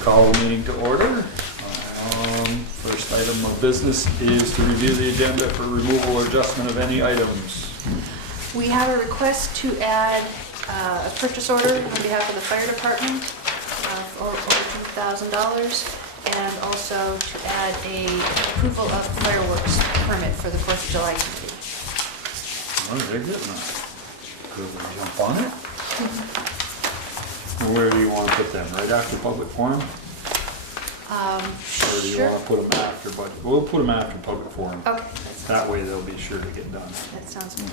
call the meeting to order. First item of business is to review the agenda for removal or adjustment of any items. We have a request to add a purchase order on behalf of the fire department for over $2,000, and also to add a approval of fireworks permit for the 4th of July committee. Oh, very good. Good, we'll jump on it. Where do you want to put them? Right after public forum? Or do you Sure. want to put them after budget? We'll put them after public forum. Okay. That way they'll be sure to get done. That sounds good.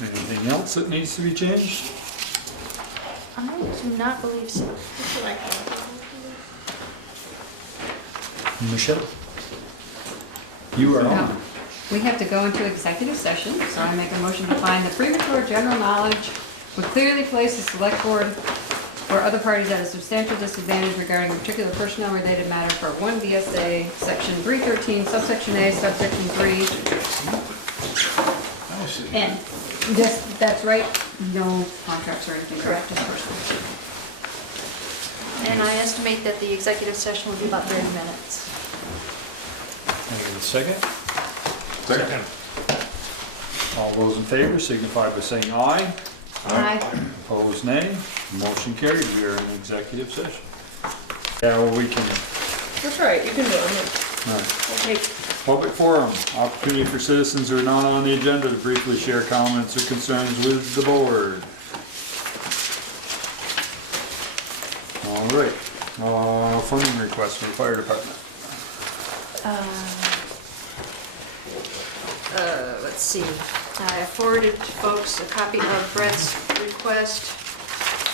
Anything else that needs to be changed? I do not believe so. Michelle? You are No. on. We have to go into executive session, so I make a motion to find the premature general knowledge would clearly place the select board or other parties at a substantial disadvantage regarding a particular personnel-related matter for 1 VSA, section 313, subsection A, subsection 3. And that's right, no contracts or anything, correct, just personal. And I estimate that the executive session will be about 30 minutes. Any second? Second. All those in favor signify by saying aye. Aye. Opposed, nay. Motion carried. We are in executive session. Yeah, well, we can, That's right, you can do it. all right. Public forum, opportunity for citizens who are not on the agenda to briefly share comments or concerns with the board. All right, funding request for the fire department. Let's see. I forwarded to folks a copy of Brett's request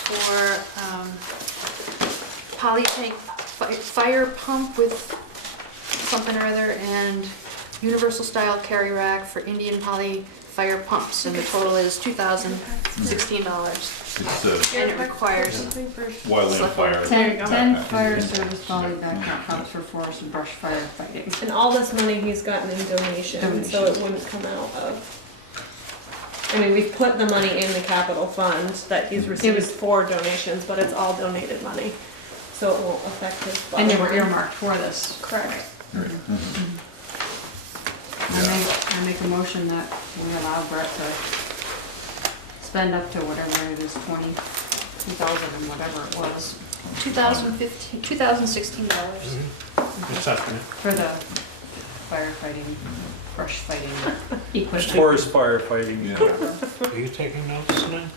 for poly tank fire pump with something or other, and universal style carry rack for Indian poly fire pumps, and the total is $2,016. It's And it requires, wildland fire. 10 fire service poly backpack pumps for forest and brush fire fighting. And all this money he's gotten in donations, so it Donations. wouldn't come out of. I mean, we've put the money in the capital fund that he's received for donations, but it's all donated money, so it won't affect his bottom And they were line. earmarked for this. Correct. I make a motion that we allow Brett to spend up to whatever it is, 2,000 and whatever it was, $2,016. for the firefighting, brush fighting equipment. Forest firefighting. Yeah. Are you taking notes tonight?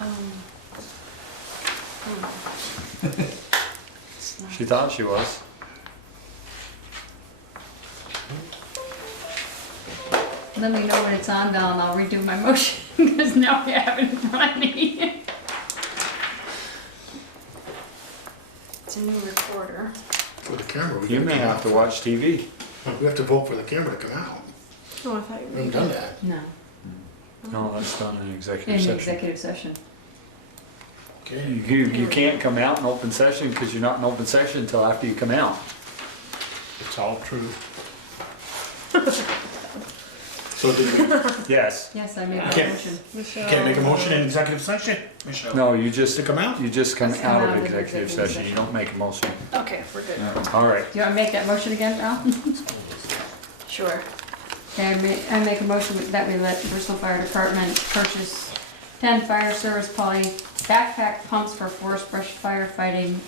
It's not- She thought she was. Let me know when it's on, Val, and I'll redo my motion, because now I have it in front of me. It's a new recorder. For the camera, we You may have to watch TV. We have to vote for the camera to come out. Oh, I thought you We haven't done that. No, No, that's done in in executive the session. executive session. Okay. You can't come out in open session because you're not in open session until after you come out. It's all true. So did you Yes. Yes, I made a Okay. motion. can't make a motion in executive session, Michelle? No, you just To come out? You just come Just come out out of of executive executive session. You session. don't make a motion. Okay, we're good. All right. Do you want to make that motion again, Val? Sure. Okay, I make a motion that we let the Bristol Fire Department purchase 10 fire service poly backpack pumps for forest brush firefighting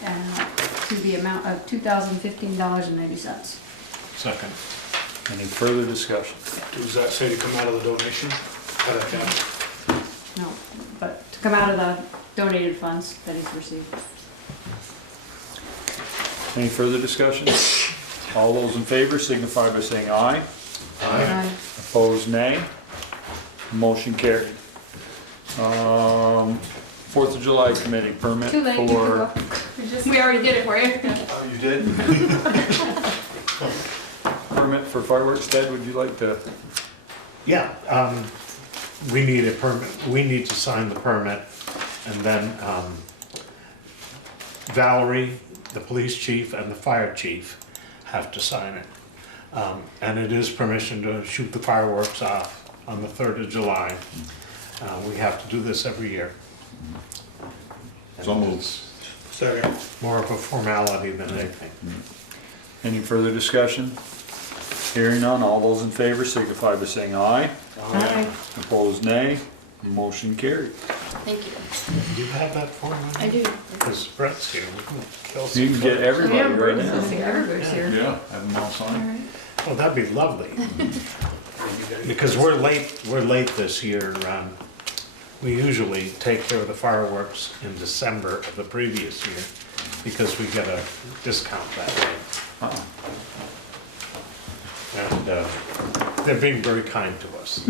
to the amount of $2,015.90. Second. Any further discussion? Does that say to come out of the donation? Out of that? No, but to come out of the donated funds that he's received. Any further discussion? All those in favor signify by saying aye. Aye. Opposed, nay. Motion carried. 4th of July committee permit Too late, you can for, go. We already did it for you. oh, you did? permit for fireworks. Ted, would you like to? Yeah, we need a permit, we need to sign the permit, and then Valerie, the police chief, and the fire chief have to sign it. And it is permission to shoot the fireworks off on the 3rd of July. We have to do this every year. So moved. It's Second. more of a formality than anything. Any further discussion? Hearing none, all those in favor signify by saying aye. Aye. Opposed, nay. Motion carried. Thank you. Do you have that form? I do. Because Brett's here, we can kill some. You can get everybody Yeah, right Bruce now. is here, everybody's here. Yeah, have them all signed. Oh, that'd be lovely. Because we're late this year. We usually take care of the fireworks in December of the previous year because we get a discount that way. Uh-uh. And they're being very kind to us.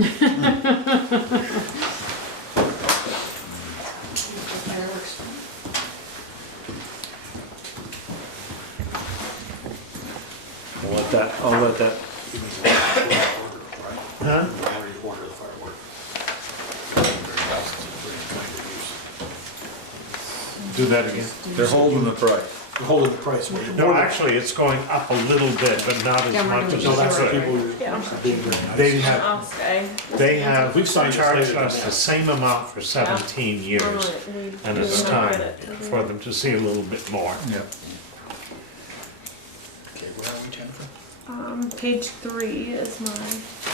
I'll let that, Huh? You already ordered the firework. Do that again? they're holding the price. You're holding the price. When you No, order- actually, it's going up a little bit, but not as Yeah, we're much doing as No, it that's what should. people Yeah. are being very nice. They have, I'll stay. they have We've signed it charged later than us the that. same amount for 17 years. And it's time for them to see a little bit more. Yeah. Okay, where are we, Jennifer? Page 3 is my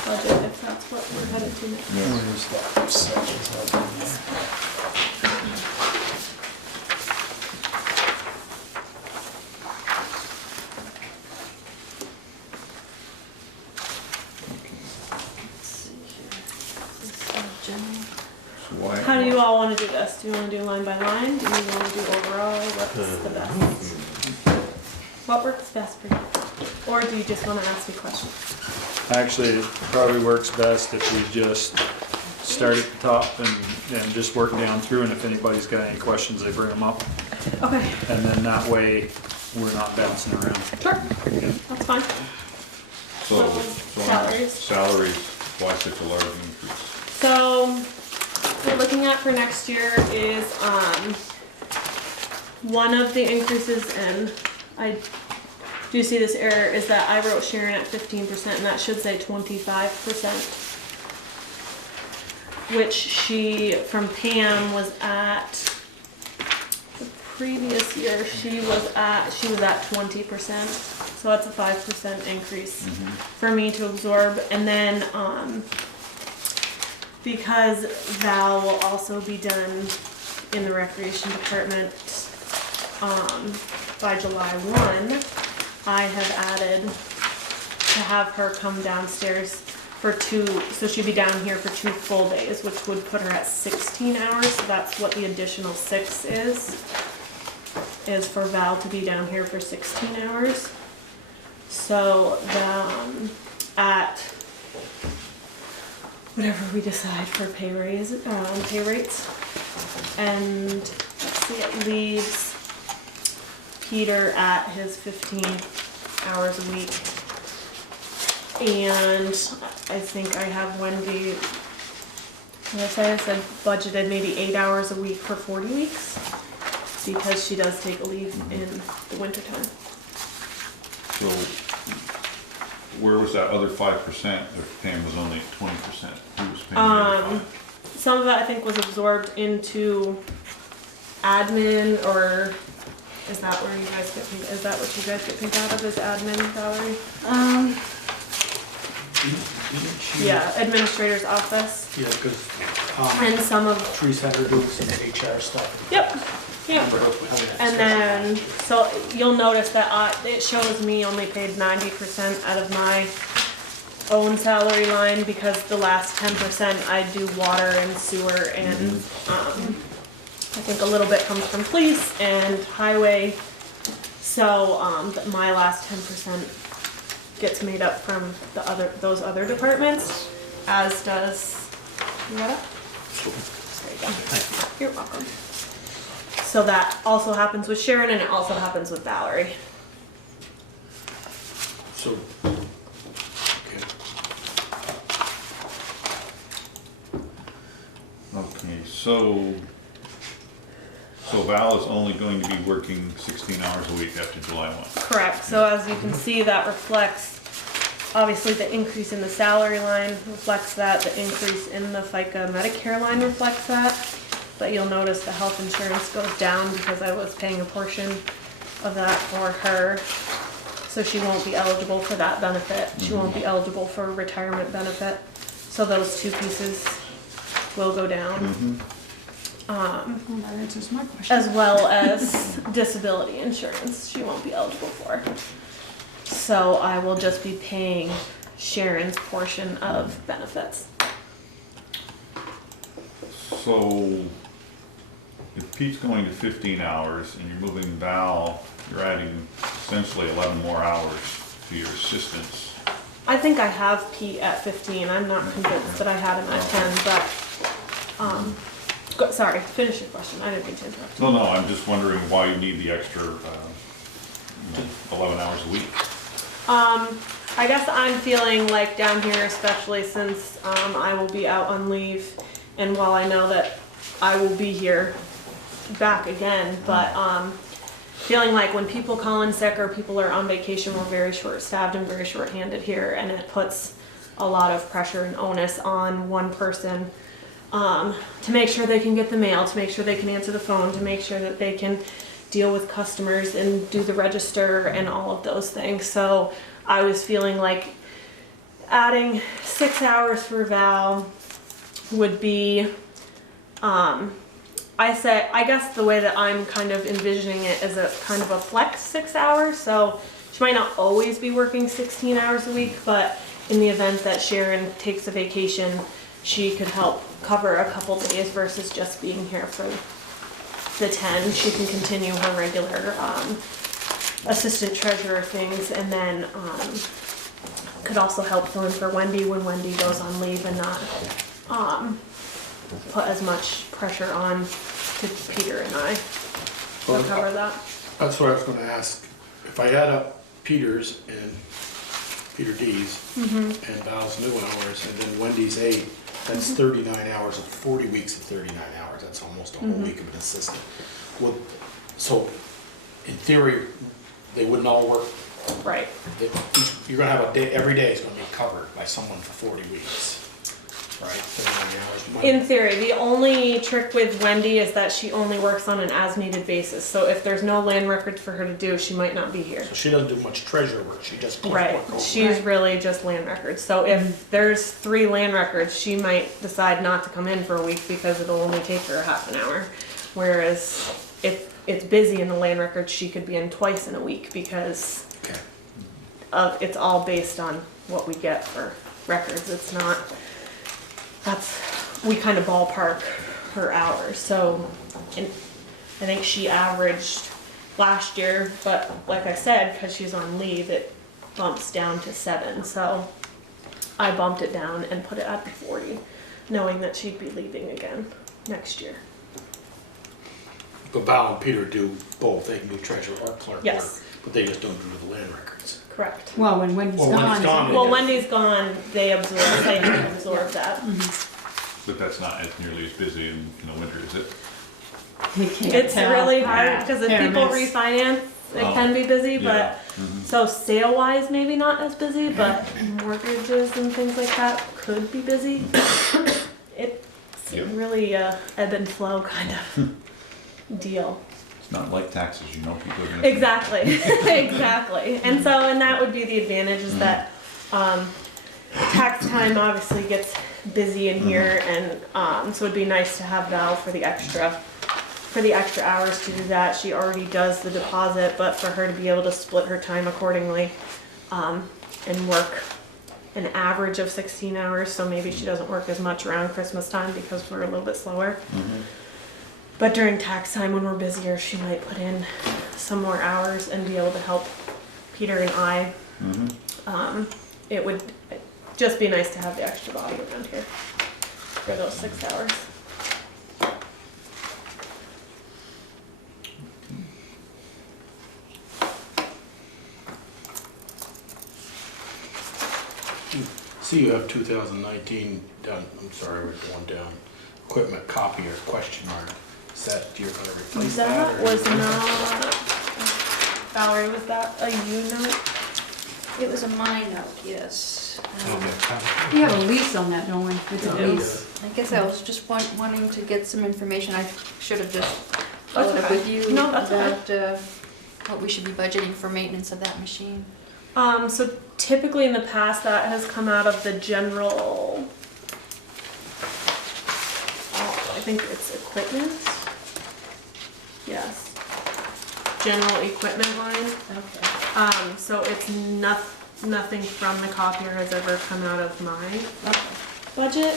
budget, if that's what we're headed to next. Where's that section? So why? How do you all wanna do this? Do you wanna do line by line? Do you wanna do overall? What's the best? What works best for you? Or do you just wanna ask me questions? Actually, it probably works best if we just start at the top and just work down through, and if anybody's got any questions, they bring them up. Okay, And then that way, we're not bouncing around. sure, that's fine. So, Salaries. salaries, why such a large increase? So, what we're looking at for next year is, one of the increases, and I do see this error, is that I wrote Sharon at 15%, and that should say 25%. Which she, from Pam, was at, the previous year, she was at 20%. So that's a 5% increase for me to absorb. And then, because Val will also be done in the recreation department, by July 1, I have added to have her come downstairs for 2, so she'd be down here for 2 full days, which would put her at 16 hours, so that's what the additional 6 is for Val to be down here for 16 hours. So, at whatever we decide for pay rates, and let's see, it leaves Peter at his 15 hours a week. And I think I have Wendy, I said budgeted maybe 8 hours a week for 40 weeks, because she does take a leave in the wintertime. So, where was that other 5% if Pam was only 20%? Who was paying the other 5? Some of that I think was absorbed into admin, or is that where you guys get paid, is that what you guys get paid out of, is admin salary? Didn't she? Yeah, administrator's office, Yeah, because, and some of, Trees had her doing some HR stuff. yep, yeah. Remember her having that And then, so you'll notice that it shows me only paid 90% out of my own salary line, because the last 10% I do water and sewer, and I think a little bit comes from police and highway. So my last 10% gets made up from those other departments, as does, you got it? There you go. You're welcome. So that also happens with Sharon, and it also happens with Valerie. So, So Val is only going to be working 16 hours a week after July 1. Correct, so as you can see, that reflects, obviously the increase in the salary line reflects that, the increase in the FICA Medicare line reflects that. But you'll notice the health insurance goes down because I was paying a portion of that for her. So she won't be eligible for that benefit. She won't be eligible for a retirement benefit. So those two pieces will go down. Well, that answers my question. As well as disability insurance, she won't be eligible for. So I will just be paying Sharon's portion of benefits. So if Pete's going to 15 hours and you're moving Val, you're adding essentially 11 more hours to your assistants. I think I have Pete at 15. I'm not convinced that I had him at 10, but, sorry, finish your question. I didn't mean to interrupt you. No, I'm just wondering why you need the extra 11 hours a week. I guess I'm feeling like down here, especially since I will be out on leave, and while I know that I will be here back again, but feeling like when people call in sick or people are on vacation, we're very short-staffed and very short-handed here, and it puts a lot of pressure and onus on one person to make sure they can get the mail, to make sure they can answer the phone, to make sure that they can deal with customers and do the register and all of those things. So I was feeling like adding 6 hours for Val would be, I guess the way that I'm kind of envisioning it is a kind of a flex 6 hours. So she might not always be working 16 hours a week, but in the event that Sharon takes a vacation, she could help cover a couple days versus just being here for the 10. She can continue her regular assistant treasurer things, and then could also help fill in for Wendy when Wendy goes on leave and not put as much pressure on to Peter and I to cover that. That's what I was gonna ask. If I add up Peter's and Peter D's and Val's new hours and then Wendy's 8, that's 39 hours of 40 weeks of 39 hours. That's almost a whole week of an assistant. Well, so in theory, they wouldn't all work. Right. You're gonna have a day, every day is gonna be covered by someone for 40 weeks, right? 39 hours. In theory, the only trick with Wendy is that she only works on an as-needed basis. So if there's no land records for her to do, she might not be here. So she doesn't do much treasure work, she just. Right, she's really just land records. So if there's 3 land records, she might decide not to come in for a week because it'll only take her half an hour. Whereas if it's busy in the land records, she could be in twice in a week because it's all based on what we get for records. It's not, we kind of ballpark her hours. So I think she averaged last year, but like I said, because she's on leave, it bumps down to 7. So I bumped it down and put it at 40, knowing that she'd be leaving again next year. But Val and Peter do both, they can do treasurer or clerk work, Yes. but they just don't do the land records. Correct. Well, when Wendy's Well, Wendy's gone. gone, Well, Yeah. Wendy's gone, they absorb that. But that's not as nearly as busy in the winter, is it? We can't It's tell. really hard because if Hit or people miss. refinance, it Oh, can be busy, yeah. but so sale-wise, maybe not as busy, but mortgages and things like that could be busy. It's Yep. really a ebb and flow kind of deal. It's not like taxes, you know, people are gonna. Exactly, exactly. And that would be the advantage is that tax time obviously gets busy in here, and so it'd be nice to have Val for the extra hours to do that. She already does the deposit, but for her to be able to split her time accordingly and work an average of 16 hours, so maybe she doesn't work as much around Christmas time because we're a little bit slower. But during tax time when we're busier, she might put in some more hours and be able to help Peter and I. It would just be nice to have the extra body around here for those 6 hours. See, you have 2019 down, I'm sorry, we're going down equipment copier, question mark. Is that, you're gonna replace that? That or- was not, Valerie, was that a you note? It was a my note, yes. We have a lease on that, don't we? It's a We do. lease. I guess I was just wanting to get some information. I should have just followed up okay. with you No, that's okay. about what we should be budgeting for maintenance of that machine. So typically in the past, that has come out of the general, I think it's equipment. Yes. General equipment line. Okay. So it's nothing from the copier has ever come out of my Okay. budget.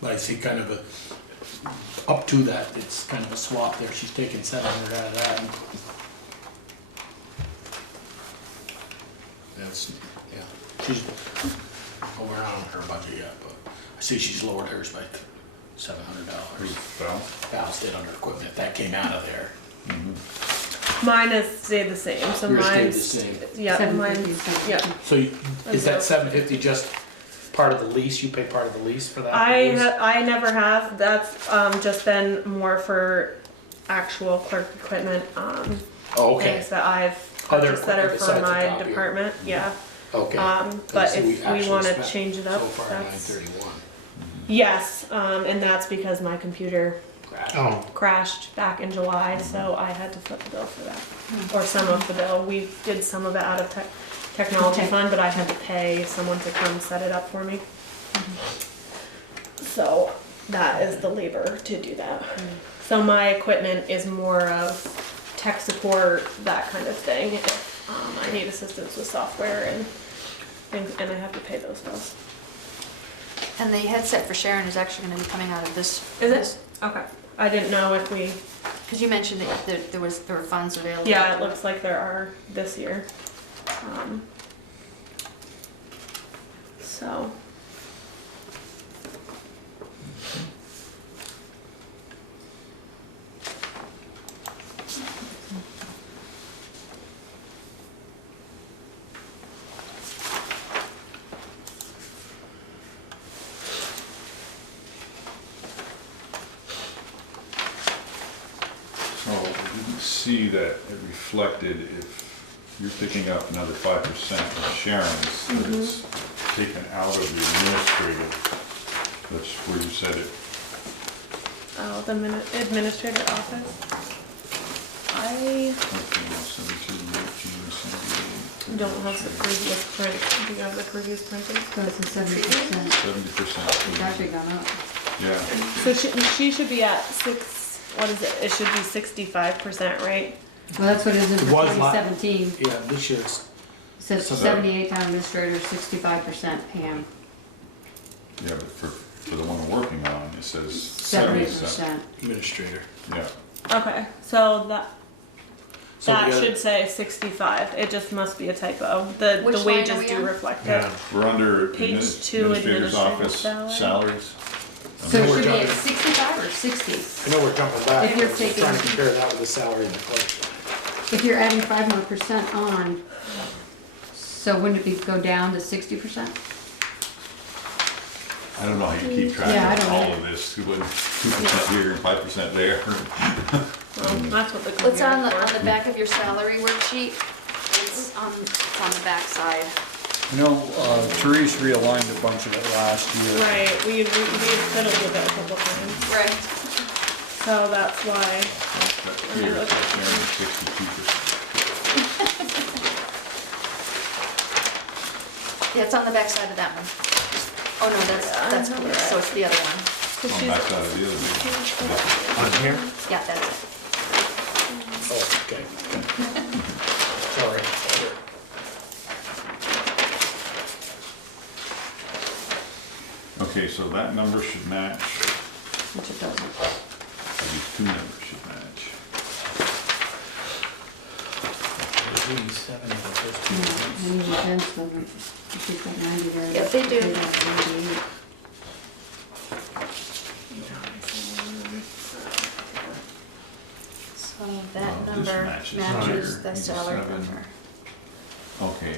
But I see kind of a, up to that, it's kind of a swap there. She's taking 700 out of that. That's, yeah, she's, well, we're not on her budget yet, but I see she's lowered hers by $700. Val? Val's did under equipment, that came out of there. Mine has stayed the same, so Yours stayed the mine's, same. yeah, 750, mine's, 750. yeah. So is that 750 just part of the lease? You pay part of the lease for that? I never have, that's, just been more for actual clerk equipment, Oh, okay, things that I've Other purchased that are equipment for besides the my copier. department, yeah. okay. But So if we actually wanna spent change it up, So far, that's, 931. yes, and that's because my computer Oh, crashed back in July, so I had to foot the bill for that, or some of the bill. We did some of it out of technology Okay. fund, but I had to pay someone to come set it up for me. So that is the labor to do that. So my equipment is more of tech support, that kind of thing. If I need assistance with software and things, and I have to pay those bills. And the headset for Sharon is actually gonna be coming out of this. Is it? Okay. I didn't know if we, Because you mentioned that there were funds available. yeah, it looks like there are this year. So. So we didn't see that it reflected if you're picking up another 5% of Sharon's, that it's taken out of the administrative, that's where you said it. Oh, the administrator office. I Okay, 72, 18, 78. don't have the previous print. Do you have the previous printing? So it's a 70%. 70%. It's actually gone up. Yeah, So she should be at what is it? It should be 65%, right? Well, that's what it is in It was 2017. Yeah, this year's, It says So- 78 town administrator, 65% Pam, yeah, but for the one we're working on, it says 70%. administrator. Yeah, Okay, so that So the other- should say 65. It just must be a typo. The Which line wages are we do on? reflect yeah. it. we're under Page 2, administrator's administrative office salary. salaries. So it We're should be at jumping. 65 or 60? I know we're jumping back, If you're but I'm just taking- trying to compare that with the salary in the clerk's. If you're adding 5 more percent on, so wouldn't it be, go down to 60%? I don't know how you keep Yeah, I track of don't all know. of this, 2% here and 5% there. Well, that's what the What's on the computer's for. back of your salary worksheet? It's on the back side. You know, Therese realigned a bunch of it last year. Right, we fiddled with it a couple times. Right. So that's why. Here, it's showing 62%. Yeah, it's on the back side of that one. Oh, no, that's clear, so it's the other one. 'Cause On she's- that side of the other one. On here? Yeah, that's it. Oh, okay. Sorry. Okay, so that number should match, Which it doesn't. these two numbers should match. No, and even Jen's doesn't. She's got 90 there. Yep, they do. They got 98. So that Well, this number matches matches here. the salary 87. number. Okay,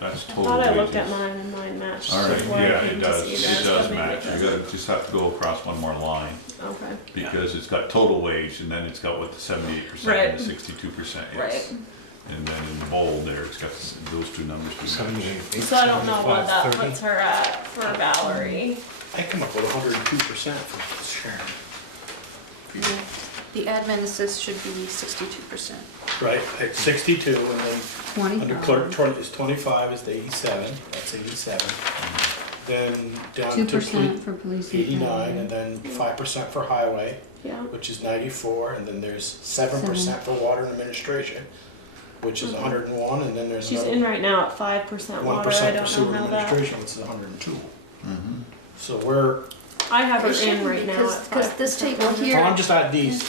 That's I total thought I looked at wages. mine and mine matched. All right, before I yeah, came it to does, see you it guys, does but maybe match. it You gotta just have to go across one more line, doesn't. Okay, because it's got total wage, and then it's got what the 78% Right. and the 62% is. right. And then in bold there, it's got those two numbers to match. 78, So I don't know what that 75, puts her at for Valerie. I come up with 102% for Sharon. The admin assist should be 62%. Right, at 62, and then 20. under clerk, 20 is 25 is the 87, that's 87. Then down to 2% for police and 89, fire. and then 5% for highway, Yeah. which is 94, and then there's 7% for water and administration, which is 101, and then there's She's another in right now at 5% water. I 1% for don't sewer know and how that. administration, which is 102. Mhm. So we're, I have her It shouldn't in right be, now at 5%. because this table well, here, I'm just adding these,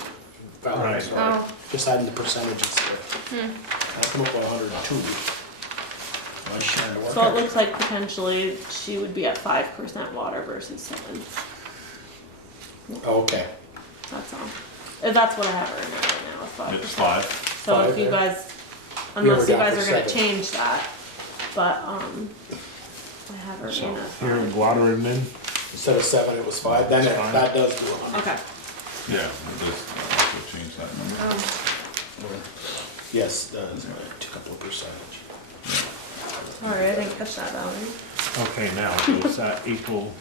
Valerie, Right. sorry, Oh. just adding the percentages there. I come up with 102. I Sharon to work So it out. looks like potentially she would be at 5% water versus 7. Oh, okay. That's all. That's what I have her in right now, is 5%. It's 5. So Five if you there. guys, We were unless you down guys for are gonna 7. change that, but, I have her So in at here, 5. water admin, Instead of 7, it was 5, then That's fine. that does do 100. Okay. Yeah, it does, also change that number. Yes, it does, right, a couple of percentage. Sorry, I didn't catch that, Valerie. okay, now, does that equal,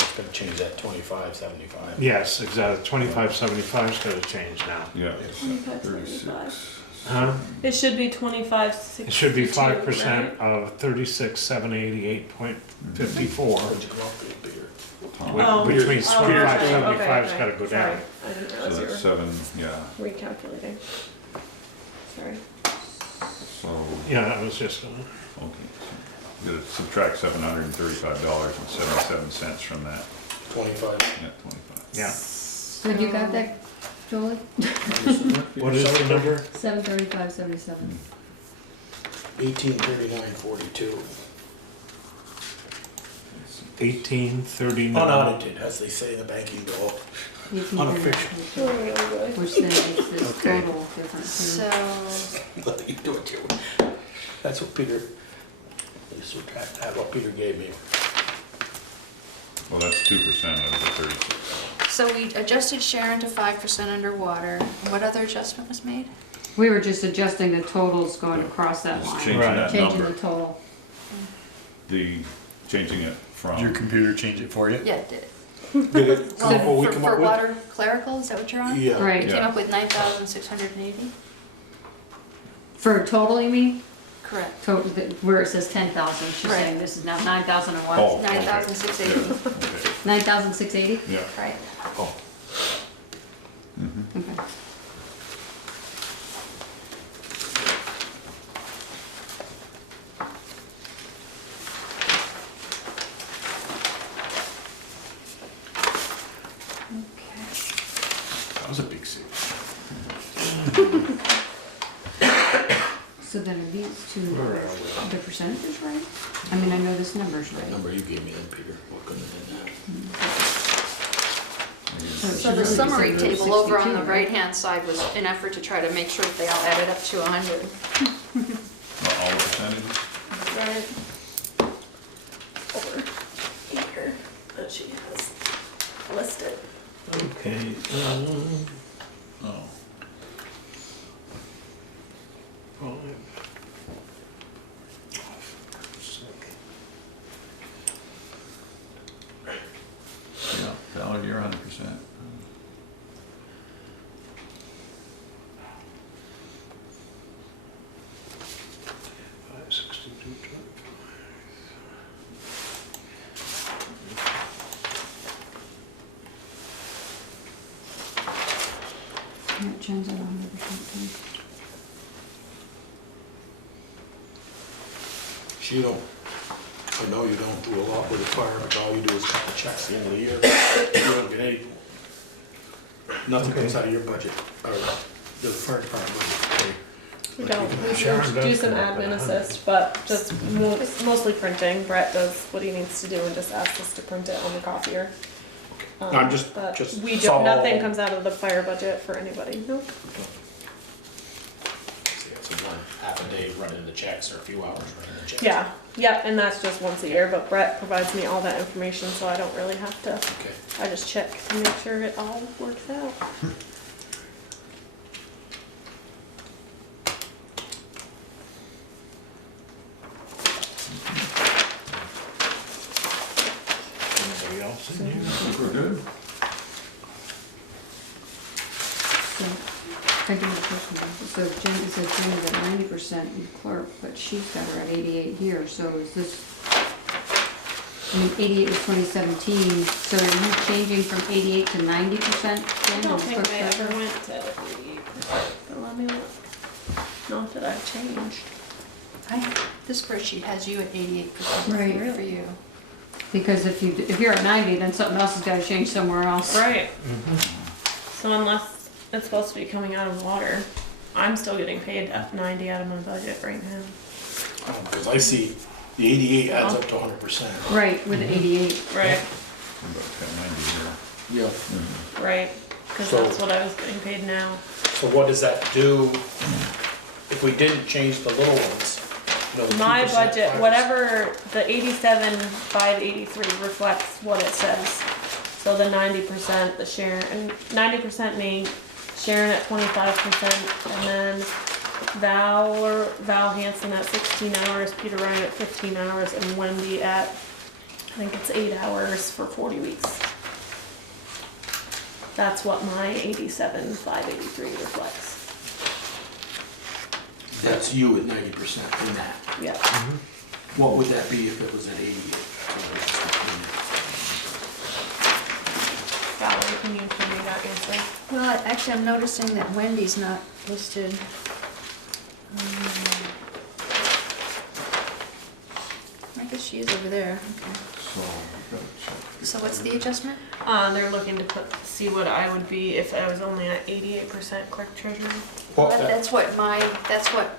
It's gonna change that 25, 75. yes, exactly, 2575's gotta change now. Yeah, 25, 36. Huh? It should be 25.62. It should be 5% right? of 36,788.54, What'd you come up with, Peter? Oh, which means oh, 2575's okay, gotta go sorry. down. I didn't So realize you that's were 7, yeah, recalculating. Sorry. so, Yeah, I was just gonna, okay. So you gotta subtract $735.77 from that, 25. yeah, 25. yeah. So you got that, Jolie? What is the number? 735.77. 1839.42. 1839. Unaudited, as they say in the banking bill. Unofficial. Which then makes this Okay. total difference. so, Let me do it to you. That's what Peter, subtract that, what Peter gave me. Well, that's 2% of the 36. so we adjusted Sharon to 5% underwater. What other adjustment was made? We were just adjusting the totals going across that Just line. changing Right. that Changing the number, total. changing it Did your from, computer change it for you? Yeah, it did. Did it, So what we for, come for up with? water clerical, is that what you're on? Yeah. Right. We came Yeah. up with 9,680? For total, you mean? Correct. Total, where it says 10,000, she's Right. saying this is now 9,001. Oh. 9,680, okay, 9,680? yeah. right. Oh, Mhm. Okay. that was a big save. So then are these two, Where are we? the percentages right? I mean, I know this number's That right. number you gave me then, Peter, what couldn't have done So it So should the really be summary 762, table over on the right? right-hand side was an effort to try to make sure that they all added up to 100. Not all the percentages? Right. Over here that she has listed. Okay, Oh. Yeah, Valerie, you're 100%. Yeah, Jen's at 100%. So you don't, I know you don't do a lot with the fire, but all you do is cut the checks at the end of the year. You don't get any, nothing comes out of your budget, or the fire department budget. We don't, we Sharon do does do some come up with admin 100. assist, but just mostly printing. Brett does what he needs to do and just asks us to print it on the copier. I'm just But we do, follow- nothing comes out of the fire budget for anybody, nope. So the one half a day running the checks or a few hours running the checks. Yeah, yeah, and that's just once a year, but Brett provides me all that information, so I don't really have to, Okay. I just check to make sure it all works out. Anybody else in here? We're good. So, I do have a question. So Jen, it says Jenny's at 90% in clerk, but she's got her at 88 here, so is this, I mean, 88 was 2017, so are you changing from 88 to 90%? I Jen, don't in think clerk I ever treasurer? went to 88%, but let me look. Not that I've changed. This spreadsheet has you at 88% Right. for you. Because if you're at 90, then something else has gotta change somewhere else. Right. So unless it's supposed to be coming out of water, I'm still getting paid at 90 out of my budget right now. Because I see the 88 adds up to 100%. Right, with the 88. Right, About 1090 here. Yeah. right, because So- that's what I was getting paid now. So what does that do if we didn't change the little ones? You know, the My 2%, budget, 5%? whatever, the 87,583 reflects what it says. So the 90%, the Sharon, 90% me, Sharon at 25%, and then Val Hansen at 16 hours, Peter Ryan at 15 hours, and Wendy at, I think it's 8 hours for 40 weeks. That's what my 87,583 reflects. That's you at 90% in that. Yeah. What would that be if it was at 88? Valerie, can you tell me that answer? Well, actually, I'm noticing that Wendy's not listed. I guess she is over there, okay. So, we gotta check. So what's the adjustment? They're looking to see what I would be if I was only at 88% clerk treasurer. Well, That's what that's what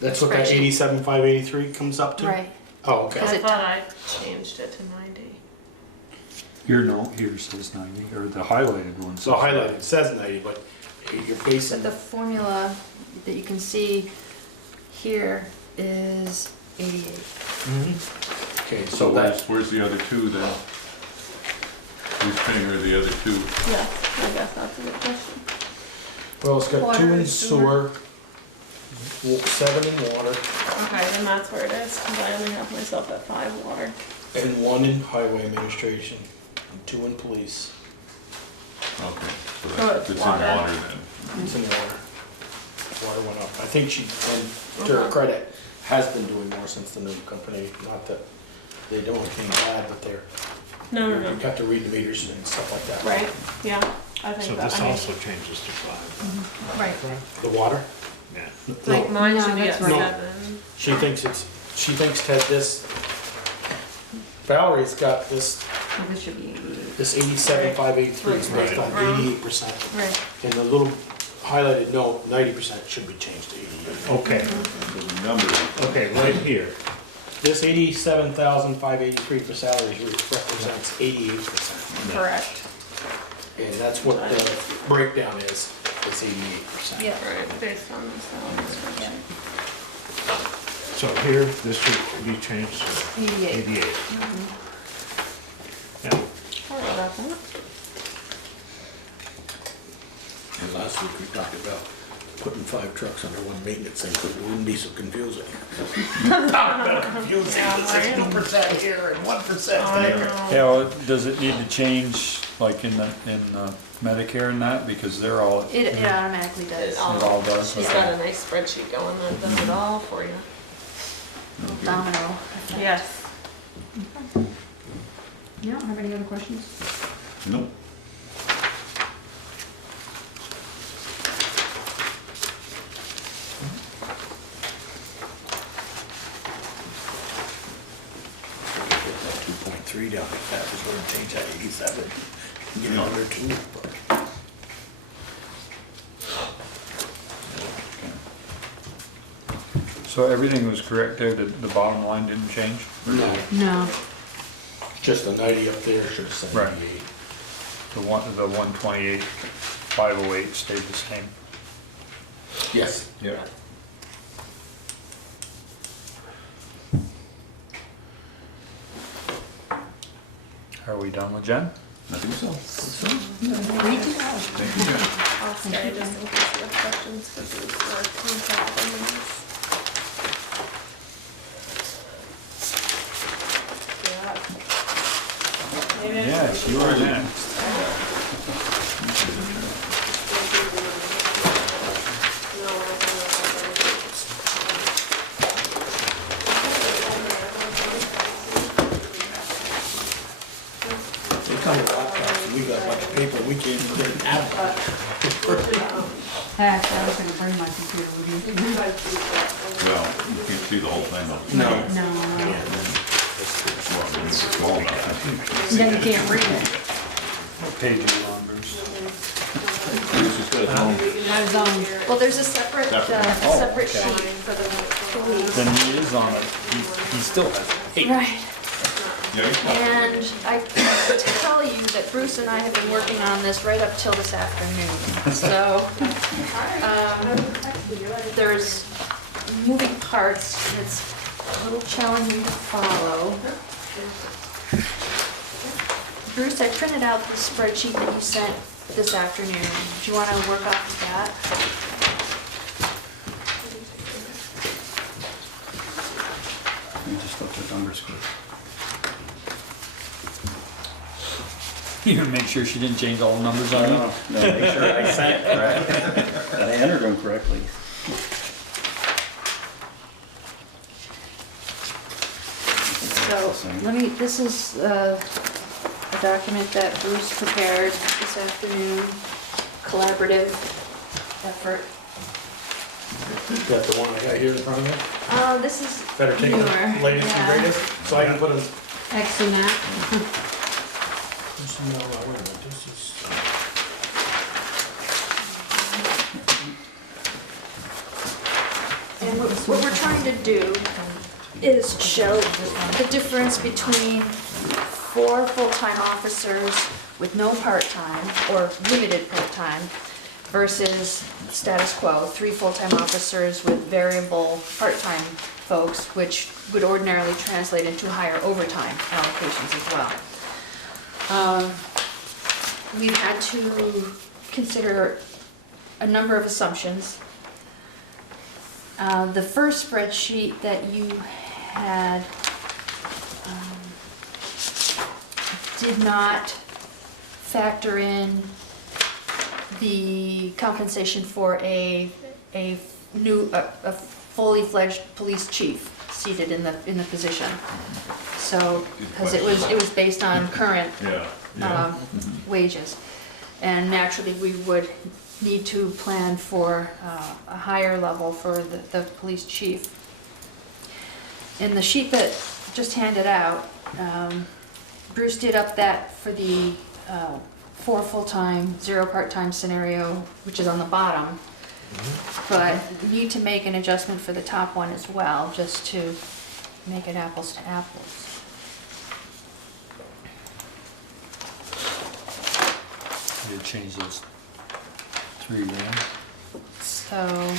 that spreadsheet. 87,583 comes up to? right. Oh, I okay. Is it- thought I changed it to 90. Your note here says 90, or the highlighted one. So highlighted, it says 90, but you're basing, But the formula that you can see here is 88. okay, So so that, where's the other two then? Who's paying her the other two? Yes, I guess that's a good question. well, it's got 2 Water in and sewer, 7 in water, Okay, then that's where it is, because I only have myself at 5 water. and 1 in highway administration, and 2 in police. Okay, so Oh, that's, it's it's in water. water then. It's in water. Water went up. I think she, and to her Okay. credit, has been doing more since the new company, not that they do anything bad, but they're, No, no, you no. have to read the meters and stuff like that. Right, yeah, I So think that, this I mean, also changes to 5, Right. The water? yeah. like mine No, should be that's at right. 7. She thinks Ted, Valerie's got this So this should be 88. This 87,583 is based on Right. 88%. Right. And the little highlighted note, 90% should be changed to 88. Okay, So the number, okay, right here. This 87,583 for salaries represents 88%. Correct. And that's what the breakdown is 88%. Yeah. Right, based on the salary Yeah. spreadsheet. So here, this should be changed to 88. 88. Yeah, Sorry about that. And last week we talked about putting 5 trucks under one maintenance thing, so it wouldn't be so confusing. Talk about confusing, Yeah, the right. 60% here and 1% I there. know. Yeah, well, does it need to change, like in Medicare and that, because they're all, It automatically does. It all- it all does? She's got a nice spreadsheet going that does it all for you. Domino. Yes. You don't have any other questions? nope. Get that 2.3 down, if that was gonna change that 87, get it under 2, but. So everything was correct there, the bottom line didn't change? No, No. just the 90 up there should have said Right. 88. The 128, 508 stayed the same. Yes. Yeah. Are we done with Jen? I think so. Me too. Thank you, Jen. I'll stay just in case you have questions for Bruce or contact them. Yes, you are next. They come with laptops, and we got a bunch of paper, we can't even print out. Actually, I was gonna bring my computer with me. Well, you can't see the whole thing though. No. No, Well, it's small enough. then you can't read it. What page are you on, Bruce? Bruce has got his own. I was on, Well, there's a separate okay. sheet for the police. Then he is on it, he still has it. Right. Yeah, And I can tell you that Bruce and I have been working on this right up till this afternoon. So, there's moving parts, and it's a little challenging to follow. Bruce, I printed out the spreadsheet that you sent this afternoon. Do you want to work off of that? You just looked at numbers quick. You gonna make sure she didn't change all the numbers on you? No, make sure I sent it correct. That I entered them correctly. So, this is a document that Bruce prepared this afternoon, collaborative effort. Is that the one I got here in front of me? This is Better take newer. the latest and Yeah. greatest, so I can put them. X in that. No, wait a minute, this is. And what we're trying to do is show the difference between 4 full-time officers with no part-time or limited part-time versus status quo, 3 full-time officers with variable part-time folks, which would ordinarily translate into higher overtime allocations as well. We've had to consider a number of assumptions. The first spreadsheet that you had did not factor in the compensation for a fully fledged police chief seated in the position. So, because it was based on current Yeah. wages. And naturally, we would need to plan for a higher level for the police chief. In the sheet that just handed out, Bruce did up that for the 4 full-time, 0 part-time scenario, which is on the bottom. But we need to make an adjustment for the top one as well, just to make it apples to apples. You did change those 3 grand. So,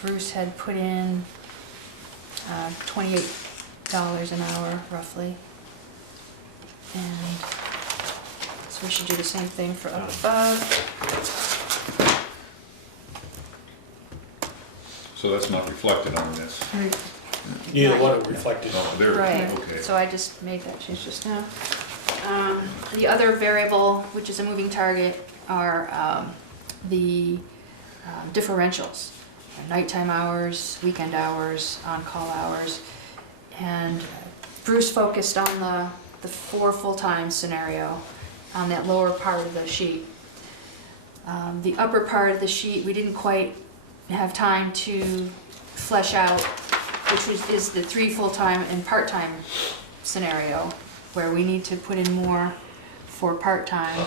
Bruce had put in $28 an hour roughly. And so we should do the same thing for up above. So that's not reflected on this. Neither one are reflected. Oh, there, Right, okay. so I just made that change just now. The other variable, which is a moving target, are the differentials. Nighttime hours, weekend hours, on-call hours. And Bruce focused on the 4 full-time scenario on that lower part of the sheet. The upper part of the sheet, we didn't quite have time to flesh out, which is the 3 full-time and part-time scenario, where we need to put in more for part-time,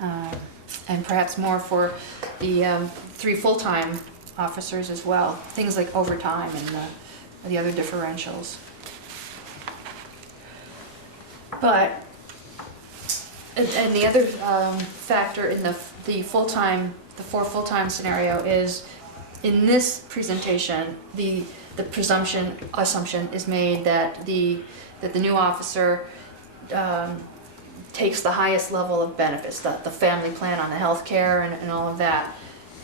and perhaps more for the 3 full-time officers as well. Things like overtime and the other differentials. But, and the other factor in the full-time, the 4 full-time scenario is, in this presentation, the the assumption is made that the new officer takes the highest level of benefits, the family plan on the health care and all of that,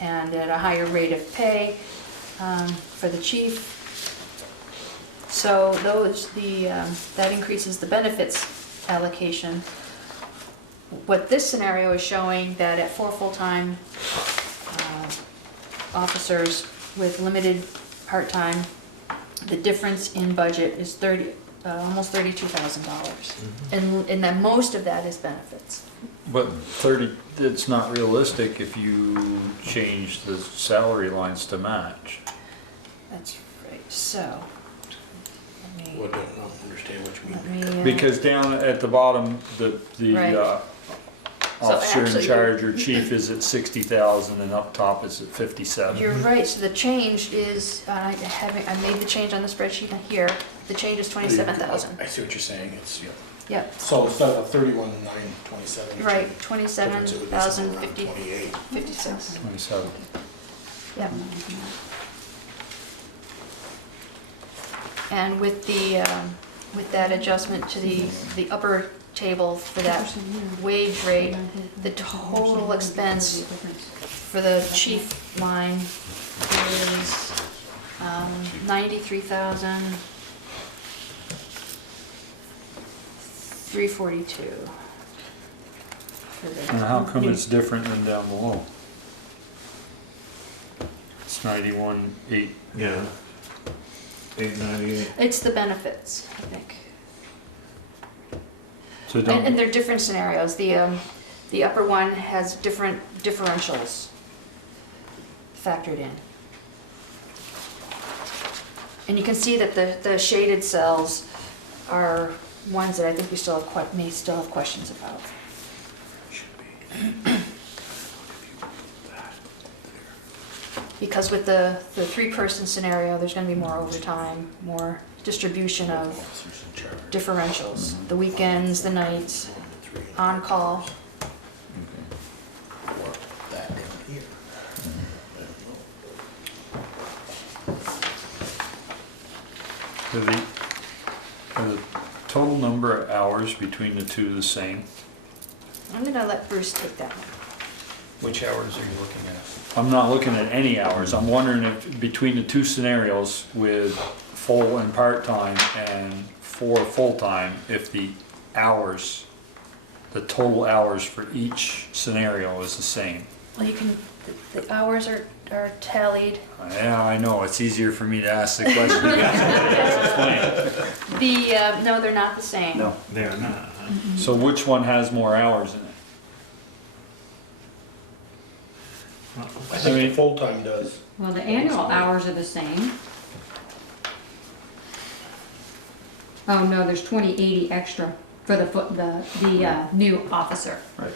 and at a higher rate of pay for the chief. So that increases the benefits allocation. What this scenario is showing that at 4 full-time officers with limited part-time, the difference in budget is almost $32,000. And that most of that is benefits. But 30, it's not realistic if you change the salary lines to match. That's right, so. Well, I don't understand what you mean. Let me, Because down at the bottom, the Right. officer in actually, charge or chief is at 60,000 and up top is at 57. You're right, so the change is, I made the change on the spreadsheet here, the change is 27,000. I see what you're saying, it's, yeah. Yep, So instead of 31,927. right, 27,050, 28. 56, 27. yep. And with that adjustment to the upper table for that wage rate, the total expense for the chief line is 93,342. And how come it's different than down below? It's 91,800. Yeah. 898. It's the benefits, I think. So And don't, they're different scenarios. The upper one has different differentials factored in. And you can see that the shaded cells are ones that I think we still have may still have questions about. Because with the 3-person scenario, there's gonna be more overtime, more distribution of Officers in charge. differentials. The weekends, the nights, on-call. Or that down here. are the total number of hours between the two the same? I'm gonna let Bruce take that one. Which hours are you looking at? I'm not looking at any hours. I'm wondering if between the two scenarios with full and part-time and 4 full-time, if the hours, the total hours for each scenario is the same. Well, you can, the hours are tallied. Yeah, I know, it's easier for me to ask the question. Explain. No, they're not the same. No. They're not. So which one has more hours in it? I I think mean- the full-time does. Well, the annual hours are the same. Oh, no, there's 2080 extra for the new officer. Right.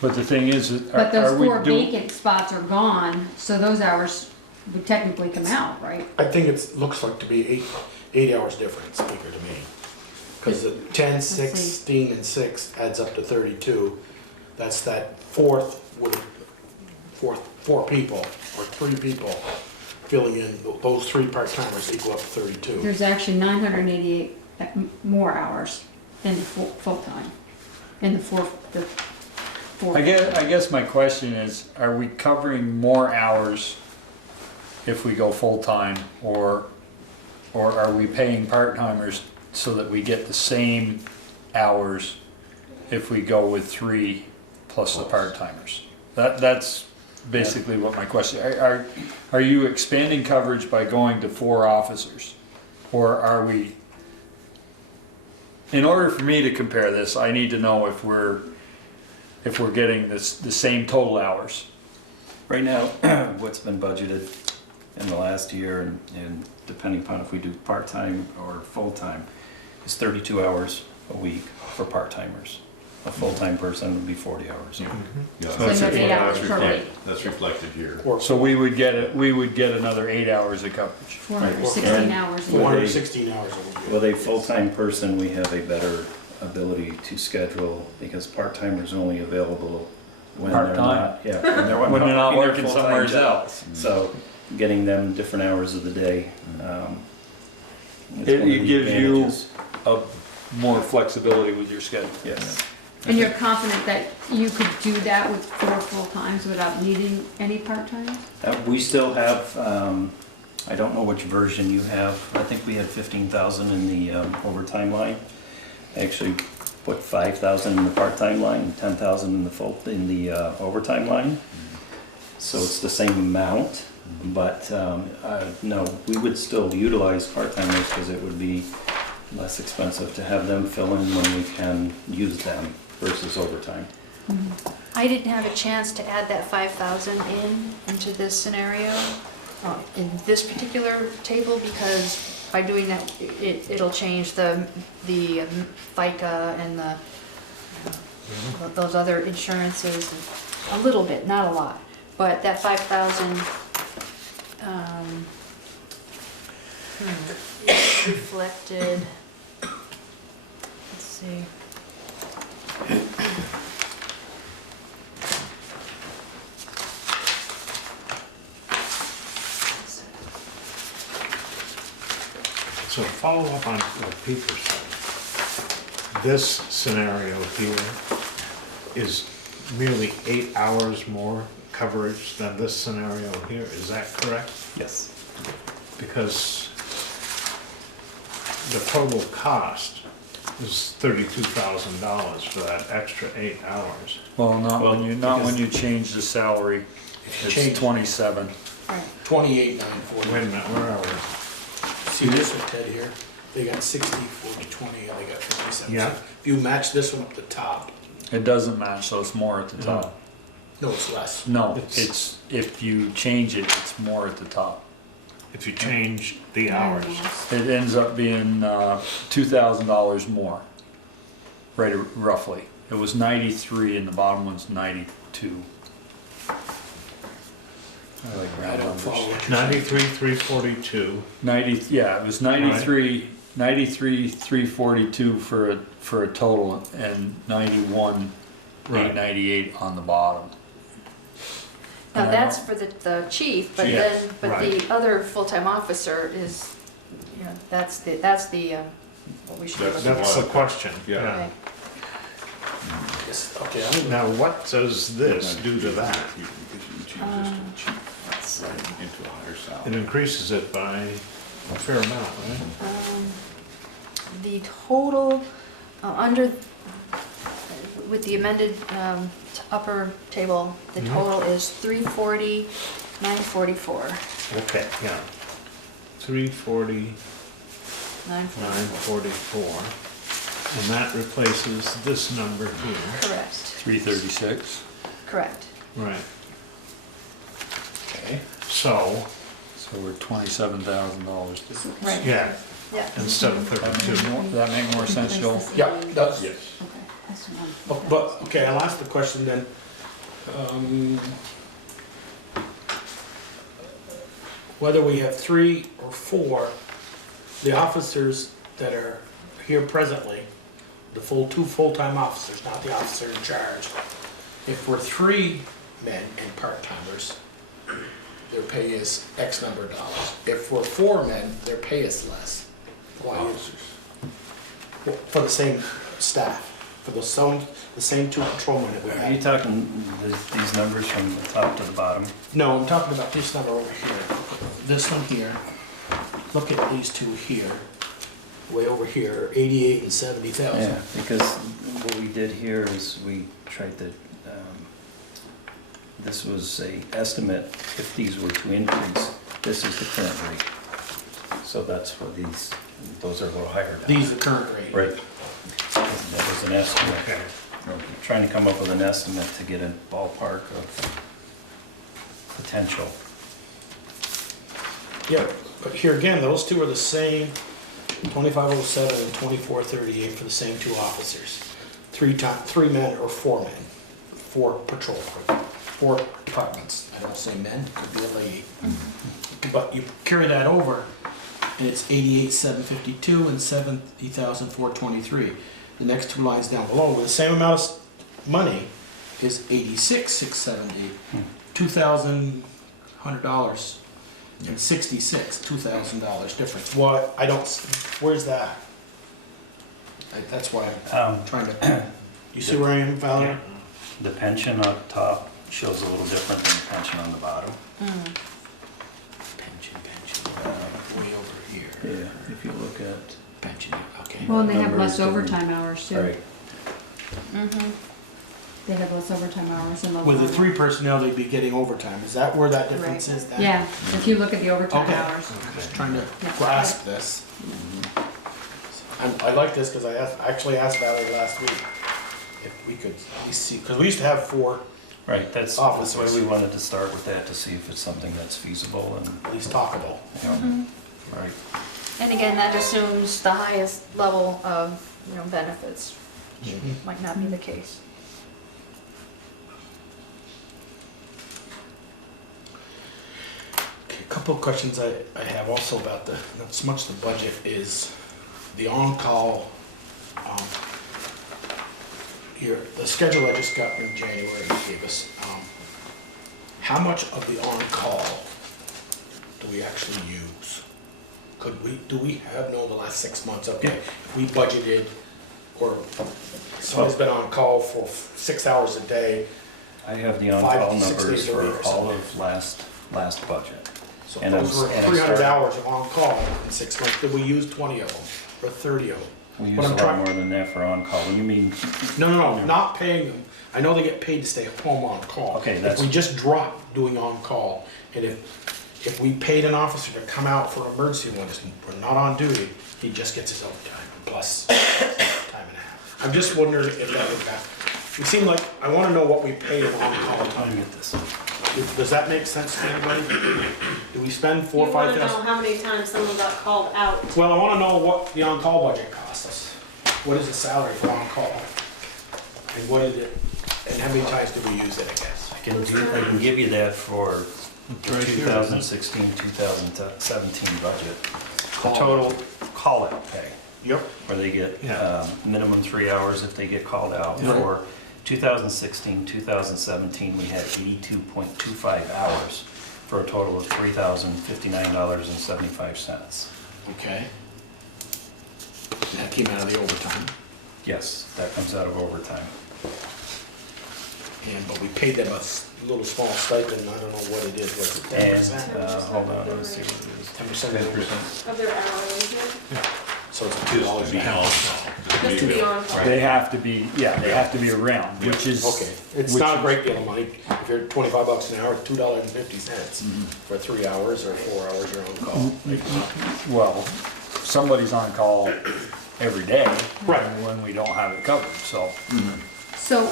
But the thing is, But are those we 4 doing? vacant spots are gone, so those hours would technically come out, right? I think it looks like to be eight hours difference, speaker to me. Because the 10, see. 16, and 6 adds up to 32. That's that four people, or 3 people filling in, those 3 part-timers equal up to 32. There's actually 988 more hours than the full-time, in the four. I guess my question is, are we covering more hours if we go full-time, or are we paying part-timers so that we get the same hours if we go with 3 plus the part-timers? That's basically what my question, are you expanding coverage by going to 4 officers? Or are we, in order for me to compare this, I need to know if we're getting the same total hours. Right now, what's been budgeted in the last year, and depending upon if we do part-time or full-time, is 32 hours a week for part-timers. A full-time person would be 40 hours. Yeah, So that's that's 8 hours per reflected- week. That's reflected here. So we would get another 8 hours of coverage. 416 And- hours a year. 416 hours a week. With a full-time person, we have a better ability to schedule, because part-timers are only available when they're Part-time. not. Yeah, when they're When they're not in their working full-time somewhere job. else. So getting them different hours of the day. It's one of the It gives you advantages. more flexibility with your schedule. Yes. And you're confident that you could do that with 4 full-times without needing any part-times? We still have, I don't know which version you have. I think we had 15,000 in the overtime line. I actually put 5,000 in the part-time line and 10,000 in the overtime line. So it's the same amount, but no, we would still utilize part-timers because it would be less expensive to have them fill in when we can use them versus overtime. I didn't have a chance to add that 5,000 into this scenario, in this particular table, because by doing that, it'll change the FICA and those other insurances a little bit, not a lot. But that 5,000 is reflected, let's see. So follow up on what Peter said. This scenario here is merely 8 hours more coverage than this scenario here, is that correct? Yes. Because the total cost is $32,000 for that extra 8 hours. Well, not Well, when you change the salary, it's Change. 27. Right. 28,940. Wait a minute, where are we? See this one, Ted, here? They got 60, 40, 20, and they got 57. Yeah. So if you match this one up the top, It doesn't match, so it's more at the top. no, it's less. No, It's- it's, if you change it, it's more at the top. If you change the hours. It ends up being $2,000 more, right, roughly. It was 93 and the bottom one's 92. I like I round don't numbers. follow what you're saying. 93,342. 90, yeah, it was 93, 342 for a total, and 91, Right. 898 on the bottom. Now, that's for the chief, but Yeah, then, but right. the other full-time officer is, you know, that's the, what we should be looking That's at. the question. Yeah. Okay. Yes, okay, I'm Now, what does this do to that? You change this to the chief, into a higher It salary. increases it by a fair amount, right? The total, under, with the amended upper table, the Mhm. total is 340, 944. Okay, yeah. 340, 944. 944. And that replaces this number here. Correct, 336. correct. Right. Okay. So, So we're $27,000. Right. yeah, Yeah. instead of That 32. make more sense, Joel? Yeah, it does. Yes. But, okay, I'll ask the question then. Whether we have 3 or 4, the officers that are here presently, the two full-time officers, not the officer in charge. If we're 3 men and part-timers, their pay is X number of dollars. If we're 4 men, their pay is less. Why is Officers. for the same staff, for the same 2 patrolmen that we Are you have. talking these numbers from the top to the bottom? No, I'm talking about this number over here. This one here. Look at these 2 here. Way over here, 88 and 70,000. Yeah, because what we did here is we tried to, this was a estimate, if these were to increase, this is the current rate. So that's what those are a little higher now. These are current rate. Right. That was an estimate. Okay. Trying to come up with an estimate to get a ballpark of potential. Yeah, but here again, those 2 are the same, 2507 and 2438 for the same 2 officers. 3 men or 4 men, 4 patrol, 4 departments. I don't say men, could be a lady. But you carry that over, and it's 88,752 and 70,423. The next 2 lines down below, with the same amount of money, is 86,670, $2,100 And 66, $2,000 difference. What, I don't, where's that? That's why I'm trying to, you see where I am, Valerie? The pension up top shows a little different than the pension on the bottom. Pension, way over here. Yeah, if you look at. Pension, okay. Well, and they have Numbers less different. overtime hours too. Right. They have less overtime hours than those. With the normal. 3 personnel, they'd be getting overtime. Is that where that difference is? That- Yeah, if you look at the overtime Okay. hours. I'm just trying to Yeah. grasp this. I like this because I actually asked Valerie last week if we could at least see, because we used to have 4 Right, that's why Officers. we wanted to start with that, to see if it's something that's feasible and, at least talkable. you know, right. And again, that assumes the highest level of, benefits, which might not be the case. Okay, a couple of questions I have also about not so much the budget, is the on-call, the schedule I just got in January you gave us, how much of the on-call do we actually use? Do we have, the last 6 months, okay, if we budgeted, or someone's been on call for 6 hours a day, I have the 5 on-call to 6 numbers days a week for or all something. of last budget. so And those were I'm- and I 300 started- hours of on-call in 6 months, did we use 20 of them, or 30 of them? We But use a I'm lot trying- more than that for on-call. When you mean, No, not paying them. I know they get paid to stay home on call. Okay, If that's- we just drop doing on-call, and if we paid an officer to come out for emergency when we're not on duty, he just gets his overtime plus time and a half. I'm just wondering if that would happen. It seemed like, I wanna know what we pay in on-call let me time. get this. Does that make sense to anybody? Do we spend You 4 or 5 wanna know thousand? how many times someone got called out? Well, I wanna know what the on-call budget costs us. What is the salary for on-call? And what is it, and how many times do we use it, I guess? I can give you that for the Right here, 2016, 2017 budget. The Call. total call-out pay, Yep. where they get Yeah. minimum 3 hours if they get called out. Yeah. For 2016, 2017, we had 82.25 hours for a total of $3,059.75. Okay. That came out of the overtime, Yes, that comes out of overtime. but we paid them a little small stipend, I don't know what it is, was it 10%? And, hold on, let me see what it is. 10% of the overtime, Of their hourly, so it's $2 an hour. just to be on call. They have to be, they have to be around, which is. Okay, it's which not a is- great deal of money, if you're $25 an hour, $2.50 for 3 hours or 4 hours you're on call. Well, somebody's on call every day. Right. When we don't have it covered, so. So,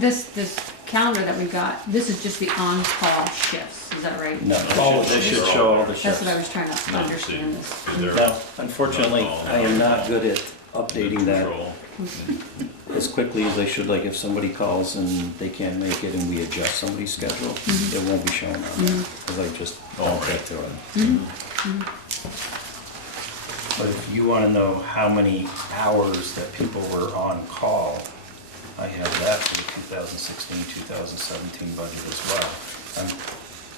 this calendar that we got, this is just the on-call shifts, is that right? No, All of this it. should show all the That's shifts. what I was trying to No, understand this. see, they're Now, unfortunately, I am not good at updating that control. as quickly as I should. Like if somebody calls and they can't make it and we adjust somebody's schedule, it won't be shown on there, because I just don't get to it. But if you want to know how many hours that people were on call, I have that for the 2016, 2017 budget as well. I'm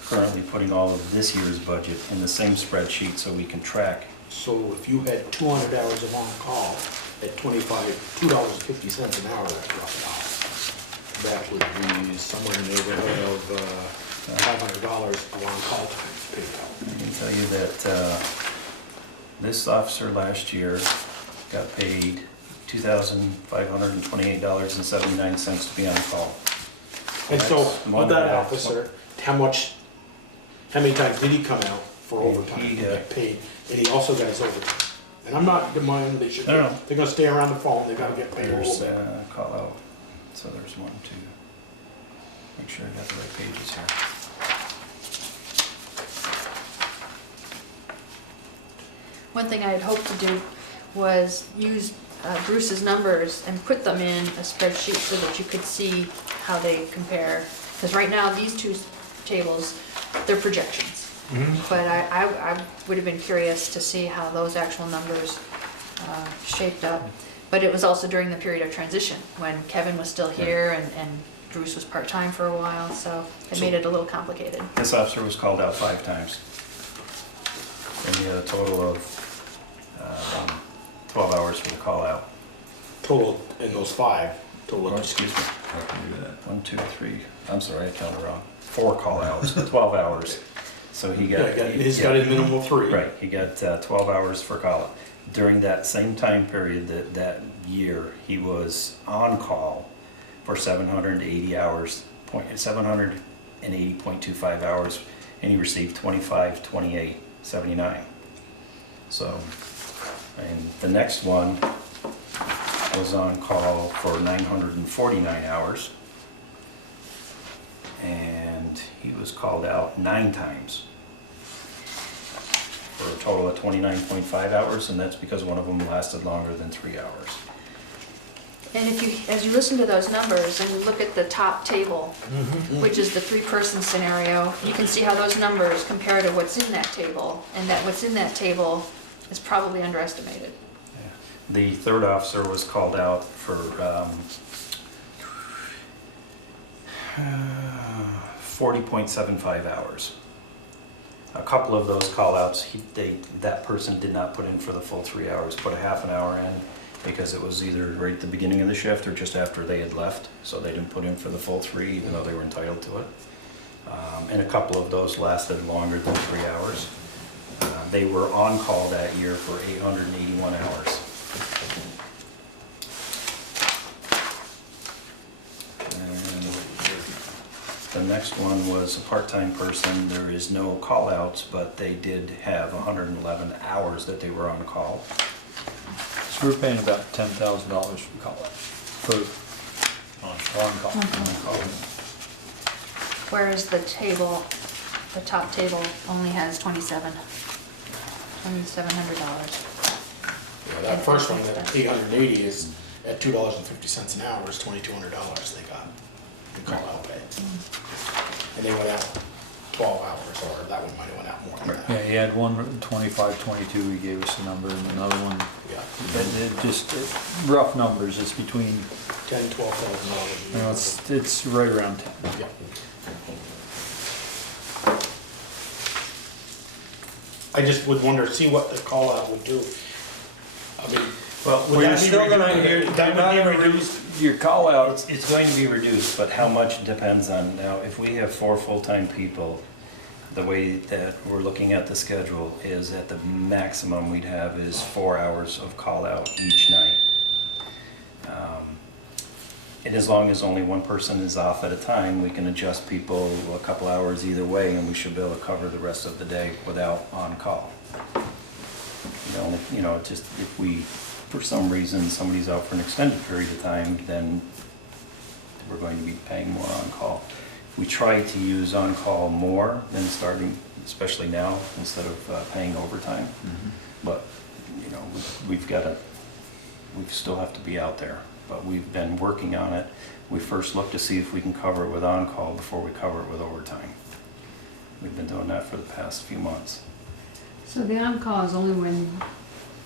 currently putting all of this year's budget in the same spreadsheet so we can track. So if you had 200 hours of on-call at $2.50 an hour, that's rough. That would be somewhere in the neighborhood of $500 of on-call time paid out. I can tell you that this officer last year got paid $2,528.79 to be on call. And so, That's more with than that half. officer, how many times did he come out for overtime He, and get paid? And he also got his overtime. And I'm not demanding they should, No, no. they're gonna stay around the phone, they gotta get paid a There's little bit. call out. So there's 1, 2. Make sure I got the right pages here. One thing I had hoped to do was use Bruce's numbers and put them in a spreadsheet so that you could see how they compare. Because right now, these two tables, they're projections. But I would have been curious to see how those actual numbers shaped up. But it was also during the period of transition, when Kevin was still here and Bruce was part-time for a while, so it made it a little complicated. This officer was called out 5 times. And he had a total of 12 hours for the call out. Total in those 5, total. Oh, excuse me. How can you do that? 1, 2, 3, I'm sorry, I counted wrong. 4 call outs, 12 hours. So he got. He's got a minimum of 3. Right, he got 12 hours for call out. During that same time period, that year, he was on call for 780 hours, 780.25 hours, and he received 25/28/79. So, and the next one was on call for 949 hours, and he was called out 9 times for a total of 29.5 hours, and that's because one of them lasted longer than 3 hours. And if you, as you listen to those numbers and you look at the top table, which is the 3-person scenario, you can see how those numbers compare to what's in that table, and that what's in that table is probably underestimated. The third officer was called out for 40.75 hours. A couple of those call-outs, that person did not put in for the full 3 hours, put a half an hour in because it was either right at the beginning of the shift or just after they had left, so they didn't put in for the full 3 even though they were entitled to it. And a couple of those lasted longer than 3 hours. They were on call that year for 881 hours. The next one was a part-time person. There is no call-outs, but they did have 111 hours that they were on call. So we're paying about $10,000 for call out, for on call. Whereas the table, the top table only has $2,700. Yeah, that first one, that 880 is at $2.50 an hour is $2,200 they got in call out pay. And they went out 12 hours, or that one might have went out more than Yeah, that. he had one 25, 22, he gave us a number, and another one, Yeah, rough numbers, it's between, $10,000, $12,000. you know, it's right around 10. Yeah. I just would wonder, see what the call out would do. I mean, Well, would that be reduced. Your call out, It's going to be reduced, but how much depends on, now, if we have 4 full-time people, the way that we're looking at the schedule is at the maximum we'd have is 4 hours of call-out each night. And as long as only one person is off at a time, we can adjust people a couple hours either way, and we should be able to cover the rest of the day without on-call. Just if we, for some reason, somebody's out for an extended period of time, then we're going to be paying more on-call. We try to use on-call more than starting, especially now, instead of paying overtime. But, we still have to be out there. But we've been working on it. We first look to see if we can cover it with on-call before we cover it with overtime. We've been doing that for the past few months. So the on-call is only when,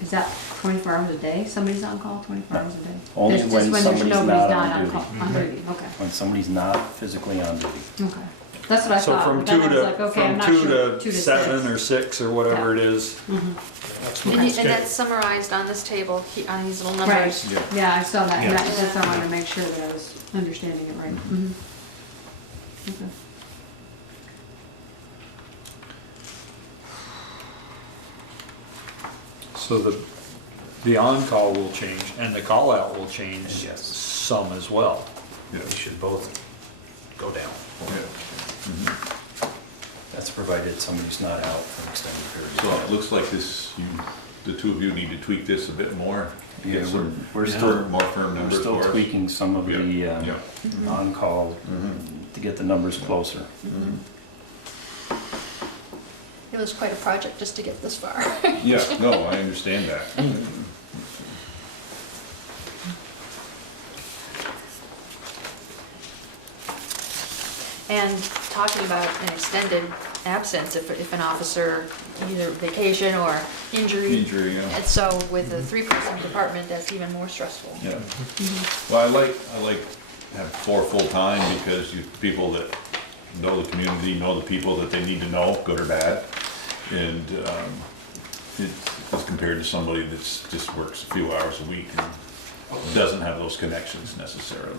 is that 24 hours a day? Somebody's on call 24 hours a day? Only Just when there's somebody's nobody's not on call- duty. On duty, okay, When somebody's not physically on duty. okay. That's what I so thought. from but then 2 I was like, okay, I'm to, not from 2 sure. to 7 or 6 or whatever it is. That's And what and that's summarized on this table, on these little Right, numbers. yeah, I saw that, and Yeah. that's why I wanted to make sure that I was understanding it right. Mhm. Okay. So the on-call will change, and the call-out will change Yes. some as well. Yeah. They should both go down. Yeah. That's provided somebody's not out for an extended period of So time. it looks like this, the two of you need to tweak this a bit more. Yeah, Get some we're still, more firm we're numbers still for us. tweaking some of the Yeah. on-call to get the numbers closer. It was quite a project just to get this far. Yeah, no, I understand that. And talking about an extended absence, if an officer, either vacation or injury. Injury, yeah. And so with a 3-person department, that's even more stressful. Yeah. Well, I like have 4 full-time because you, people that know the community, know the people that they need to know, good or bad. And as compared to somebody that's just works a few hours a week and doesn't have those connections necessarily.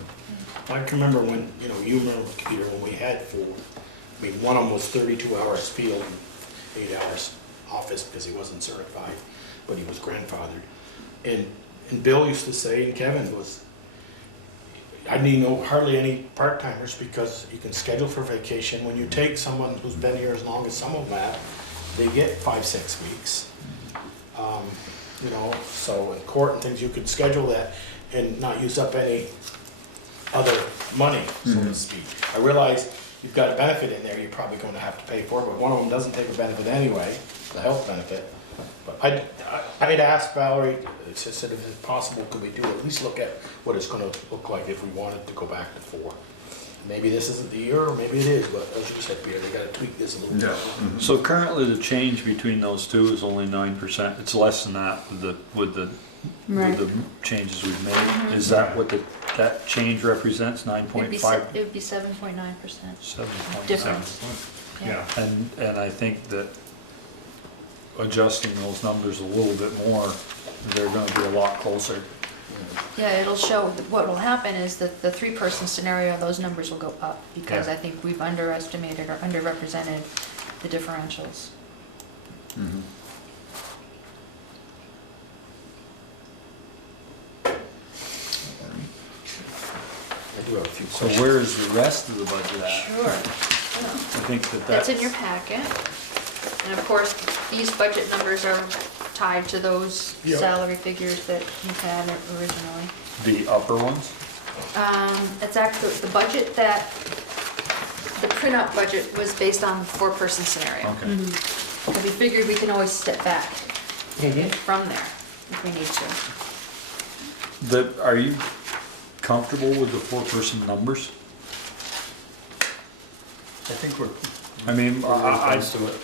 I can remember when, you remember, Peter, when we had 4. I mean, one of them was 32 hours field and 8 hours office because he wasn't certified, but he was grandfathered. And Bill used to say, and Kevin was, I need hardly any part-timers because you can schedule for vacation. When you take someone who's been here as long as some of them have, they get 5-6 weeks. So in court and things, you could schedule that and not use up any other money, so to speak. I realize you've got a benefit in there you're probably going to have to pay for, but one of them doesn't take a benefit anyway, the health benefit. But I'd asked Valerie, I said if it's possible, could we do at least look at what it's gonna look like if we wanted to go back to 4. Maybe this isn't the year, or maybe it is, but as you said, Peter, they gotta tweak this a little bit. So currently the change between those two is only 9%. It's less than that with the changes we've made. Is that what that change represents, 9.5? It would be 7.9% 7.7. difference. Yeah. And I think that adjusting those numbers a little bit more, they're gonna be a lot closer. Yeah, it'll show, what will happen is that the 3-person scenario, those numbers will go up because Yeah. I think we've underestimated or underrepresented the differentials. I do have a few So questions. where is the rest of the budget at? Sure. I think That's that's. in your packet. And of course, these budget numbers are tied to those Yep. salary figures that you had originally. The upper ones? It's actually, the budget that, the print-out budget was based on the 4-person scenario. Okay. But we figured we can always step back Mhm. from there if we need to. Are you comfortable with the 4-person numbers? I think we're I mean, close to it.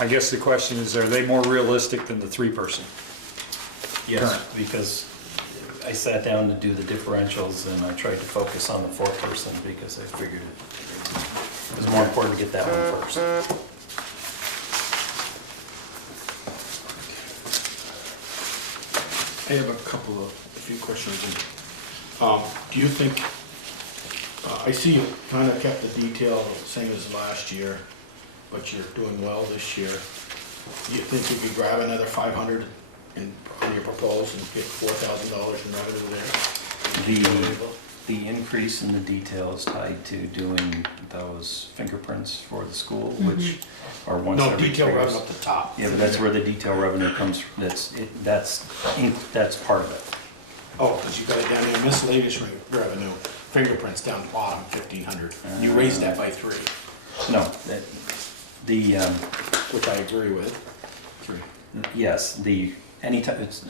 I guess the question is, are they more realistic than the 3-person? Yes, Current. because I sat down to do the differentials and I tried to focus on the 4-person because I figured it was more important to get that one first. I have a few questions. Do you think, I see you kind of kept the detail the same as last year, but you're doing well this year. Do you think you could grab another 500 on your proposal and get $4,000 in revenue there? The increase in the detail is tied to doing those fingerprints for the school, which are once No, every detail 3 years. revenue up the top. Yeah, but that's where the detail revenue comes, that's part of it. Oh, because you got it down there, miscellaneous revenue, fingerprints down the bottom, 1,500. You raised that by 3, No, which I agree with. 3. yes, anytime, it's,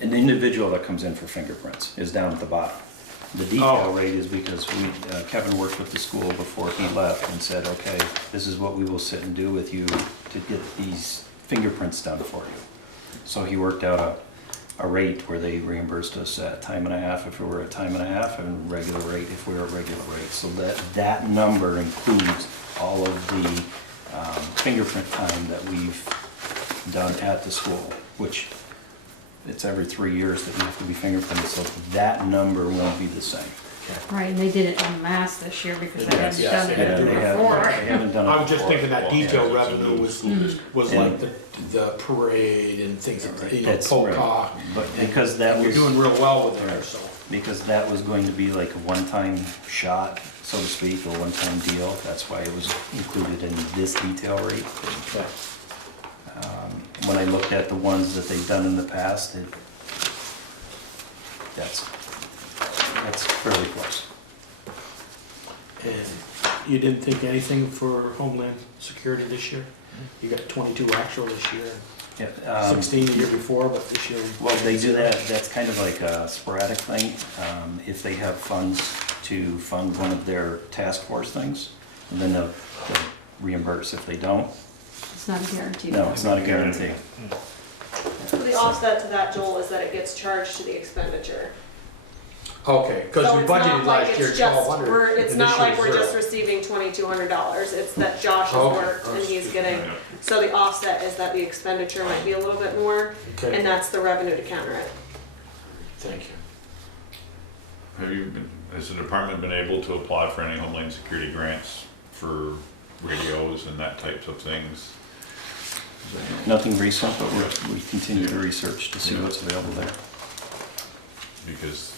an individual that comes in for fingerprints is down at the bottom. The detail Oh. rate is because Kevin worked with the school before he left and said, okay, this is what we will sit and do with you to get these fingerprints done for you. So he worked out a rate where they reimbursed us at time and a half if we were at time and a half and regular rate if we were at regular rate. So that number includes all of the fingerprint time that we've done at the school, which it's every 3 years that you have to be fingerprinted, so that number won't be the same. Right, and they did it en masse this year because they hadn't Yes, done they it had to do it before. They haven't done it I was just before. thinking that detail revenue was And- like the parade and things, That's polka. right. But because that You're was, doing real well with it, so. because that was going to be like a one-time shot, so to speak, or one-time deal, that's why it was included in this detail rate. When I looked at the ones that they've done in the past, that's fairly close. And you didn't think anything for Homeland Security this year? You got 22 actual this year, Yeah, 16 the year before, but this year. well, they do that, that's kind of like a sporadic thing. If they have funds to fund one of their task force things, and then they'll reimburse. If they don't, It's not a guarantee. no, it's not a guarantee. The offset to that, Joel, is that it gets charged to the expenditure. Okay, because So we it's not budgeted like last year it's just, 1,200. it's and not this like year's we're just zero. receiving $2,200, it's that Josh has Okay. worked and he's getting, Yeah. so the offset is that the expenditure might be a little bit more, Okay, and that's the revenue to counter it. thank you. Has the department been able to apply for any Homeland Security grants for radios and that types of things? Nothing recent, but we continue to research to see what's available there. Because,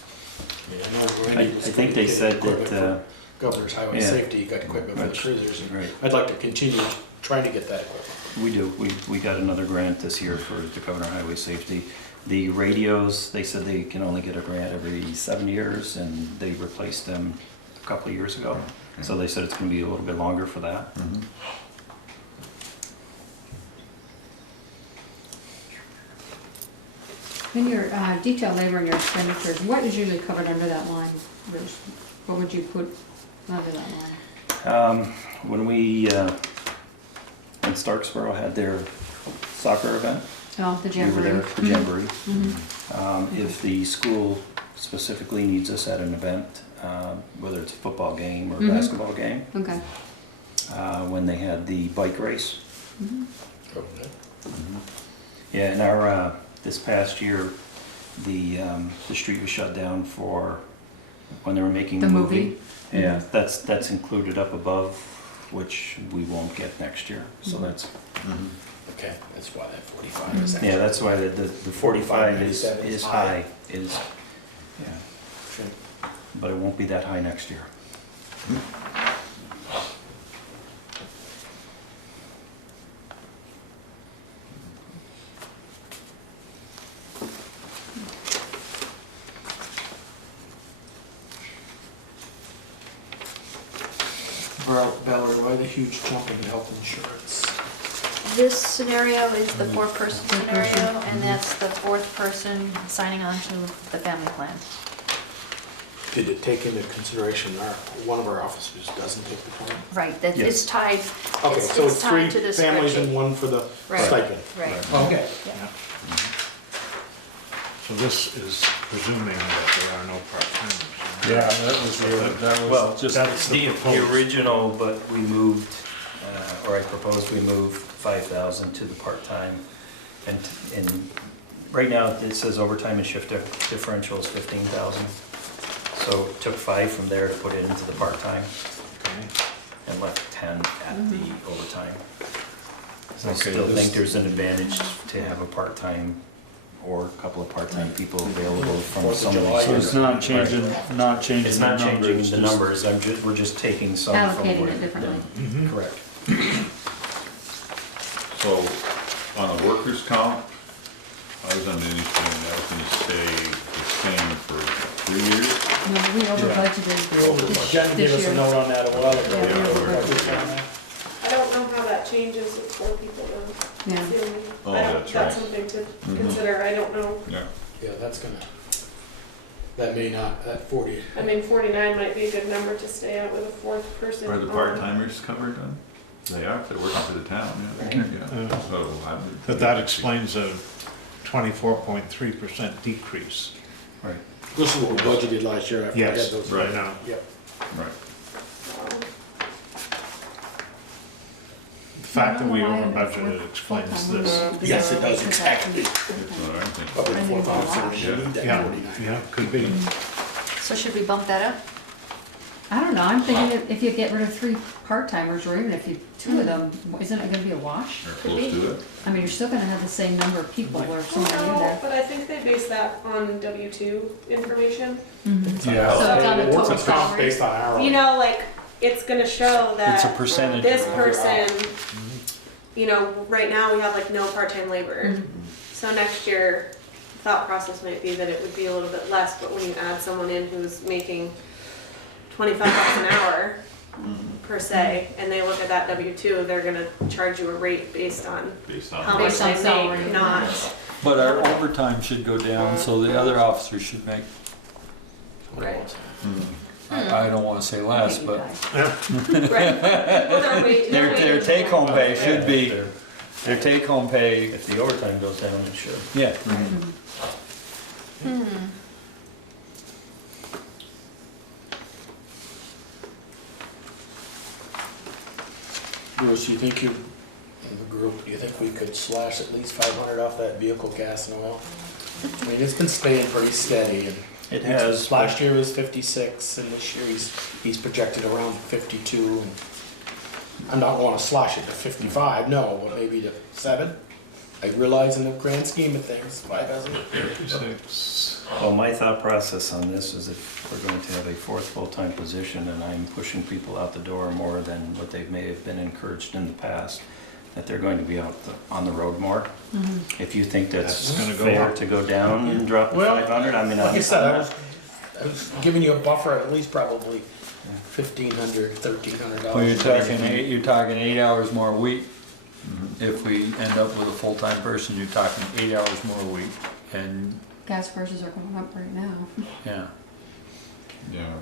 Yeah, I know I Randy was think they getting said equipment that, for Governor's Highway yeah. Safety, got equipment for the Right. cruisers. and right, I'd like to continue trying to get that equipment. we do. We got another grant this year for the Governor Highway Safety. The radios, they said they can only get a grant every 7 years, and they replaced them a couple of years ago. So they said it's gonna be a little bit longer for that. In your detailed labor and your expenditures, what is usually covered under that line, Bruce? What would you put under that line? When when Starksboro had their soccer event, Oh, the we were jamboree. there for jamboree. Mhm. If the school specifically needs us at an event, whether it's a football game or Mhm. basketball game, Okay. when they had the bike race. Mhm. Okay. Yeah, and our, this past year, the street was shut down for when they were making The the movie? movie. Yeah, that's included up above, which we won't get next year, so that's, Okay, that's why that 45 is actually. yeah, that's why the 45 is 97 is high, is, yeah, Okay. but it won't be that high next year. Valerie, why the huge jump in health insurance? This scenario is the four-person Four-person. scenario, and that's the fourth person signing on to the family plan. Did it take into consideration one of our officers doesn't take the time? Right, that Yes. it's tied, Okay, so it's three tied to the families and spreadsheet. one for the Right. stipend? Right. Okay. Yeah. So this is presuming that there are no part-timers. Yeah, that was really, that Well, was just, that's The proposed. original, but we moved, or I proposed we move 5,000 to the part-time. And right now, it says overtime and shift differential is 15,000. So it took 5 from there to put it into the part-time Okay. and left 10 at the overtime. So I Okay, still this- think there's an advantage to have a part-time or a couple of part-time people available from 4th of some of July. these. so it's not changing, not changing It's the not numbers. changing the just- numbers, we're just taking some from Allocating what it we've differently. done. Correct. so, on the workers' comp, I was under the understanding that was gonna stay the same for 3 years. No, we over budgeted. Jen gave us a note on that a while ago. Yeah, we over budgeted. I don't know how that changes with 4 people though. Yeah. Oh, I don't- that's That's right. something to consider, I don't know. Yeah. Yeah, that's gonna, that may not, that 40. I mean, 49 might be a good number to stay at with a fourth person. Are the on. part-timers covered then? They are, if they're working for the town, yeah. Yeah. So I would. But that explains a 24.3% decrease. Right. This is what we budgeted last year after I had Yes, those. right now. Yep. Right. The fact that we over budgeted explains this. Yes, it does, exactly. That's what I'm thinking. But with I think 4 that's officers, you need that Yeah, 49. yeah, could be. So should we bump that up? I don't know, I'm thinking if you get rid of 3 part-timers, or even if you, 2 of them, isn't it gonna be a wash? Or close to it. I mean, you're still gonna have the same number of people or somewhere in No, there. but I think they base that on W-2 information. Yeah, So it's on the total It's comp salary. based on hourly. You know, like, it's gonna show it's a that percentage. this of- person, you know, right now we have like no part-time labor. So next year, thought process might be that it would be a little bit less, but when you add someone in who's making $25 an hour per se, and they look at that W-2, they're gonna charge you a rate based on Based how on. much Based on they salary, make, not. But our overtime should go down, so the other officers should make, Right. I don't wanna say less, but Right. Well, their wage- their wages take-home will pay go should up. be, their take-home pay, If the overtime goes down, it should. yeah. Bruce, you think you, in the group, do you think we could slash at least 500 off that vehicle gas and oil? I mean, it's been staying pretty steady and. It has. Last year was 56 and this year he's projected around 52 and I'm not gonna slash it to 55, no, but maybe to 7. I realize in the grand scheme of things, 5 hasn't. 56. Well, my thought process on this is if we're going to have a fourth full-time position and I'm pushing people out the door more than what they may have been encouraged in the past, that they're going to be on the road more. If you think that's That's gonna go fair up. to go down and drop to Well, 500, I mean, Like I I'm said, I was giving you a buffer at least probably $1,500, $1,300. Well, you're talking 8 hours more a week. If we end up with a full-time person, you're talking 8 hours more a week, and, Gas prices are going up right now. yeah, Yeah,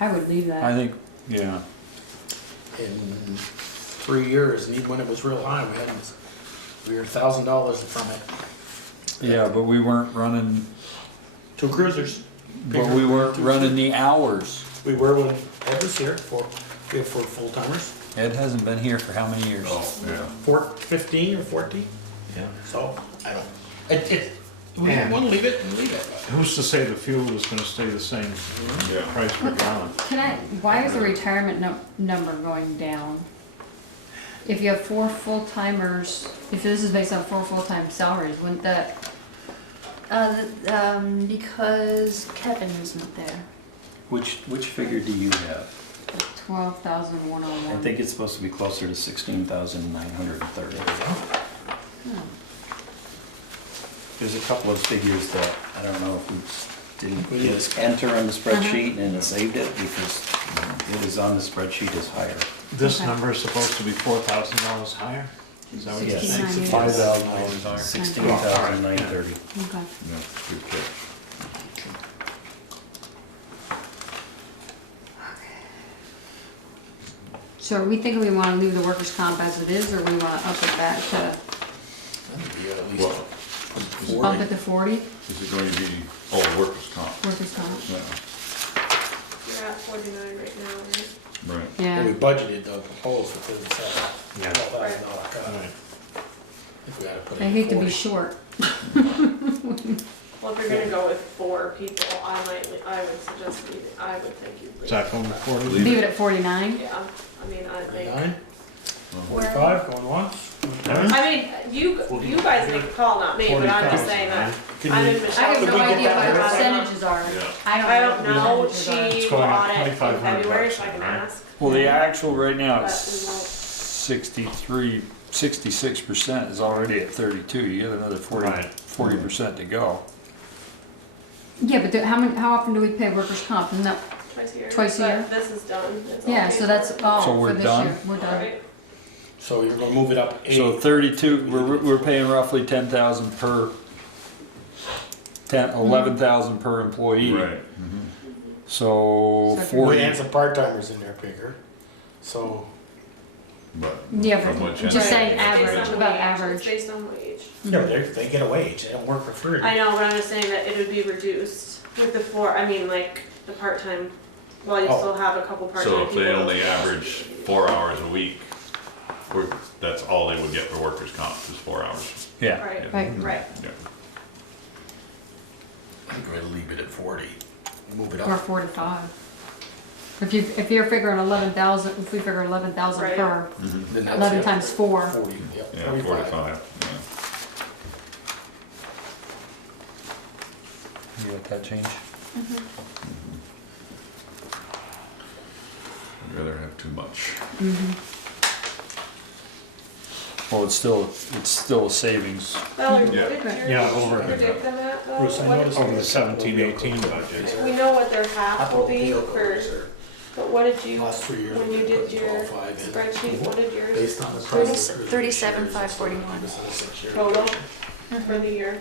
I would leave I that. think, yeah. In 3 years, and even when it was real high, we were $1,000 from it. Yeah, but we weren't running, 2 cruisers. but we weren't running the hours. We were when Ed was here for full timers. Ed hasn't been here for how many years? oh, yeah. 15 or 14. Yeah. So I don't. We And- want to leave it and leave it. Who's to say the fuel is gonna stay the same Yeah. price per gallon? Why is the retirement number going down? If you have 4 full-timers, if this is based on 4 full-time salaries, wouldn't that, Because Kevin isn't there. Which figure do you have? 12,101? I think it's supposed to be closer to 16,930. There's a couple of figures that, I don't know if we just didn't just enter on the spreadsheet and it saved it, because it was on the spreadsheet as higher. This Okay. number is supposed to be $4,000 higher? Is that what you're Yes. saying? 16,980. $5,000 higher. 16,930. Okay. Yeah, good catch. So are we thinking we wanna leave the workers' comp as it is, or we wanna up it back to, I think we at least Well, bump 40. it to 40, is it going to be, workers' comp? workers' comp? Yeah, You're at 49 right now, right? right. And we Yeah, budgeted the proposal for 37. Yeah. $12,000 cut. All right. If we had to put I in hate to be 40. short. Well, if you're gonna go with 4 people, I would suggest I would think you'd. Is that going to 40? Leave it at 49? Yeah, I mean, I think. 49, Where- 45, going once. I mean, you guys make a call, not me, but I'm just saying that. Can I'm we- in I have Michelle's. Could no we get idea that what the verified? percentages are. Yeah. I don't what the know, percentages are. she It's will going up audit in 2,500 February, bucks, so I can right? ask. Well, the actual right now, But it's we won't. 66% is already at 32. You got another 40% to go. Yeah, but how often do we pay workers' comp? Isn't that, Twice a year. Twice a but year? This is done. It's all yeah, paid so that's for. all So for we're this done? year. We're done. Right. So you're gonna move it up 8. So 32, we're paying roughly 10,000 per, 11,000 per employee. Right. So So- 40. And some part-timers in there, bigger. So, But. Yeah, from but what just Jen saying said, average, Based on about wage. average. It's based on wage. no, they get a wage, they don't work for free. I know, but I'm just saying that it would be reduced with the 4, I mean, like, the part-time, well, you Oh. still have a couple part-time So people. if they only average 4 hours a week, that's all they would get for workers' comp, is 4 hours. Yeah. Right, Right. right. Yeah. I'm gonna leave it at 40, move it Or up. 45. If you're figuring 11,000, if we figure 11,000 Right. per, Then that's 11 it. times 4. 40, yep, Yeah, 45. 45, yeah. You let that change? I'd rather have too much. Well, it's still a savings. Valerie, Yeah. what did yours Yeah, over. predict them at, though? Bruce, I What noticed did- Over the 17-18 budget. We know what their half will Capital be vehicles for, are but what did you, last 3 years. when you we did put your 12.5 in. spreadsheet, what did yours Based on the price of cruisers, 37,541. shares, on a 6-year. total for the year?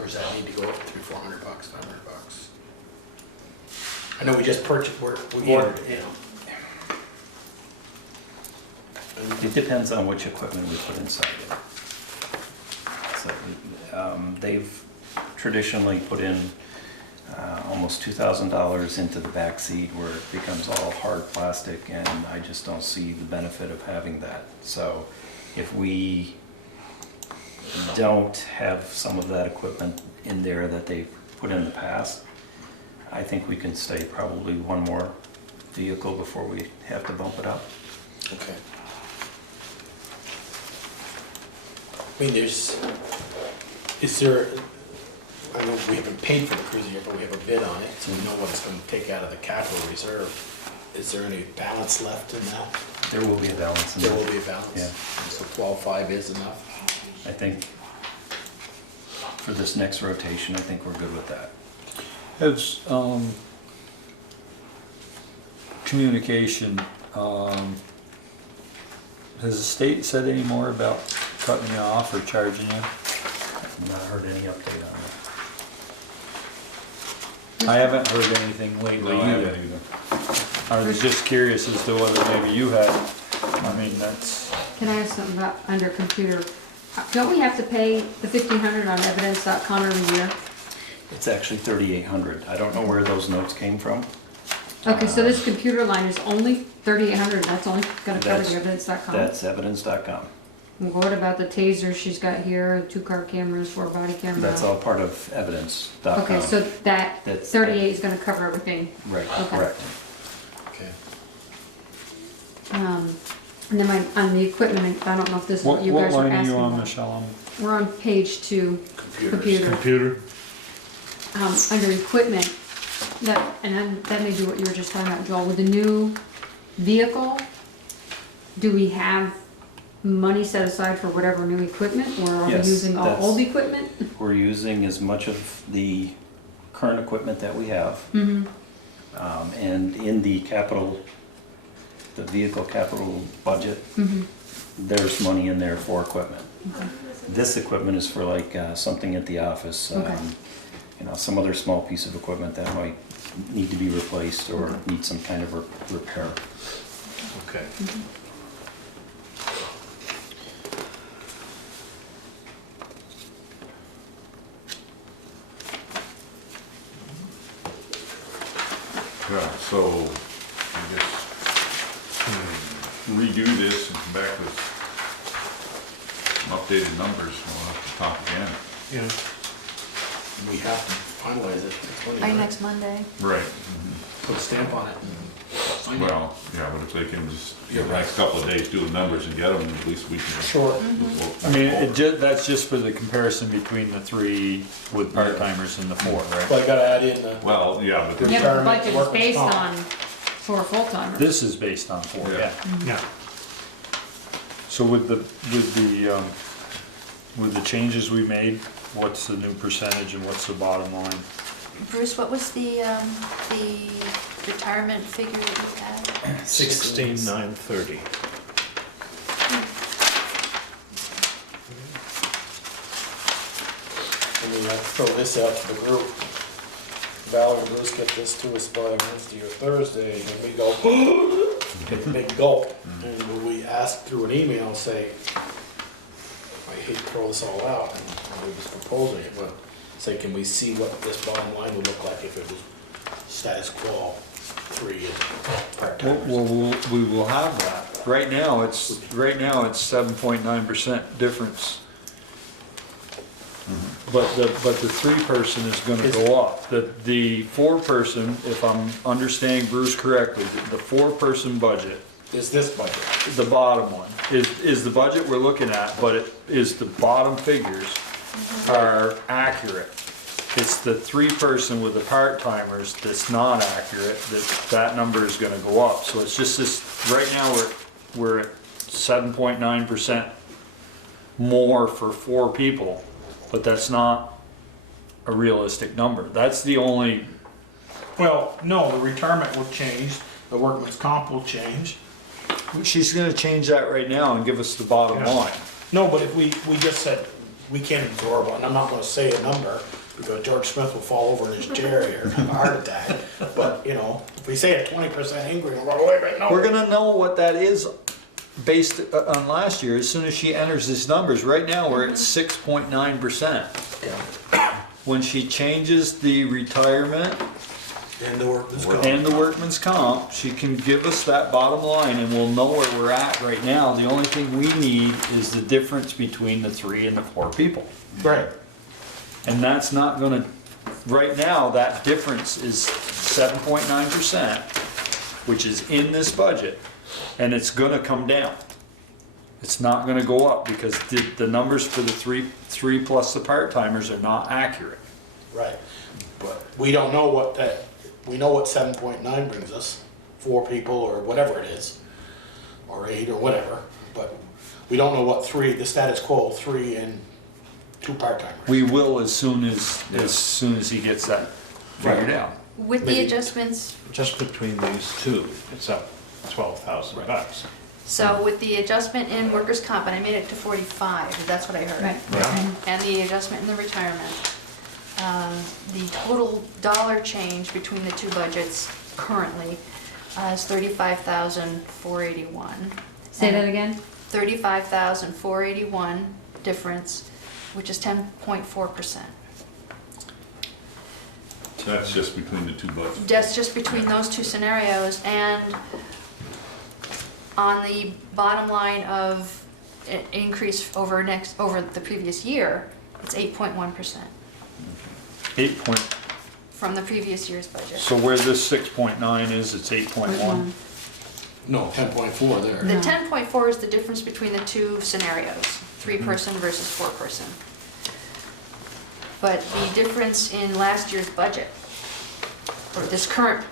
Or does that need to go up $300-400, $500? I know we just purchased, we ordered it, you know. It depends on which equipment we put inside it. So, they've traditionally put in almost $2,000 into the back seat where it becomes all hard plastic, and I just don't see the benefit of having that. So if we don't have some of that equipment in there that they've put in the past, I think we can stay probably one more vehicle before we have to bump it up. Okay. I mean, is there, I know we haven't paid for the cruiser yet, but we have a bid on it, so we know what it's gonna take out of the capital reserve. Is there any balance left in that? There will be a balance in There that. will be a balance? Yeah. So 12.5 is enough? I think for this next rotation, I think we're good with that. Has, communication, has the state said any more about cutting you off or charging you? I've not heard any update on that. I haven't heard anything lately No, I either. haven't either. I was just curious as to whether maybe you had, I mean, that's, Can I ask something about under computer? Don't we have to pay the 1,500 on evidence.com every year? It's actually 3,800. I don't know where those notes came from. Okay, so this computer line is only 3,800, that's only gonna cover That's- the evidence.com? That's evidence.com. And what about the taser she's got here, 2-car cameras, 4-body camera? That's all part of evidence.com. Okay, so that That's- 38 is gonna cover everything. Right, Okay. correct. Okay. And then on the equipment, I don't know if this is what, what you what guys are line are asking you on, about. Michelle? We're on page 2, Computers. computer. Computer, Under equipment, that may be what you were just talking about, Joel, with the new vehicle, do we have money set aside for whatever new equipment, or are we Yes, using all that's- old equipment? We're using as much of the current equipment that we have. Mm-hmm. And in the capital, the vehicle capital budget, Mm-hmm. there's money in there for equipment. This equipment is for like something at the office. Okay. You know, some other small piece of equipment that might need to be replaced or need some kind of repair. okay. Yeah, so I guess redo this and come back with some updated numbers, we'll have to talk again. Yeah, We have to finalize it next Monday, By right? next Monday. Right. Put a stamp on it and sign it. Well, yeah, but if they can just, Yeah, the next couple of days, do the numbers and get them, at least we can. Sure. I mean, that's just for the comparison between the 3 with part-timers and the 4, right? But I gotta add in the, Well, yeah, but Yeah, there's, but the Retirement, budget is workers' based comp. on 4 full-timers. This is based on 4, Yeah. yeah. yeah. So with the changes we made, what's the new percentage and what's the bottom line? Bruce, what was the retirement figure that you had? 16,930. and we have to throw this out to the group. Valerie and Bruce get this to us by Wednesday or Thursday, and we go, take a big gulp. And when we ask through an email, say, I hate to throw this all out, and we was proposing it, but say, can we see what this bottom line would look like if it was status quo, 3 and part-timers? Well, we will have that. Right now, it's 7.9% difference. But the 3-person is gonna go up. The 4-person, if I'm understanding Bruce correctly, the 4-person budget, Is this budget? the bottom one, is the budget we're looking at, but it is the bottom figures are accurate. It's the 3-person with the part-timers that's not accurate, that number is gonna go up. So it's just this, right now, we're at 7.9% more for 4 people, but that's not a realistic number. That's the only, Well, no, the retirement will change, the workman's comp will change. she's gonna change that right now and give us the bottom Yeah. line. No, but if we just said, we can't absorb one, I'm not gonna say a number, because George Smith will fall over in his chair here and have a heart attack. But, you know, if we say a 20% increase, we're wait a minute, no. We're gonna know what that is based on last year as soon as she enters these numbers. Right now, we're at 6.9%. Yeah. when she changes the retirement And the workman's comp. and the workman's comp, she can give us that bottom line and we'll know where we're at right now. The only thing we need is the difference between the 3 and the 4 people. Right. And that's not gonna, right now, that difference is 7.9%, which is in this budget, and it's gonna come down. It's not gonna go up because the numbers for the three plus the part-timers are not accurate. Right. But we don't know what that, we know what 7.9 brings us, 4 people or whatever it is, or 8 or whatever, but we don't know what the status quo, 3 and 2 part-timers. We will as soon as he gets that figured out. With the Maybe. adjustments, Just between these two, it's up $12,000. so with the adjustment in workers' comp, and I made it to 45, that's what I heard. Right. Yeah. And the adjustment in the retirement, the total dollar change between the two budgets currently is $35,481. Say that again? $35,481 difference, which is 10.4%. So that's just between the two budgets. That's just between those two scenarios, and on the bottom line of increase over the previous year, it's 8.1% 8 point, from the previous year's budget. so where this 6.9 is, it's 8.1. No, 10.4 there. The No. 10.4 is the difference between the two scenarios, 3-person versus 4-person. But the difference in last year's budget, or this current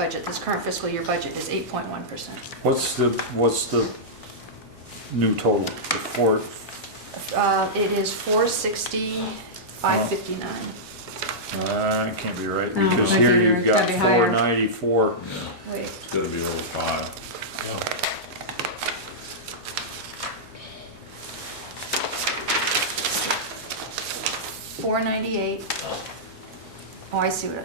fiscal year budget, is 8.1%. What's the new total? The 4, It is 460,559. it can't be right, No, because right here here, you've it's got gotta be higher. 494. Wait, It's gotta be over 5. Yeah. $498. Oh, I see what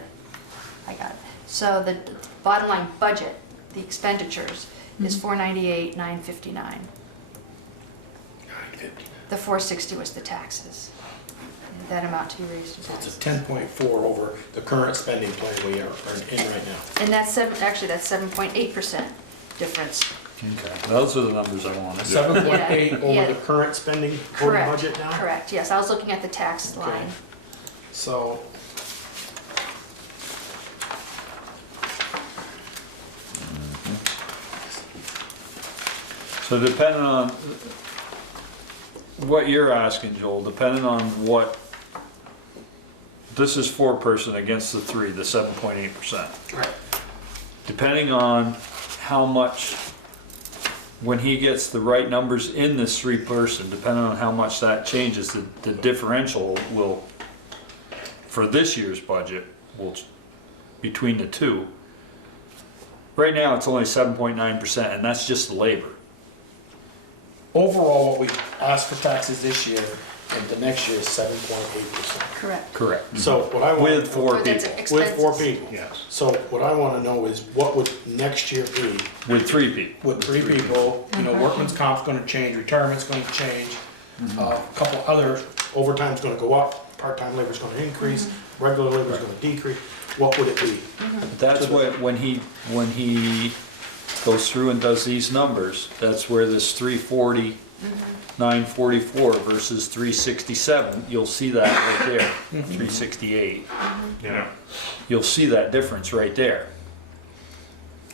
I got it. So the bottom line budget, the expenditures, is $498,959. 950. The 460 was the taxes. That amount to be raised to So it's a taxes. 10.4 over the current spending plan we are in right now. And that's actually that's 7.8% difference. Okay, those are the numbers I wanted. 7.8 Yeah. over the current spending for the Correct, budget now? correct, yes, I was looking at the tax Okay. line. So, So depending on what you're asking, Joel, depending on what, this is 4-person against the 3, the 7.8%. right, Depending on how much, when he gets the right numbers in this 3-person, depending on how much that changes, the differential will, for this year's budget, will, between the two. Right now, it's only 7.9%, and that's just the labor. overall, what we asked for taxes this year and the next year is 7.8%. Correct. Correct. So what I want. With 4 Or that's people, With 4 expenses. people. Yes. So what I wanna know is what would next year be with 3 people. with 3 people? You know, workman's comp's gonna change, retirement's gonna change, a couple other, overtime's gonna go up, part-time labor's gonna increase, regular labor's gonna decrease. What would it be? That's what, when he goes through and does these numbers, that's where this 340, 944 versus 367, you'll see that right there, 368. Yeah. You'll see that difference right there.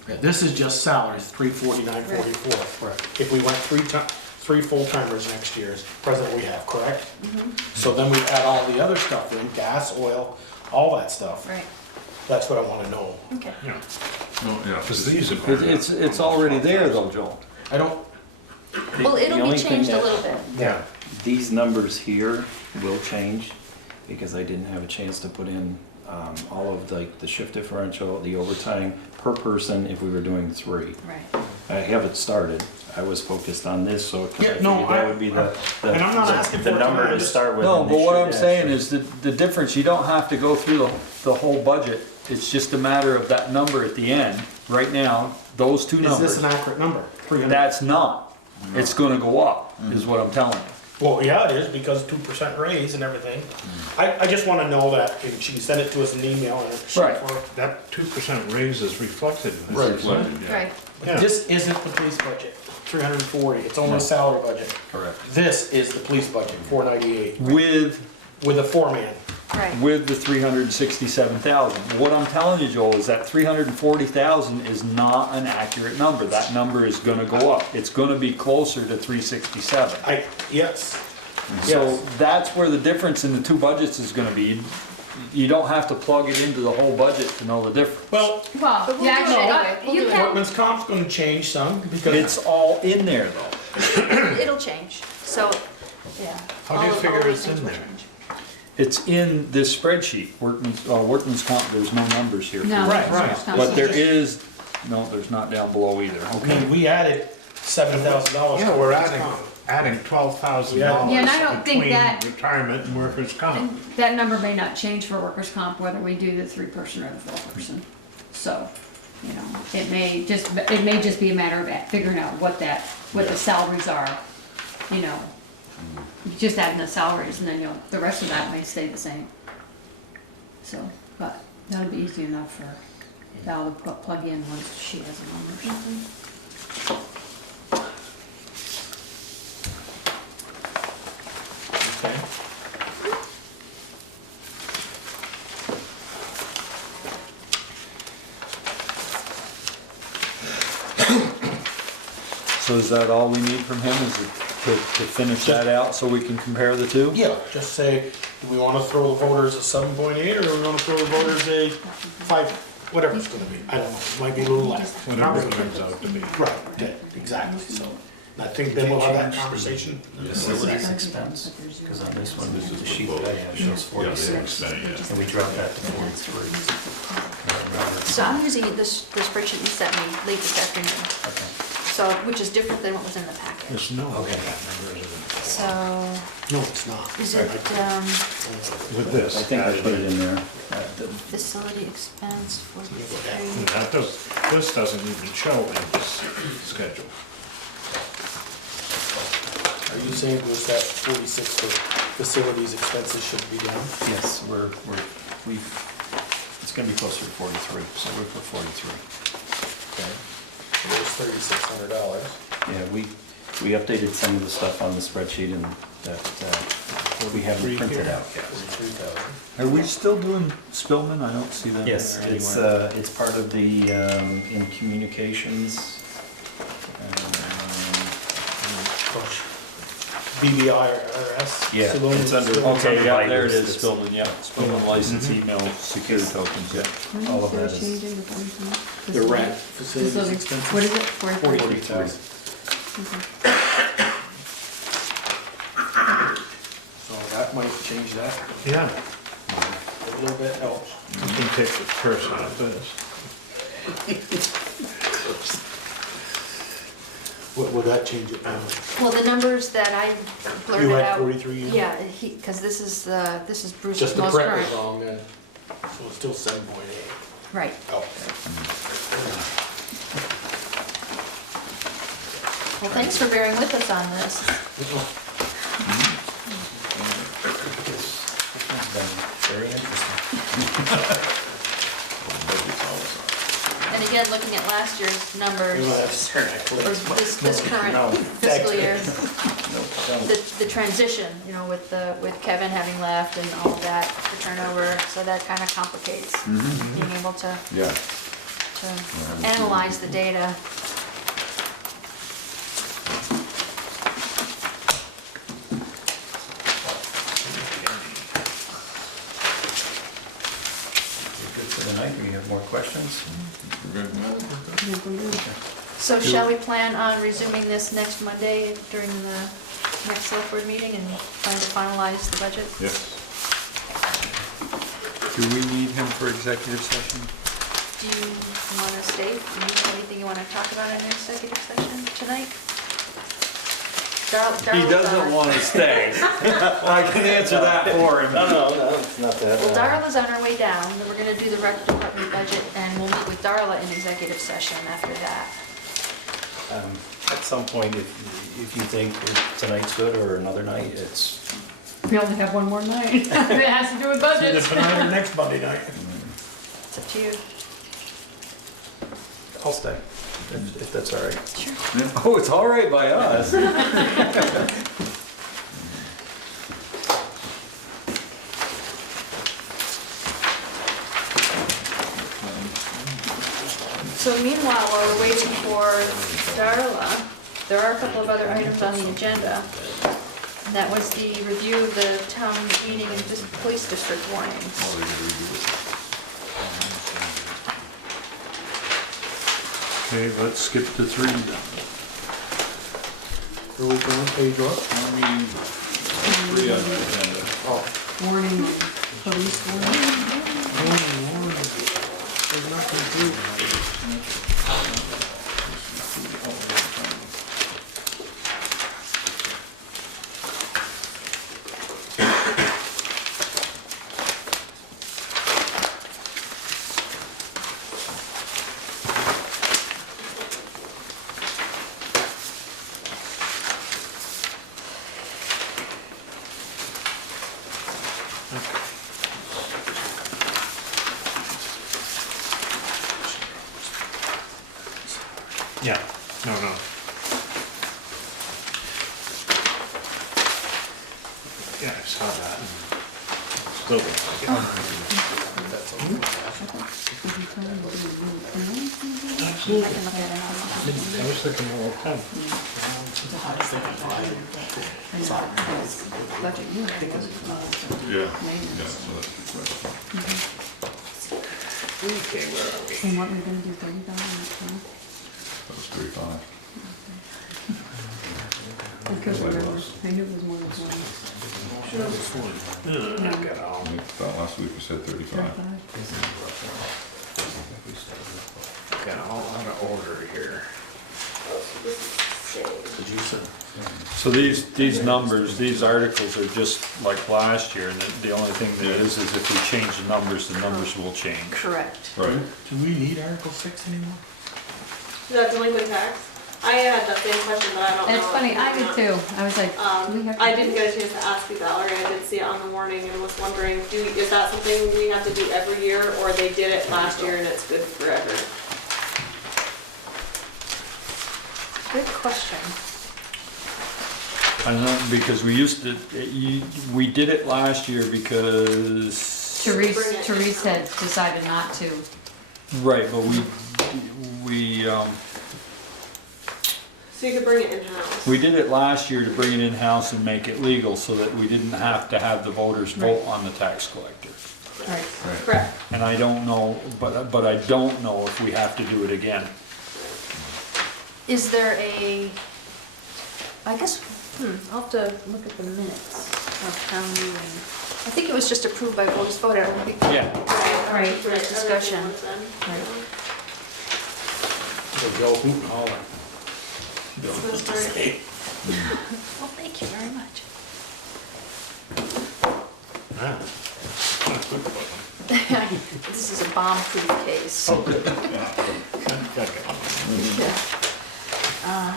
Yeah, this is just salaries, 349, 44. Right. If we went 3 full-timers next year, is present we have, correct? So then we add all the other stuff in, gas, oil, all that stuff. Right, That's what I wanna know. okay. Yeah. Oh, yeah. Because these are. It's already there though, Joel. I don't, Well, The it'll be only thing changed a that- little bit. Yeah. These numbers here will change because I didn't have a chance to put in all of the shift differential, the overtime per person if we were doing 3. Right. I haven't started. I was focused on this, so 'cause I Yeah, figured no, that I- would be the and I'm not asking the for it number tonight, to just- start with. No, and but they what should I'm saying actually- is the difference, you don't have to go through the whole budget. It's just a matter of that number at the end. Right now, those two is this numbers, an accurate number? 300? that's not. It's gonna go up, is what I'm telling you. Well, yeah, it is, because 2% raise and everything. I just wanna know that, and she can send it to us in an email and a sheet Right. for it. That 2% raise is reflected in Right. this. Reflected, yeah. Right, Yeah. This isn't the police budget, 340, it's only a salary budget. Correct. This is the police budget, 498, With with a foreman. right. with the 367,000. What I'm telling you, Joel, is that 340,000 is not an accurate number. That number is gonna go up. It's gonna be closer to 367. Yes. So Yes. that's where the difference in the two budgets is gonna be. You don't have to plug it into the whole budget to know the difference. Well, Well, But we'll you do actually, it anyway. We'll you do it. can, workman's comp's gonna change some, because It's all in there though. It'll change, so, yeah. How do you All- figure all these it's in things will there? change. It's in this spreadsheet, workman's comp, there's no numbers here. no. Right, it's right. not. But there is, no, there's not down below either, I okay? mean, we added $7,000. Yeah, to we're workman's adding, comp. adding $12,000 Yeah, and I don't think between that- retirement and workers' comp. That number may not change for workers' comp, whether we do the 3-person or the 4-person. So, you know, it may just be a matter of figuring out what the salaries are, you know. Just adding the salaries and then the rest of that may stay the same. So, but that'll be easy enough for Val to plug in once she has a number. Okay. So is that all we need from him, is to finish that out so we can compare the two? Yeah, just say, do we wanna throw the voters a 7.8, or do we wanna throw the voters a 5, whatever it's gonna be, I don't know, it might be a little less. Whatever it turns out to be. Right, yeah, exactly, so, I think then we'll have that conversation. Facilities expense, because on this one, the sheet that I have shows Yeah, they 46, extend it, yeah. and we dropped that to 43. So I'm using the spreadsheet you sent me late this afternoon, Okay. so, which is different than what was in the packet. There's no way Okay. that number is So, No, it's not. is it, with this. I think I put it in there. facility expense, And 43? that this doesn't even show in this schedule. Are you saying was that 46 for facilities expenses should be down? Yes, it's gonna be closer to 43, so we're for 43. Okay. So there's $3,600. Yeah, we updated some of the stuff on the spreadsheet and that we haven't printed out yet. 43,000. Are we still doing Spillman? I don't see that in Yes, there anywhere. it's part of the, in communications. Gosh. BBIRS? Yeah, Salone- it's under- Salone- Okay, yeah, there it is, It's- Spillman, yeah, Spillman license email security tokens, yeah. All of that is The rent, facilities What expenses. is it, 43? 43. So that might change that Yeah, a little bit, helps. you can take the first out of this. What would that change it now? Well, the numbers that I You blurted had out. 43 in? Yeah, because this is Bruce's Just the most print current. was wrong then, so it's still 7.8. Right. Oh. Well, thanks for bearing with us on this. Very interesting. And again, looking at last year's numbers, You know, that's or technically. this current No. fiscal year, No, the transition, with Kevin having left and all of that, the turnover, so that kind of complicates being able to Yeah. analyze the data. You're good for the night, or you have more questions? We're good. So shall we plan on resuming this next Monday during the next select board meeting and trying to finalize the budget? Yes. Do we need him for executive session? Do you want to stay? Do you have anything you want to talk about in your executive session tonight? He doesn't want to stay. I can answer that for him. No, it's not that. Well, Darla's on her way down, then we're gonna do the rec department budget, and we'll meet with Darla in executive session after that. At some point, if you think tonight's good or another night, it's, We only have one more night. It has to do with Either budgets. tonight or next Monday night. It's up to you. I'll stay, if that's all right. Sure. Oh, it's all right by us. So meanwhile, while we're waiting for Darla, there are a couple of other items on the agenda. And that was the review of the town meeting and police district warnings. Okay, let's skip to 3 then. Are we going page what? I mean, 3 on the agenda. Warning, police warning. There's nothing to do. Yeah, no. Yeah, I saw that. Still don't like it. I was thinking all the time. Budget, you know, Yeah, so that's the question. Okay, where are we? And what we're gonna do, 30,000, That was 3.5. I couldn't remember. I knew it was more than 20. I've got all. I thought last week we said 35. 35. Got all out of order here. Did you send? So these numbers, these articles are just like last year, and the only thing that is if we change the numbers will change. Correct. Right. Do we need Article 6 anymore? Is that delinquent tax? I had that same question, but I don't know. It's funny, I did too. I was like, do we have to? I didn't get a chance to ask you, Valerie, I did see it on the warning and was wondering, is that something we have to do every year, or they did it last year and it's good forever? Good question. I know, because we used to, we did it last year because. Therese had decided not to. Right, but So you could bring it in-house? we did it last year to bring it in-house and make it legal so that we didn't have to have the voters vote on the tax collector. Right. Correct. And I don't know, but I don't know if we have to do it again. Is there a, I guess, I'll have to look at the minutes of town meeting. I think it was just approved by voice vote, I don't think. Yeah. Right, for this discussion. Right. So Joe hoot and holler. Well, thank you very much. Ah. This is a bomb-proof case. Okay. Yeah.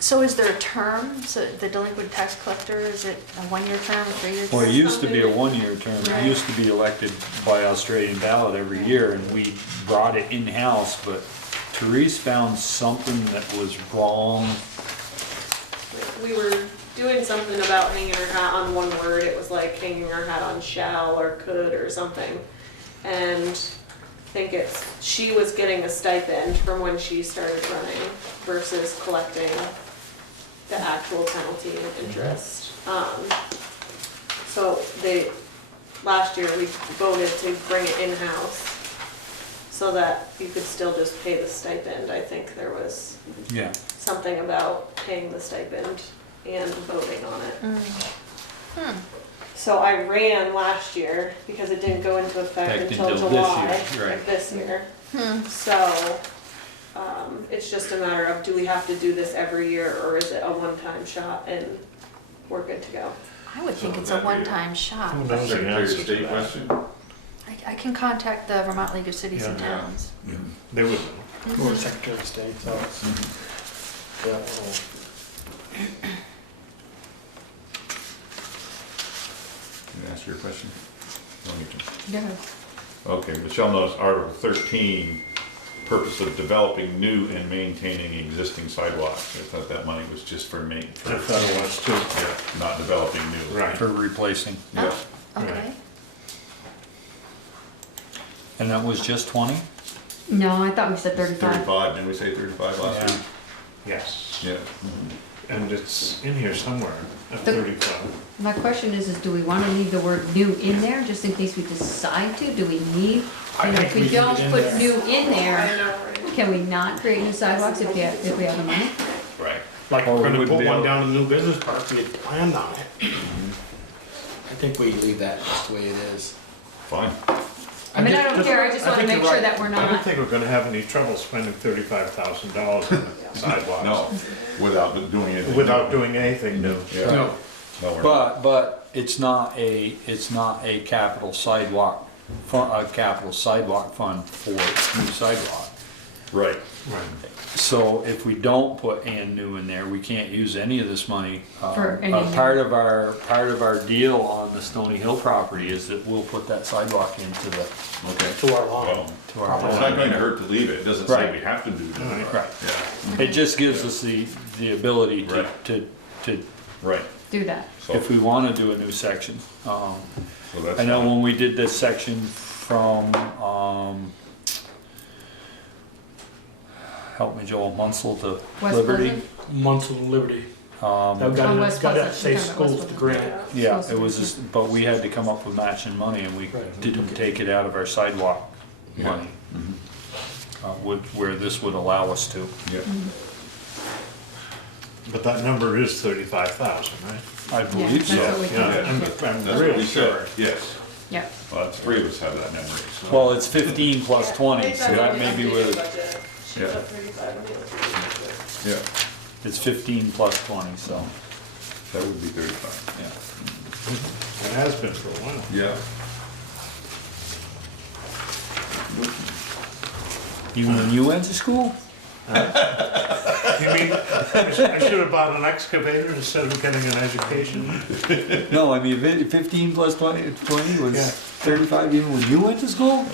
So is there a term, so the delinquent tax collector, is it a 1-year term, a 3-year term? Well, it used to be a 1-year term. It used to be elected by Australian ballot every year, and we brought it in-house, but Therese found something that was wrong. We were doing something about hanging her hat on one word, it was like hanging her hat on shall or could or something. And I think she was getting a stipend from when she started running versus collecting the actual penalty and interest. So last year we voted to bring it in-house so that you could still just pay the stipend. I think there was Yeah. something about paying the stipend and voting on it. So I ran last year because it didn't go into effect until this July year, right. of this year. So it's just a matter of, do we have to do this every year, or is it a one-time shot and we're good to go? I would think So it's a that'd be a- one-time shot. Who knows? Secretary of State Yeah. question? I I can contact the Vermont League of Cities and Yeah. Towns. They would know. Or Secretary of State, so it's, yeah, well, Can I ask you a question? No, you can. Yeah. Okay, Michelle knows Article 13, purpose of developing new and maintaining existing sidewalks. I thought that money was just for I thought it was too. yeah, not developing new. Right. For replacing. Yeah, Okay. Right. And that was just 20? No, I thought we said 35. 35, didn't we say 35 last Yeah. week? Yes. Yeah. And it's in here somewhere at The- 35. My question is do we want to leave the word new in there, just in case we decide to? Do we need, I you know, think if we we leave it don't in put there. new in I there, know, right? can we not create new sidewalks if we have the money? Right. like, Or we're we gonna wouldn't put be one able- down in the new business park, we had planned on it. I think we leave that just the way it is. Fine. I mean, I don't care, I just want to think make you're sure right. that we're I don't not, think we're gonna have any trouble spending $35,000 on sidewalks. No, without doing it. Without doing anything new. Yeah. No. No, we're not. But it's not a capital sidewalk, a capital sidewalk fund for new sidewalk. Right. Right. So if we don't put and new in there, we can't use any of this money. For any new. Part of our deal on the Stony Hill property is that we'll put that sidewalk into the, Okay. To our lawn. Well, to our it's not lawn. going to hurt to leave it. It doesn't say Right. we have to do that. Right. Yeah, It just gives us the ability Right. to, right. do that. So, if we wanna do a new section. so that's. I know fine. when we did this section from, help me Joel, Munsell to West Liberty. Pleasant? Months of Liberty. I've Um, Oh, got West it, got Pleasant. that safe You're talking about schools West to Pleasant. grant. yeah, it was just, but we had to come up with matching money and we Right. didn't take it out of our sidewalk Yeah. money. Where this would allow us to. Yeah. But that number is 35,000, right? I Yeah, believe that's so. what we Yeah, thought. I'm That's what real we sure. said, yes. Yeah, Well, three of us have that memory, so. Well, it's 15 plus 20, so that may be where, Yeah. Yeah, it's 15 plus 20, so, that would be 35. yeah. It has been for a while. Yeah. Even when you went to school? You mean, I should have bought an excavator instead of getting an education? No, I mean, 15 plus 20 was Yeah. 35 even when you went to school?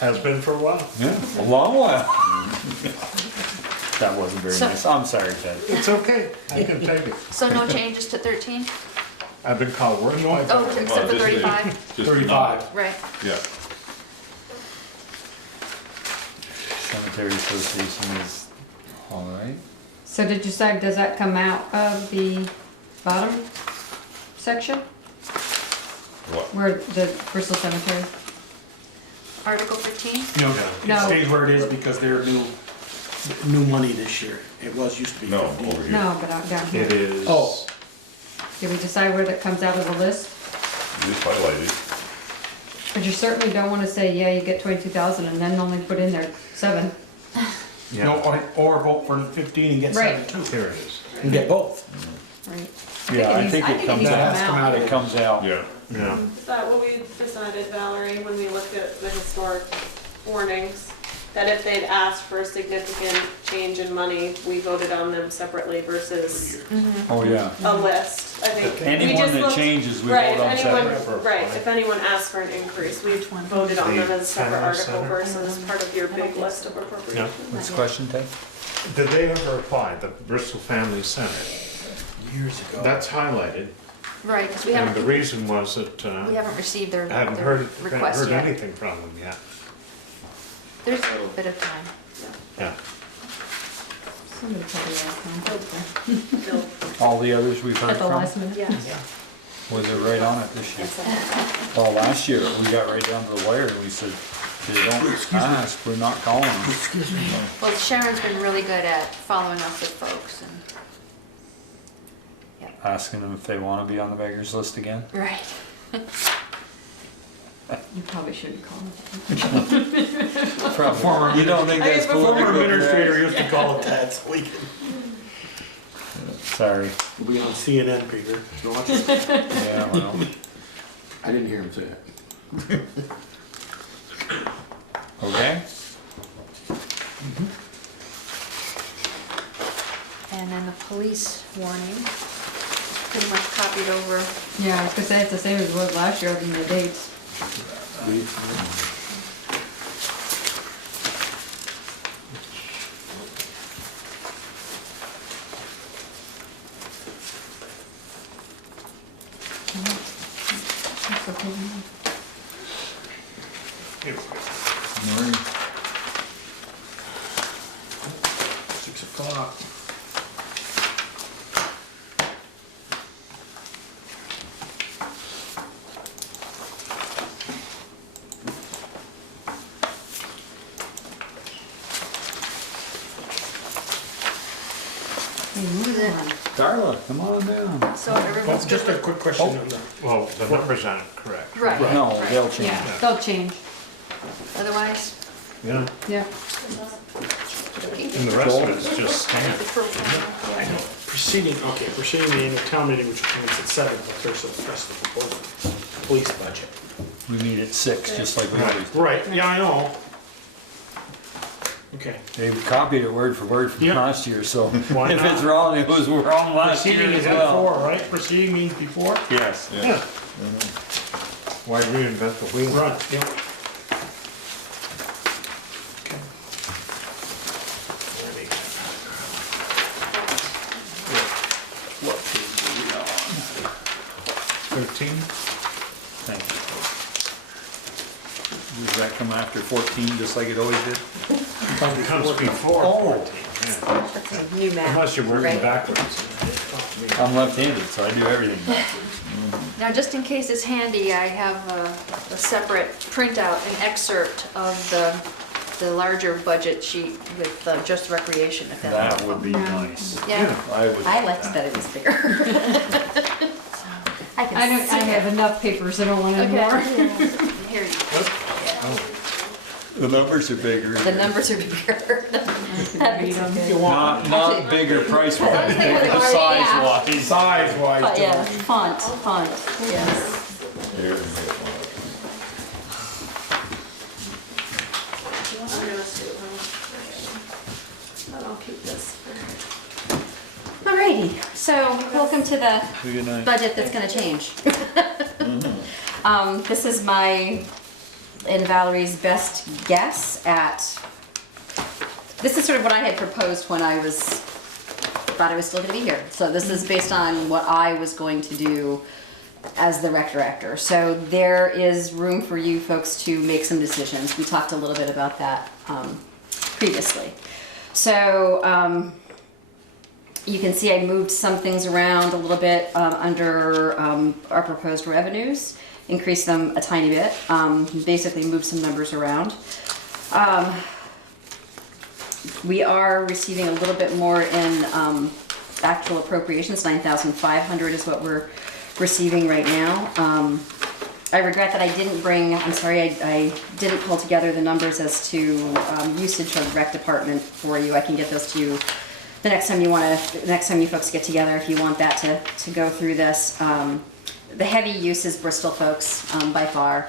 Has been for a while. Yeah, a long while. That wasn't very So- nice. I'm sorry, Ted. It's okay, I can take it. So no changes to 13? I've been called worse. Oh, Well, except for just the- 35? just the 35. Right. Yeah. Cemetery Association is all right. so did you decide, does that come out of the bottom section, What? where the Bristol Cemetery? Article 15? No, No. it stays where it is because they're new money this year. It was, used to be No, 15. over here. No, but out down here. It is. Oh. Did we decide where that comes out of the list? It is highlighted. But you certainly don't wanna say, yeah, you get 22,000 and then only put in there 7. Yeah, No, or vote for 15 and get Right. 7 too. here it is. And get both. Right. Yeah, I needs- think it comes needs to out. come out. It comes out. Yeah. Yeah. Is that what we decided, Valerie, when we looked at the historic warnings? That if they'd asked for a significant change in money, we voted on them separately versus Oh, yeah. a list? I think we Anyone just that looked- changes, we Right, vote if on anyone, separate. right, if anyone asked for an increase, we voted on them as a separate The article town versus part of your big list of appropriations. What's the question, Ted? Did they ever apply, the Bristol Family Center? Years ago. That's highlighted, Right, because we and the haven't, reason was that we haven't received their I hadn't their heard request yet. anything from them yet. There's a little bit of time. Yeah. Somebody probably asked them. All the others we've heard At the from? last minute? Yes. Was it right on it this year? Well, last year, we got right down to the wire and we said, if they don't ask, we're not calling them. Excuse me. Well, Sharon's been really good at following up with folks and, Asking them if they wanna be on the beggars list again. right. You probably shouldn't call them. Probably. You don't think that's cool? Former administrator used to call it that, so we can. Sorry. We'll be on CNN, Peter. Watch. Yeah, well, I didn't hear him say it. Okay? And then the police warning, pretty much copied over. Yeah, I was gonna say it's the same as it was last year, other than the dates. That's okay. Here we go. Marie? 6 o'clock. Hey, move it on. Darla, come on down. So everyone's Just good. a quick question on the, Well, the numbers aren't correct. Right. No, right. they'll change. Yeah, they'll change, Otherwise, Yeah, yeah. and the rest of it's just standard. the propane, I know, preceding the annual town meeting, which commences at 7, but there's a rest of the proposal, police budget. We meet at 6, just like we always do. Right, yeah, I know. Okay. They copied it word for word from Yeah. last year, so Why if not? it's wrong, it was wrong last year Preceding as is well. before, right? Preceding means before? Yes. Yeah. Why reinvent the wheel? Run, yeah. Okay. What page are we on? 13? Thank you. Does that come after 14, just like it always did? It comes before Oh. 14, yeah. that's a new map. Unless you're working right? backwards. I'm left-handed, so I do everything backwards. Now, just in case it's handy, I have a separate printout, an excerpt of the larger budget sheet with just recreation, if that That helps. would be nice. Yeah. I would. I liked that it was bigger. I can I don't, I see have enough papers, I don't want any more. Okay. Here you go. The numbers are bigger. the numbers are bigger. That makes it good. Not bigger price wise, long as they were bigger already size wise. Size wise. But yeah, font, yes. I'll keep this. Alrighty, so welcome to the Good night. budget that's gonna change. This is my and Valerie's best guess at, this is sort of what I had proposed when I thought I was still gonna be here. So this is based on what I was going to do as the rec director. So there is room for you folks to make some decisions. We talked a little bit about that previously. So you can see I moved some things around a little bit under our proposed revenues, increased them a tiny bit, basically moved some numbers around. We are receiving a little bit more in actual appropriations. 9,500 is what we're receiving right now. I regret that I didn't bring, I'm sorry, I didn't pull together the numbers as to usage for the rec department for you. I can get those to you the next time you folks get together, if you want that to go through this. The heavy use is Bristol folks, by far.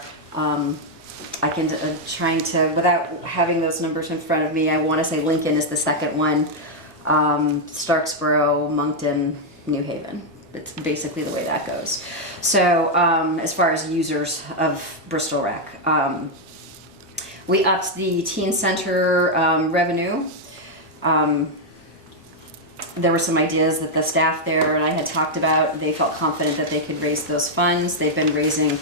I can, trying to, without having those numbers in front of me, I want to say Lincoln is the second one. Starksboro, Moncton, New Haven. It's basically the way that goes. So as far as users of Bristol Rec, we upped the teen center revenue. There were some ideas that the staff there and I had talked about. They felt confident that they could raise those funds. They've been raising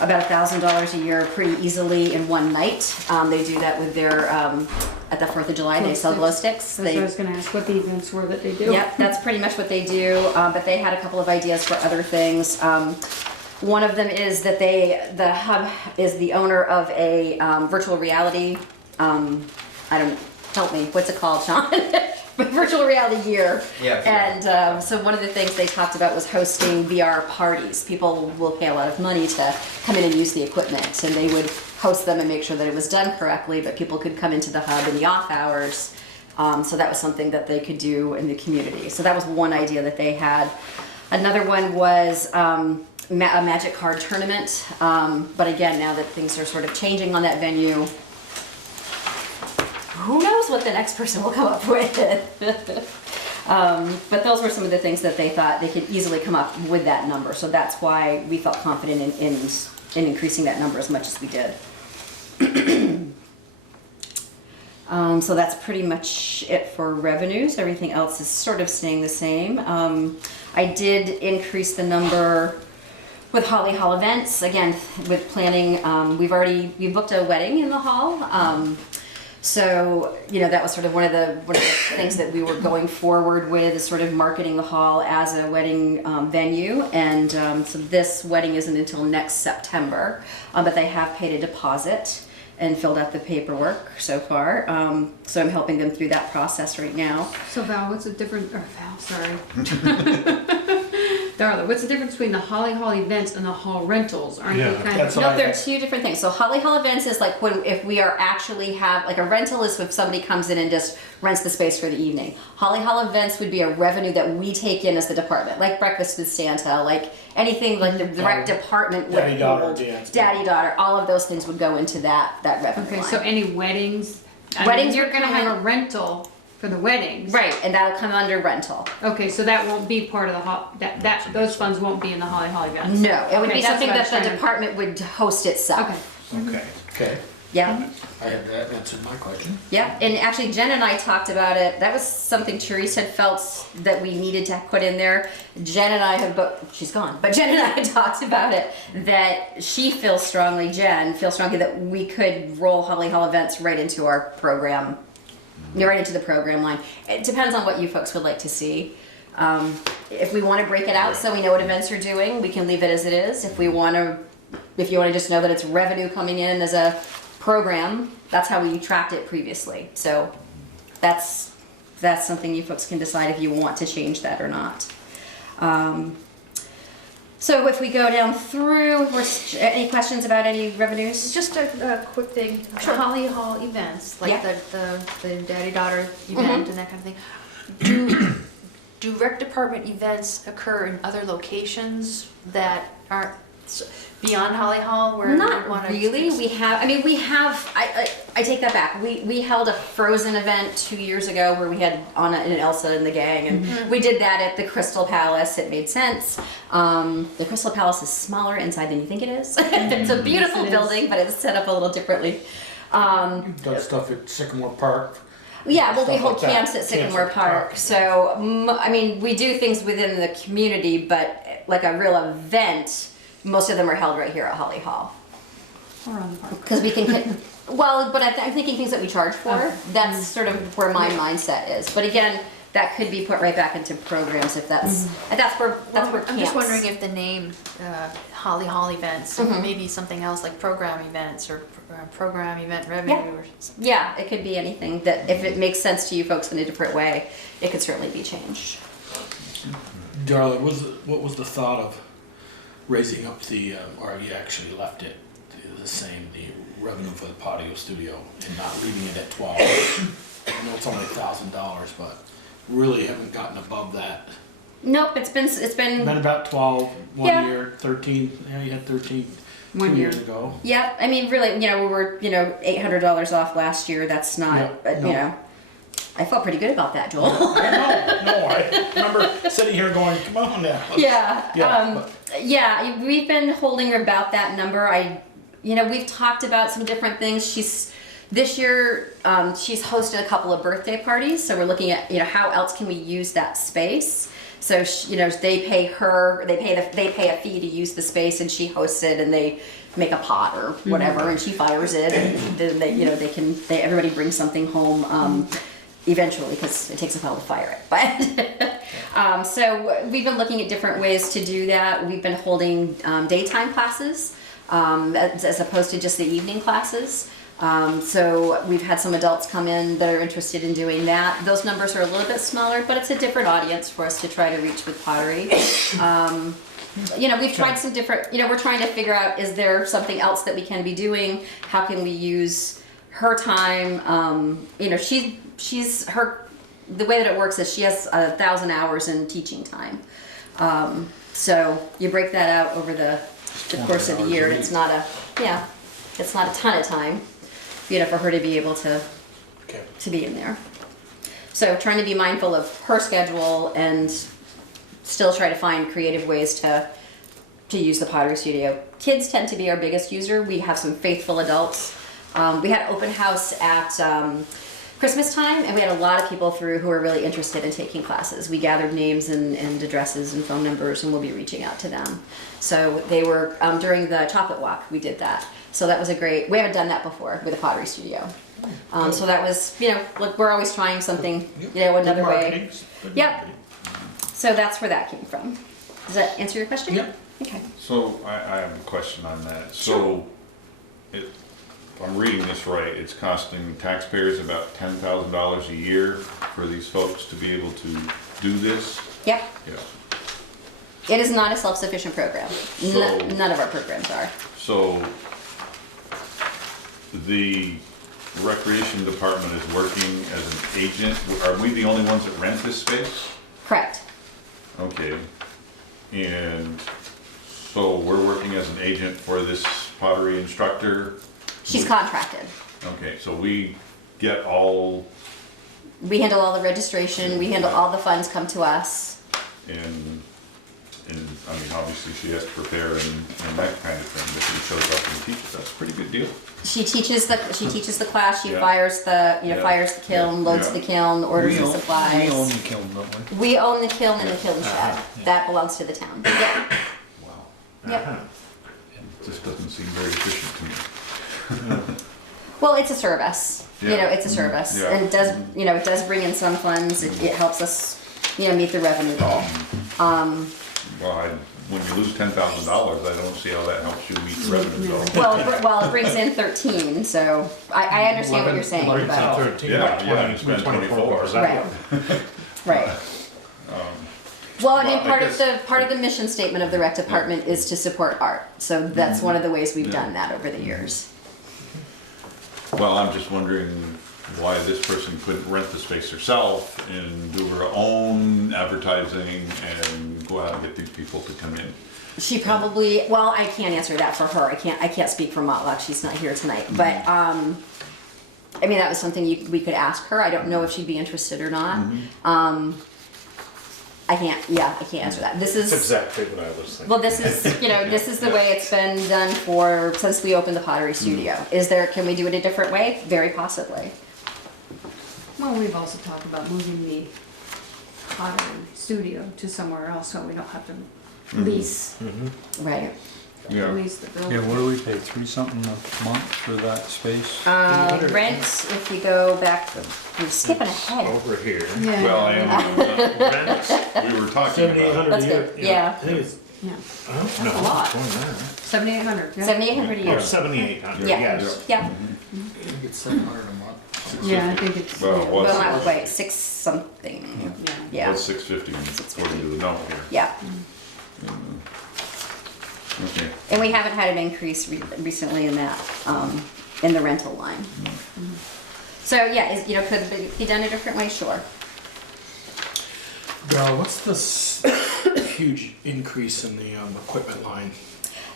about $1,000 a year pretty easily in one night. They do that with their, at the 4th of July, they sell glow sticks. That's what I was gonna ask, what the events were that they do. Yep, that's pretty much what they do, but they had a couple of ideas for other things. One of them is that the hub is the owner of a virtual reality, help me, what's it called, Sean? Virtual reality gear. Yeah. And so one of the things they talked about was hosting VR parties. People will pay a lot of money to come in and use the equipment, and they would host them and make sure that it was done correctly, but people could come into the hub in the off hours. So that was something that they could do in the community. So that was one idea that they had. Another one was a magic card tournament. But again, now that things are sort of changing on that venue, who knows what the next person will come up with. But those were some of the things that they thought they could easily come up with that number. So that's why we felt confident in increasing that number as much as we did. So that's pretty much it for revenues. Everything else is sort of staying the same. I did increase the number with Holly Hall events. Again, with planning, we've booked a wedding in the hall. So, you know, that was sort of one of the things that we were going forward with, is sort of marketing the hall as a wedding venue. And so this wedding isn't until next September, but they have paid a deposit and filled out the paperwork so far. So I'm helping them through that process right now. So Val, what's the difference, or Val, sorry. Darla, what's the difference between the Holly Hall events and the hall rentals? Aren't Yeah, they kind that's of? what No, they're two different things. So Holly Hall events is like if we are actually have, like a rental is if somebody comes in and just rents the space for the evening. Holly Hall events would be a revenue that we take in as the department, like breakfast with Santa, like anything like the rec department would Daddy-daughter hold. dance. Daddy-daughter, all of those things would go into that revenue Okay, line. so any weddings? Weddings You're would gonna come have in- a rental for the weddings. Right, and that'll come under rental. Okay, so that won't be part of the those funds won't be in the Holly Hall events? No, it would Okay, be that's something what I that was the trying to- department would host itself. Okay. Okay. Okay, Yeah. I had that answered my question. Yeah, and actually Jen and I talked about it. That was something Therese had felt that we needed to put in there. Jen and I have, she's gone, but Jen and I had talked about it, that she feels strongly, Jen feels strongly that we could roll Holly Hall events right into our program, right into the program line. It depends on what you folks would like to see. If we want to break it out so we know what events are doing, we can leave it as it is. If you want to just know that it's revenue coming in as a program, that's how we tracked it previously. So that's something you folks can decide if you want to change that or not. So if we go down through, any questions about any revenues? Just a quick thing, Sure. Holly Hall events, like Yeah. the daddy-daughter event and that kind of thing. Do rec department events occur in other locations that aren't beyond Holly Hall where we Not wanna- really. We have, I take that back. We held a Frozen event 2 years ago where we had Anna and Elsa and the gang, and we did that at the Crystal Palace. It made sense. The Crystal Palace is smaller inside than you think it is. It's a beautiful Yes, it is. building, but it's set up a little differently. Got stuff at Sycamore Park. Yeah, well, we Stuff hold like that. camps at Sycamore Camps at the Park. park. So, we do things within the community, but like a real event, most of them are held right here at Holly Hall. Or on the park. Because we can, well, but I'm thinking things that we charge for. Okay. That's sort of where my mindset is. But again, that could be put right back into programs if that's, and that's where Well, camps. I'm just wondering if the name Holly Hall events, Mhm. maybe something else like program events or program event revenue or something. Yeah, it could be anything that, if it makes sense to you folks in a different way, it could certainly be changed. Darla, what was the thought of raising up the, or you actually left it the same, the revenue for the patio studio and not leaving it at 12? I know it's only $1,000, but really haven't gotten above that. Nope, it's been Been about 12 one Yeah. year, 13, yeah, you had 13 1 2 year. years ago. Yep, I mean, really, we were, $800 off last year. That's not, Yeah, no. I felt pretty good about that, Joel. I remember sitting here going, come on now. Yeah, Yeah, yeah, we've been holding about that number. We've talked about some different things. This year, she's hosted a couple of birthday parties, so we're looking at, how else can we use that space? So, they pay a fee to use the space, and she hosts it, and they make a pot or whatever, and she fires it, and then everybody brings something home, eventually, because it takes a while to fire it. But, so we've been looking at different ways to do that. We've been holding, daytime classes, as opposed to just the evening classes. So we've had some adults come in that are interested in doing that. Those numbers are a little bit smaller, but it's a different audience for us to try to reach with pottery. We've tried some different, we're trying to figure out, is there something else that we can be doing? How can we use her time? The way that it works is she has 1,000 hours in teaching time. So you break that out over the course of the year, and it's not a, yeah, it's not a ton of time, you know, for her to be able to Okay. be in there. So trying to be mindful of her schedule and still try to find creative ways to use the pottery studio. Kids tend to be our biggest user. We have some faithful adults. We had an open house at Christmas time, and we had a lot of people through who were really interested in taking classes. We gathered names and addresses and phone numbers, and we'll be reaching out to them. So they were, during the chocolate walk, we did that. So that was a great, we haven't done that before with a pottery studio. So that was, you know, look, we're always trying something, you know, another way. Yep. So that's where that came from. Does that answer your question? Yep. Okay. So I have a question on that. So if I'm reading this right, it's costing taxpayers about $10,000 a year for these folks to be able to do this? Yep. Yeah. It is not a self-sufficient program. So- None of our programs are. So the recreation department is working as an agent. Are we the only ones that rent this space? Correct. Okay. And so we're working as an agent for this pottery instructor? She's contracted. Okay, so we get all, We handle all the registration, we handle all the funds come to us. and I mean, obviously she has to prepare and that kind of thing, but she shows up and teaches. That's a pretty good deal. She teaches the class, she Yeah. fires the, you know, Yeah. fires the kiln, Yeah. loads Yeah. the kiln, orders the supplies. We own the kiln, don't we? We own the kiln and the kiln shed. Yeah. That belongs to the town. Yep. Wow. Yep. It just doesn't seem very efficient to me. Well, it's a service. You Yeah. know, it's a service. Yeah. And it does, you know, it does bring in some funds. It helps us, you know, meet the revenue goal. Well, when you lose $10,000, I don't see how that helps you meet the revenue goal. Well, it brings in 13, so I understand what you're saying, Brings in but, 13, Yeah, about yeah, 20, you spend 24. right, right. Well, I mean, Well, I part of the mission statement of the rec department is to support art. So that's one of the ways we've done that over the years. Well, I'm just wondering why this person couldn't rent the space herself and do her own advertising and go out and get these people to come in. She probably, well, I can't answer that for her. I can't speak for Motlock. She's not here tonight. But I mean, that was something we could ask her. I don't know if she'd be interested or not. I can't answer that. This That's is, exactly what I was thinking. well, this is, you know, this is the way it's been done since we opened the pottery studio. Can we do it a different way? Very possibly. Well, we've also talked about moving the pottery studio to somewhere else so we don't have to lease, Right. Yeah. lease the Yeah, building. what do we pay, $3 something a month for that space? Rent, if you go back, we're skipping ahead. Over here. Yeah. Well, I am, Rent, we were talking about. 7,800 That's a year. good, yeah. I think it's Yeah, oh, no, a lot. it's more than that. 7,800, yeah. 7,800 a Oh, year. 7,800, Yeah. yes. Yeah. It's $700 a month. Yeah, I think it's, Well, yeah. what's- Well, not quite, 6 something. Yeah. Yeah, What's 650 according to the note here? yeah. Okay. And we haven't had an increase recently in that, in the rental line. So, yeah, you know, could it be done a different way? Sure. Darryl, what's this huge increase in the equipment line?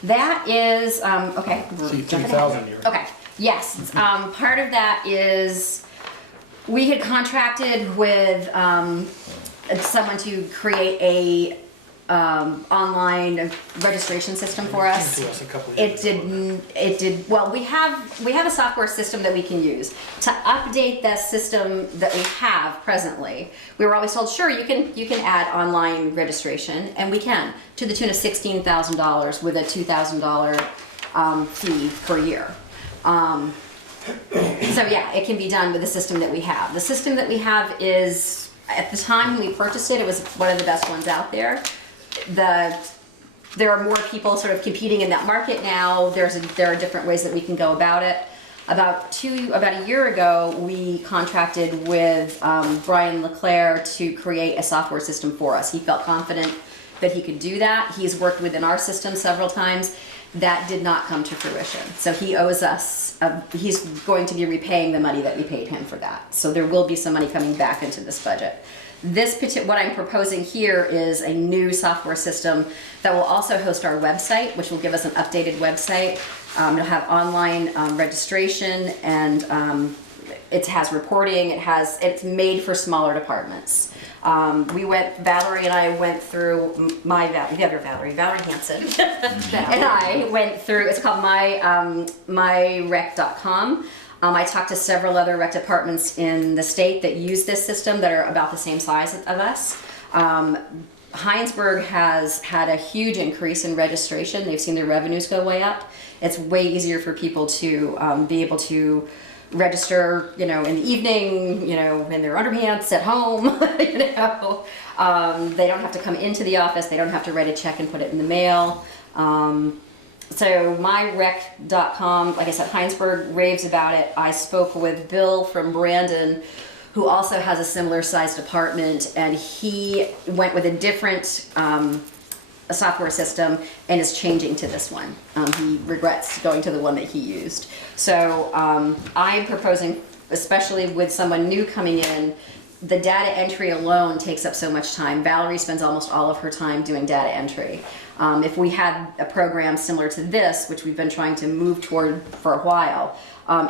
That is, okay. See, jumping 3,000 ahead. here. Okay, yes, part of that is, we had contracted with, someone to create a, online registration system for us. Came to us a couple of It years ago. did, well, we have a software system that we can use. To update the system that we have presently, we were always told, sure, you can add online registration, and we can, to the tune of $16,000 with a $2,000 fee per year. So yeah, it can be done with the system that we have. The system that we have is, at the time when we purchased it, it was one of the best ones out there. There are more people sort of competing in that market now. There are different ways that we can go about it. About a year ago, we contracted with Brian LeClaire to create a software system for us. He felt confident that he could do that. He's worked within our system several times. That did not come to fruition. So he owes us, he's going to be repaying the money that we paid him for that. So there will be some money coming back into this budget. What I'm proposing here is a new software system that will also host our website, which will give us an updated website. It'll have online registration, and it has reporting. It's made for smaller departments. Valerie and I went through the other Valerie Hansen, and I went through, it's called myrec.com. I talked to several other rec departments in the state that use this system that are about the same size of us. Heinsberg has had a huge increase in registration. They've seen their revenues go way up. It's way easier for people to be able to register, in the evening, in their underpants at home, They don't have to come into the office. They don't have to write a check and put it in the mail. So myrec.com, like I said, Heinsberg raves about it. I spoke with Bill from Brandon, who also has a similar sized department, and he went with a different software system and is changing to this one. He regrets going to the one that he used. So I'm proposing, especially with someone new coming in, the data entry alone takes up so much time. Valerie spends almost all of her time doing data entry. If we had a program similar to this, which we've been trying to move toward for a while,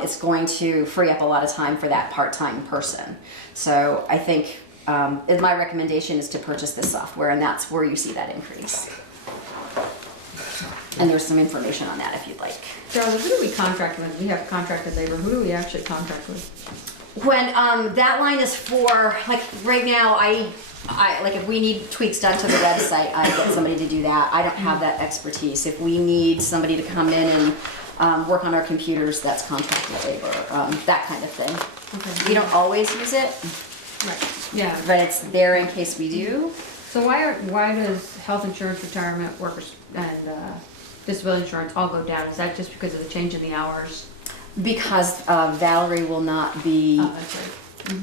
it's going to free up a lot of time for that part-time person. So I think my recommendation is to purchase this software, and that's where you see that increase. And there's some information on that if you'd like. Charlotte, who do we contract with? We have contracted labor. Who do we actually contract with? When that line is for, like right now, I like if we need tweaks done to the website, I get somebody to do that. I don't have that expertise. If we need somebody to come in and work on our computers, that's contracted labor, that kind of thing. Okay. We don't always use it, Right. Yeah. but it's there in case we do. So why does health insurance, retirement, workers, and disability insurance all go down? Is that just because of the change in the hours? Because Valerie will not be, Oh, that's right.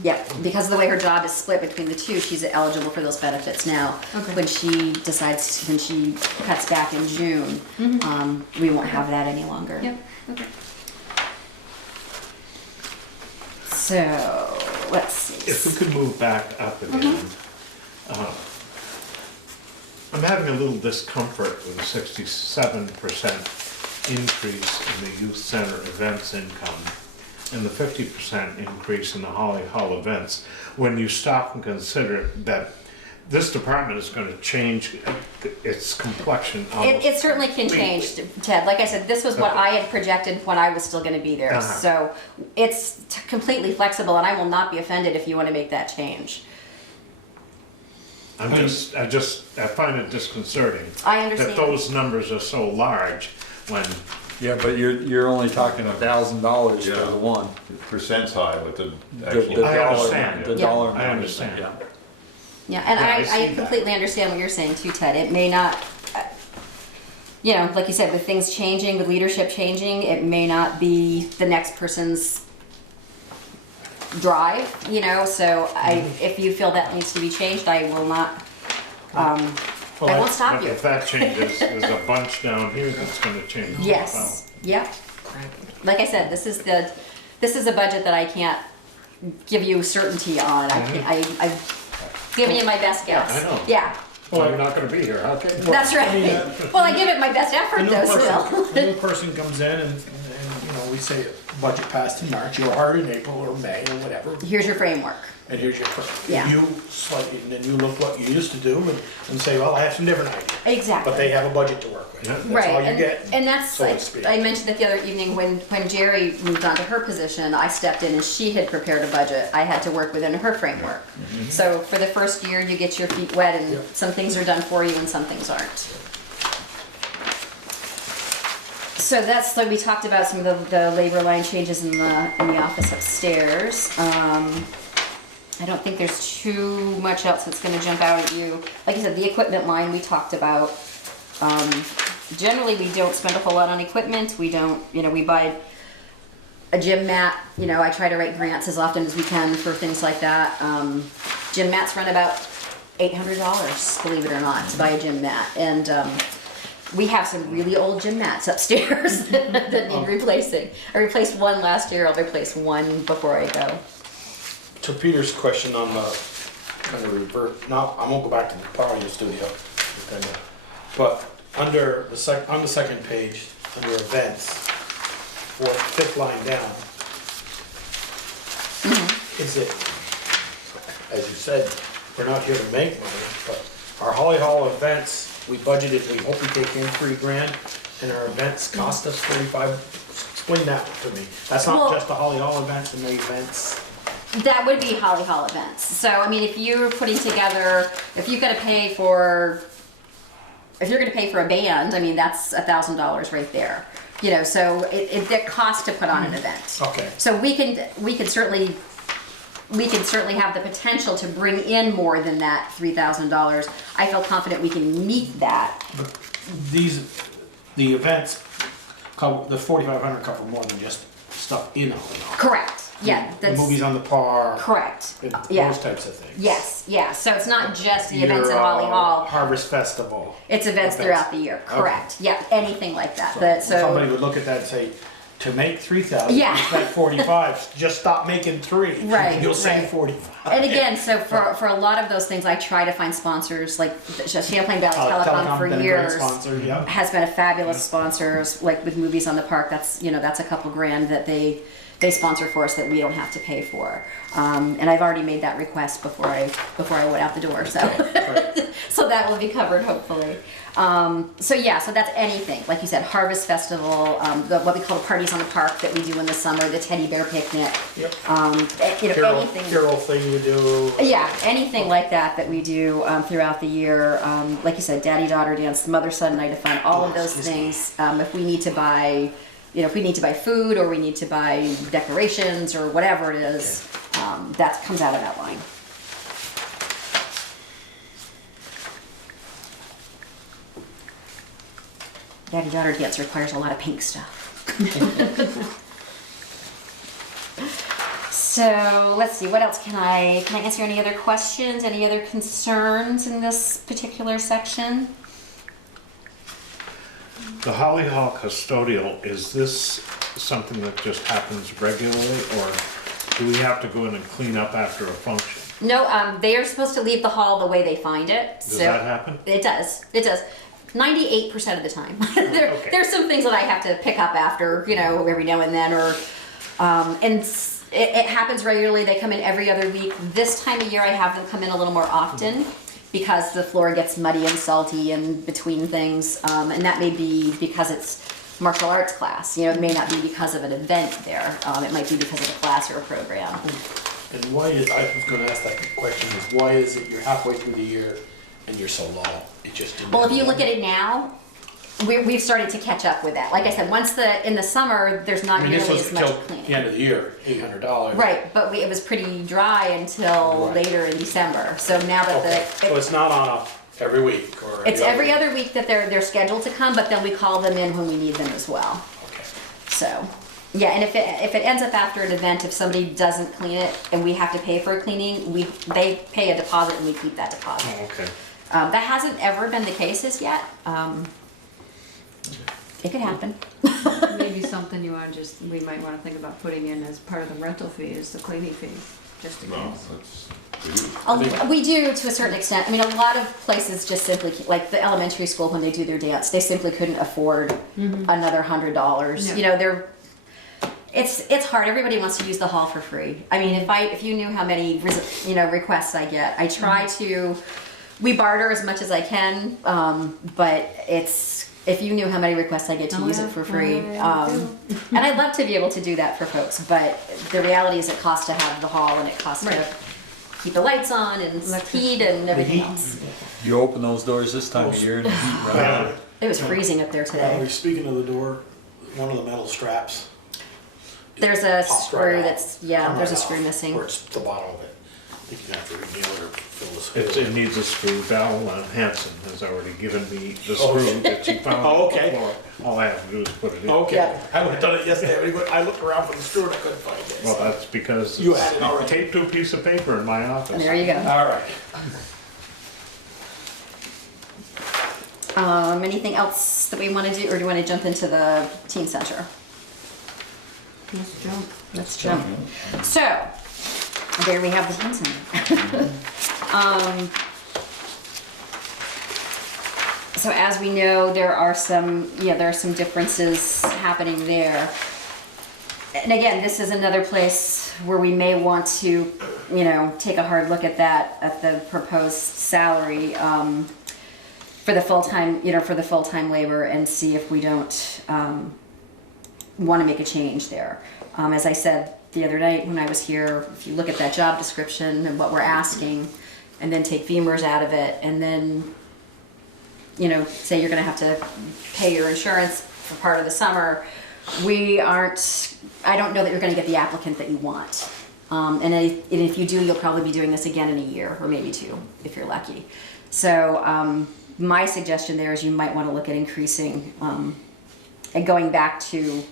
yep, because of the way her job is split between the two, she's eligible for those benefits now. Okay. When she cuts back in June, we won't have that any longer. Yep. Okay. So, let's see. If we could move back up again. I'm having a little discomfort with a 67% increase in the youth center events income and the 50% increase in the Holly Hall events. When you stop and consider that this department is going to change its complexion. It certainly can change, Ted. Like I said, this was what I had projected when I was still going to be there. So it's completely flexible, and I will not be offended if you want to make that change. I find it disconcerting. I understand. That those numbers are so large when. Yeah, but you're only talking $1,000 for the one. The percent's high, but the The actual. I dollar, understand. the Yeah. dollar. I amount, understand. Yeah. Yeah, and Yeah, I I see completely understand what you're saying too, Ted. It may not, like you said, with things changing, with leadership changing, it may not be the next person's drive, so if you feel that needs to be changed, I will not, I won't stop you. If that changes, there's a bunch down here that's going to change. Yes, yep. Like I said, this is a budget that I can't give you certainty on. I've given you my best guess. I know. Yeah, Well, you're not gonna be here, how can? that's right. Well, I give it my best A effort new though, still. person, a new person comes in and, we say budget passed in March, you're hired in April or May or whatever, Here's your framework. and here's your, Yeah. you slightly, and then you look what you used to do and say, well, I have some different ideas. Exactly. But they have a budget to work with. Yeah. That's Right, all you get. and that's, so to speak. I mentioned it the other evening when Jerry moved on to her position, I stepped in and she had prepared a budget. I had to work within her framework. So for the first year, you get your feet wet and Yep. some things are done for you and some things aren't. So that's, like we talked about some of the labor line changes in the office upstairs. I don't think there's too much else that's gonna jump out at you. Like I said, the equipment line we talked about. Generally, we don't spend a whole lot on equipment. We don't, we buy a gym mat. I try to write grants as often as we can for things like that. Gym mats run about $800, believe it or not, to buy a gym mat. And we have some really old gym mats upstairs that need replacing. I replaced one last year. I'll replace one before I go. To Peter's question on gonna revert, not, I won't go back to the audio studio. But under the on the second page, under events, fifth line down, is it, as you said, we're not here to make money, but our Holly Hall events, we budgeted, we hope we take in $3,000, and our events cost us 45. Explain that to me. That's not Well- just the Holly Hall events and the events. That would be Holly Hall events. So, I mean, if you're putting together, if you're gonna pay for a band, I mean, that's $1,000 right there. You know, so it costs to put on an event. Okay. So we can certainly have the potential to bring in more than that $3,000. I feel confident we can meet that. But the events cover, the 4,500 cover more than just stuff in Holly Hall. Correct. Yeah. The That's movies on the park. correct. and Yeah. Those types of things. Yes. Yeah. So it's not just the events Your, at Holly Hall. Harvest Festival. It's events throughout the year. Correct. Yeah. Anything like that. Somebody would look at that and say, to make 3,000, Yeah. you spent 45. Just stop making 3. Right, You'll save right. 45. And again, so for a lot of those things, I try to find sponsors, like Champlain Valley Telecom for been a great years sponsor, yeah. has been a fabulous sponsor, like with Movies on the Park, that's a couple grand that they sponsor for us that we don't have to pay for. And I've already made that request before I went out the door, so. So that will be covered hopefully. So that's anything, like you said, Harvest Festival, what we call the parties on the park that we do in the summer, the teddy bear picnic. Yep. Anything. Carol thing you do. Yeah, anything like that we do throughout the year. Like you said, daddy-daughter dance, mother-son night of fun, all of those things. If we need to buy, food or we need to buy decorations or whatever it is, that comes out of that line. Daddy-daughter dance requires a lot of pink stuff. So let's see, what else can I answer any other questions, any other concerns in this particular section? The Holly Hall custodial, is this something that just happens regularly, or do we have to go in and clean up after a function? No, they are supposed to leave the hall the way they find it. Does that happen? It does. 98% of the time. Okay. There's some things that I have to pick up after, every now and then, or it happens regularly. They come in every other week. This time of year, I have them come in a little more often because the floor gets muddy and salty in between things, and that may be because it's martial arts class. It may not be because of an event there. It might be because of a class or a program. And I was going to ask that question, is why is it you're halfway through the year and you're so low? It just didn't. Well, if you look at it now, we've started to catch up with that. Like I said, in the summer, there's not nearly this was as much till cleaning. the end of the year, $800. Right, but it was pretty dry until later in December. So now that Okay, so it's not on every week or it's every other week that they're scheduled to come, but then we call them in when we need them as well. Okay. So, yeah, and if it ends up after an event, if somebody doesn't clean it and we have to pay for a cleaning, they pay a deposit and we keep that deposit. Oh, okay. That hasn't ever been the case as yet. It could happen. Maybe something we might wanna think about putting in as part of the rental fee is the cleaning fee, just in No, case. that's, We do to a certain extent. I mean, a lot of places just simply, like the elementary school when they do their dance, they simply couldn't afford another $100. Yeah. It's hard. Everybody wants to use the hall for free. I mean, if you knew how many requests I get, I try to. We barter as much as I can, but if you knew how many requests I get to use it for free. And I'd love to be able to do that for folks, but the reality is it costs to have the hall and it costs to keep the lights on and heat and everything else. You open those doors this time of year and the heat runs out. It was freezing up there today. Speaking of the door, one of the metal straps. There's a popped screw right out. there's a Come screw right off, missing. Where it's the bottom of it. I think you have to renew it or fill the screw. It needs a screw. Val Hansen has already given me the screw that she found Oh, on the okay. floor. All I have to do is put it in. Okay, Yeah. I would have done it yesterday. I looked around for the screw and I couldn't find it. Well, that's because You it's had it already. taped to a piece of paper in my office. And there you go. All right. Anything else that we want to do, or do you want to jump into the teen center? Let's jump. So, there we have the teen center. So as we know, there are some differences happening there. And again, this is another place where we may want to, take a hard look at that, at the proposed salary for the full-time labor, and see if we don't want to make a change there. As I said the other night when I was here, if you look at that job description and what we're asking, and then take VEMR's out of it, and then say you're going to have to pay your insurance for part of the summer, I don't know that you're going to get the applicant that you want. And if you do, you'll probably be doing this again in a year, or maybe 2, if you're lucky. So my suggestion there is you might want to look at increasing and going back to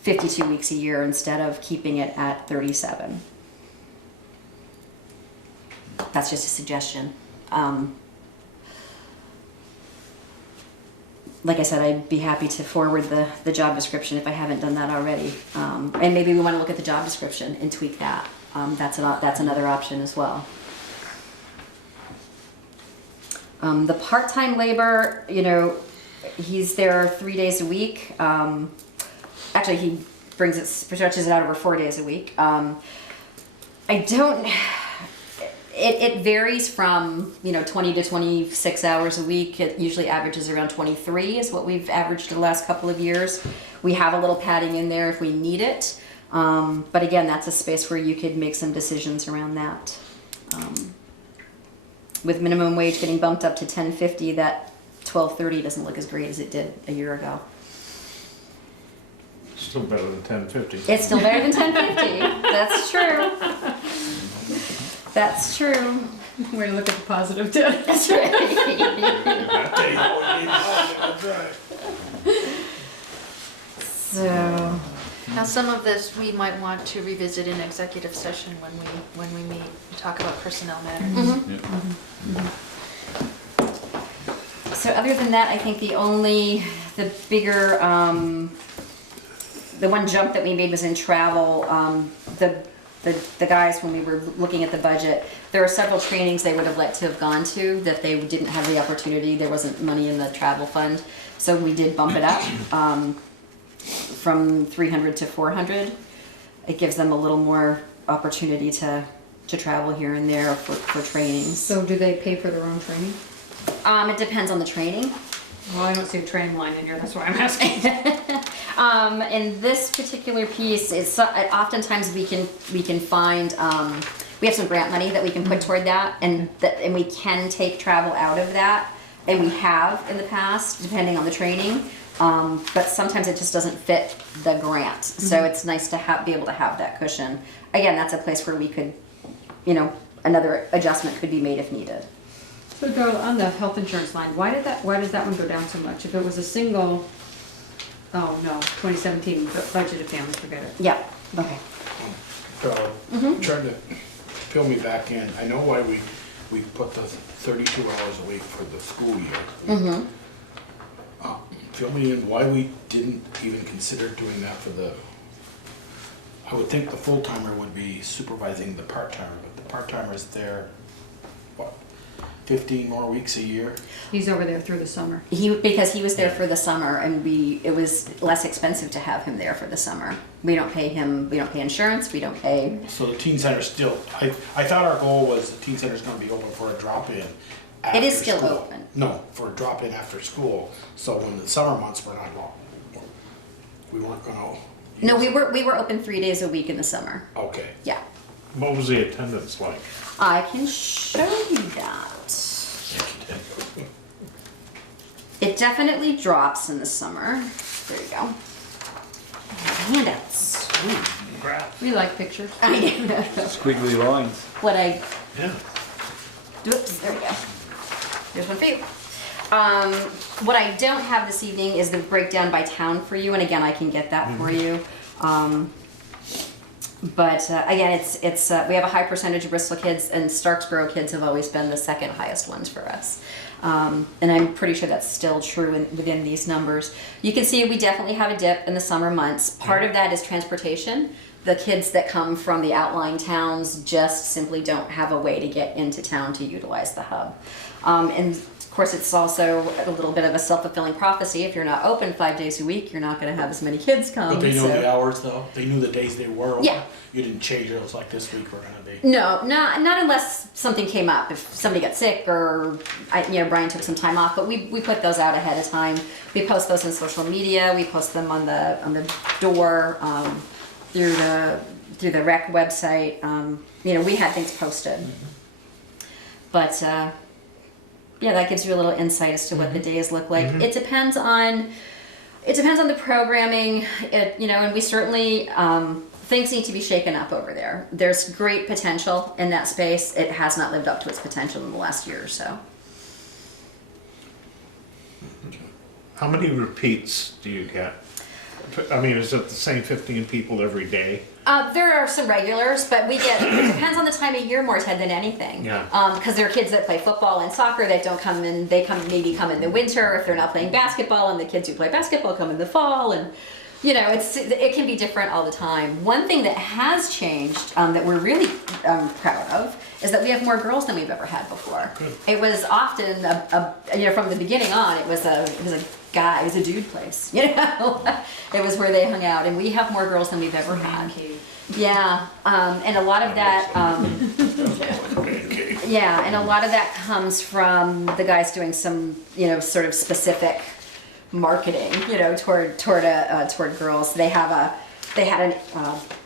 52 weeks a year instead of keeping it at 37. That's just a suggestion. Like I said, I'd be happy to forward the job description if I haven't done that already. And maybe we want to look at the job description and tweak that. That's another option as well. The part-time labor, he's there 3 days a week. Actually, he stretches it out over 4 days a week. It varies from 20 to 26 hours a week. It usually averages around 23 is what we've averaged the last couple of years. We have a little padding in there if we need it. But again, that's a space where you could make some decisions around that. With minimum wage getting bumped up to $10.50, that $12.30 doesn't look as great as it did a year ago. Still better than $10.50. It's still better than $10.50. That's true. That's true. Way to look at the positive too. That's right. So, Now, some of this we might want to revisit in executive session when we meet and talk about personnel matters. so other than that, I think the bigger, the one jump that we made was in travel. The guys, when we were looking at the budget, there are several trainings they would have liked to have gone to that they didn't have the opportunity. There wasn't money in the travel fund, so we did bump it up from 300 to 400. It gives them a little more opportunity to travel here and there for trainings. So do they pay for their own training? It depends on the training. Well, I don't see a training line in here, that's why I'm asking. In this particular piece, oftentimes we can find, we have some grant money that we can put toward that, and we can take travel out of that, and we have in the past, depending on the training. But sometimes it just doesn't fit the grant, so it's nice to be able to have that cushion. Again, that's a place where we could, another adjustment could be made if needed. So go on the health insurance line, why does that one go down so much? If it was a single, 2017 budgeted families, forget it. Yeah, okay. Trying to fill me back in. I know why we put the 32 hours a week for the school year. Fill me in why we didn't even consider doing that for I would think the full-timer would be supervising the part-timer, but the part-timer is there, 15 more weeks a year? He's over there through the summer. Because he was there for the summer, and it was less expensive to have him there for the summer. We don't pay insurance, we don't pay. So the teen center still, I thought our goal was the teen center's gonna be open for a drop-in after It is still school. open. No, for a drop-in after school, so when the summer months were not long, we weren't gonna. No, we were open 3 days a week in the summer. Okay. Yeah. What was the attendance like? I can show you that. It definitely drops in the summer. There you go. Handouts. We like pictures. I know. Squiggly lines. Yeah. Oops, there we go. There's one for you. What I don't have this evening is the breakdown by town for you, and again, I can get that for you. But again, it's we have a high percentage of Bristol kids, and Starksboro kids have always been the second highest ones for us. And I'm pretty sure that's still true within these numbers. You can see we definitely have a dip in the summer months. Part of that is transportation. the kids that come from the outlying towns just simply don't have a way to get into town to utilize the hub. And of course, it's also a little bit of a self-fulfilling prophecy. If you're not open 5 days a week, you're not going to have as many kids come. But they know so- the hours though? They knew the days they were open? Yeah. You didn't change it, it was like this week we're gonna be. No, not unless something came up. If somebody got sick or Brian took some time off. But we put those out ahead of time. We post those on social media. We post them on the door through the rec website. We had things posted. But yeah, that gives you a little insight as to what the days look like. It depends on the programming. And we certainly. Things need to be shaken up over there. There's great potential in that space. It has not lived up to its potential in the last year or so. How many repeats do you get? I mean, is it the same 15 people every day? There are some regulars, but it depends on the time of year more, Ted, than anything. Yeah. Because there are kids that play football and soccer that don't come in, maybe come in the winter if they're not playing basketball, and the kids who play basketball come in the fall, and it can be different all the time. One thing that has changed that we're really proud of is that we have more girls than we've ever had before. Good. It was often from the beginning on, it was a dude place. It was where they hung out, and we have more girls than we've ever had. Yeah, and a lot of that. Yeah, and a lot of that comes from the guys doing some sort of specific marketing, toward girls. They had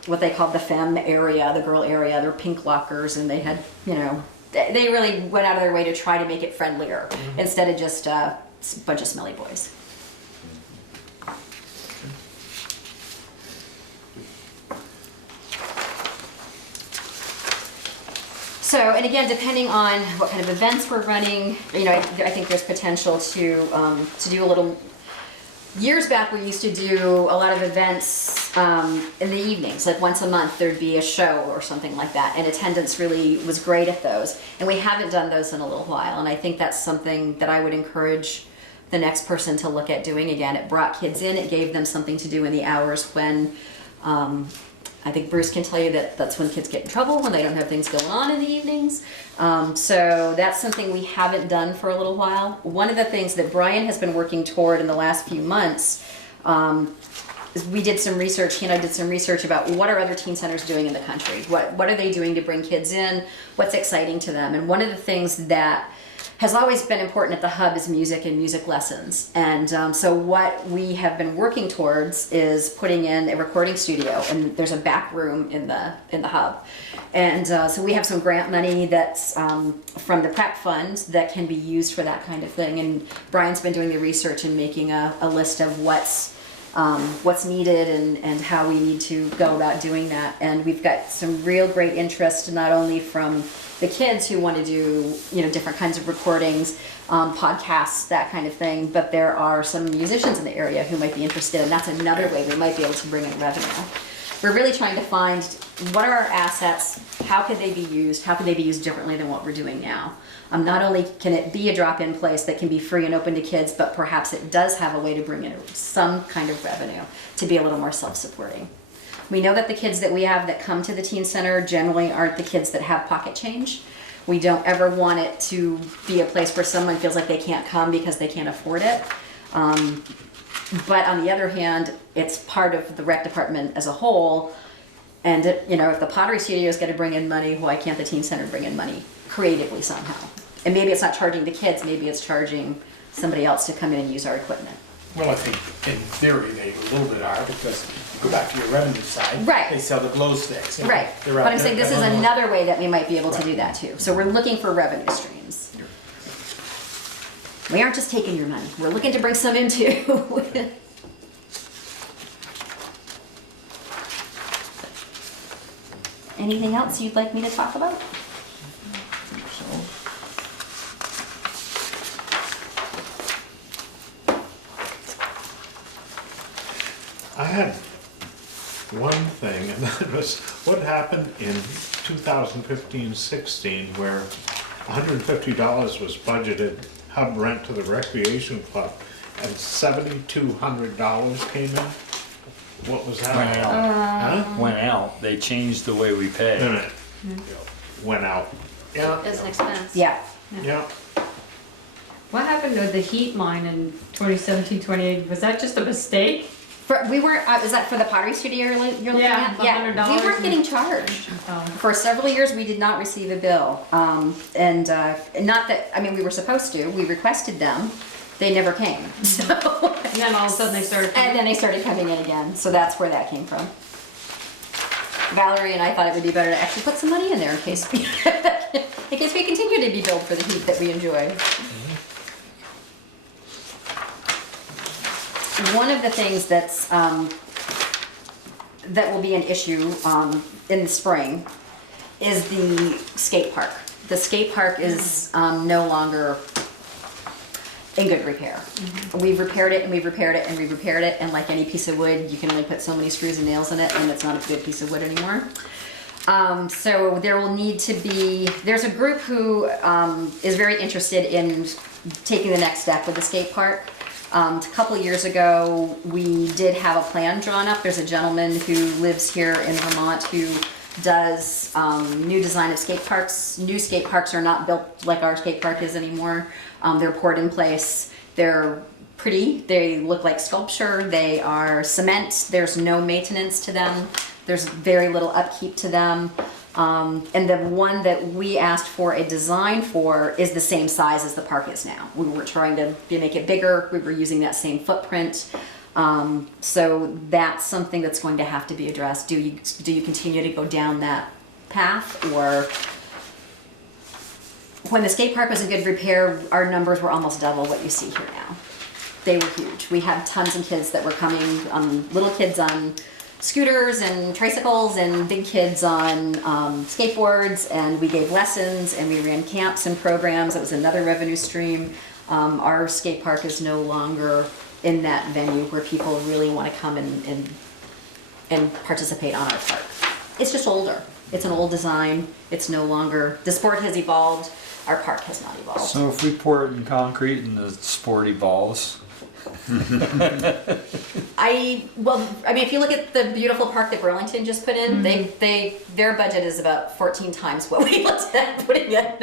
what they called the femme area, the girl area, their pink lockers, and they had, they really went out of their way to try to make it friendlier instead of just a bunch of smelly boys. So, and again, depending on what kind of events we're running, I think there's potential to do a little. Years back, we used to do a lot of events in the evenings, like once a month there'd be a show or something like that, and attendance really was great at those. And we haven't done those in a little while, and I think that's something that I would encourage the next person to look at doing again. It brought kids in, it gave them something to do in the hours when, I think Bruce can tell you that that's when kids get in trouble, when they don't have things going on in the evenings. So that's something we haven't done for a little while. One of the things that Brian has been working toward in the last few months is we did some research, he and I did some research about what are other teen centers doing in the country? What are they doing to bring kids in? What's exciting to them? And one of the things that has always been important at the hub is music and music lessons. And so what we have been working towards is putting in a recording studio, and there's a back room in the hub. And so we have some grant money that's from the prep fund that can be used for that kind of thing. And Brian's been doing the research and making a list of what's needed and how we need to go about doing that. And we've got some real great interest, not only from the kids who want to do different kinds of recordings, podcasts, that kind of thing, but there are some musicians in the area who might be interested, and that's another way we might be able to bring in revenue. We're really trying to find what are our assets, how could they be used differently than what we're doing now. Not only can it be a drop-in place that can be free and open to kids, but perhaps it does have a way to bring in some kind of revenue to be a little more self-supporting. We know that the kids that we have that come to the teen center generally aren't the kids that have pocket change. We don't ever want it to be a place where someone feels like they can't come because they can't afford it. But on the other hand, it's part of the rec department as a whole. And if the pottery studio is going to bring in money, why can't the teen center bring in money creatively somehow? And maybe it's not charging the kids, maybe it's charging somebody else to come in and use our equipment. Well, I think in theory they a little bit are, because you go back to your revenue side. Right. They sell the glow sticks. Right, They're but out I'm saying there. this is I don't know. another way that we might be able to do that too. So we're looking for revenue streams. We aren't just taking your money, we're looking to bring some in too. Anything else you'd like me to talk about? I had one thing, and that was what happened in 2015-16, where $150 was budgeted hub rent to the recreation club, and $7,200 came in. What was Went that? out. Went out. They changed the way we pay. Then it went out. Yeah. As an expense. Yeah. Yeah. What happened to the heat line in 2017, 2018? Was that just a mistake? We weren't, is that for the pottery studio you're looking Yeah, at? the $100 We weren't getting charged. Oh. For several years, we did not receive a bill. And not that, I mean, we were supposed to, we requested them, they never came, so. And then all of a sudden they started And coming. then they started coming in again, so that's where that came from. Valerie and I thought it would be better to actually put some money in there in case we, in case we continue to be billed for the heat that we enjoy. One of the things that's, that will be an issue in the spring is the skate park. The skate park is no longer in good repair. We've repaired it and we've repaired it and we've repaired it, and like any piece of wood, you can only put so many screws and nails in it, and it's not a good piece of wood anymore. So there will need to be, there's a group who is very interested in taking the next step with the skate park. A couple of years ago, we did have a plan drawn up. There's a gentleman who lives here in Vermont who does new design of skate parks. New skate parks are not built like our skate park is anymore. They're poured in place. They're pretty. They look like sculpture. They are cement. There's no maintenance to them. There's very little upkeep to them. And the one that we asked for a design for is the same size as the park is now. We were trying to make it bigger. We were using that same footprint. So that's something that's going to have to be addressed. Do you continue to go down that path, or when the skate park was in good repair, our numbers were almost double what you see here now. They were huge. We had tons of kids that were coming, little kids on scooters and tricycles, and big kids on skateboards, and we gave lessons and we ran camps and programs. It was another revenue stream. Our skate park is no longer in that venue where people really want to come and participate on our park. It's just older. It's an old design. It's no longer, the sport has evolved. Our park has not evolved. So if we pour it in concrete and the sport evolves, if you look at the beautiful park that Burlington just put in, their budget is about 14 times what we looked at putting in.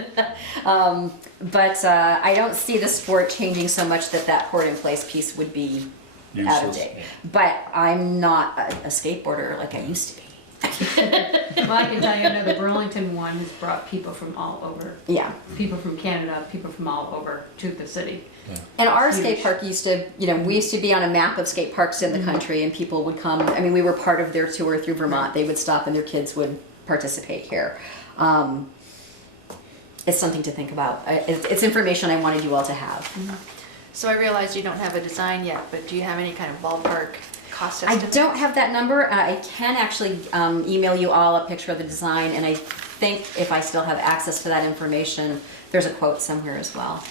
But I don't see the sport changing so much that poured in place piece would be out of Useless. date. But I'm not a skateboarder like I used to be. Well, I can tell you, I know the Burlington one has brought people from all over. Yeah. People from Canada, people from all over to the city. And our Huge. skate park used to, we used to be on a map of skate parks in the country, and people would come. I mean, we were part of their tour through Vermont. They would stop and their kids would participate here. It's something to think about. It's information I wanted you all to have. So I realize you don't have a design yet, but do you have any kind of ballpark cost I estimate? don't have that number. I can actually email you all a picture of the design, and I think if I still have access to that information, there's a quote somewhere as well.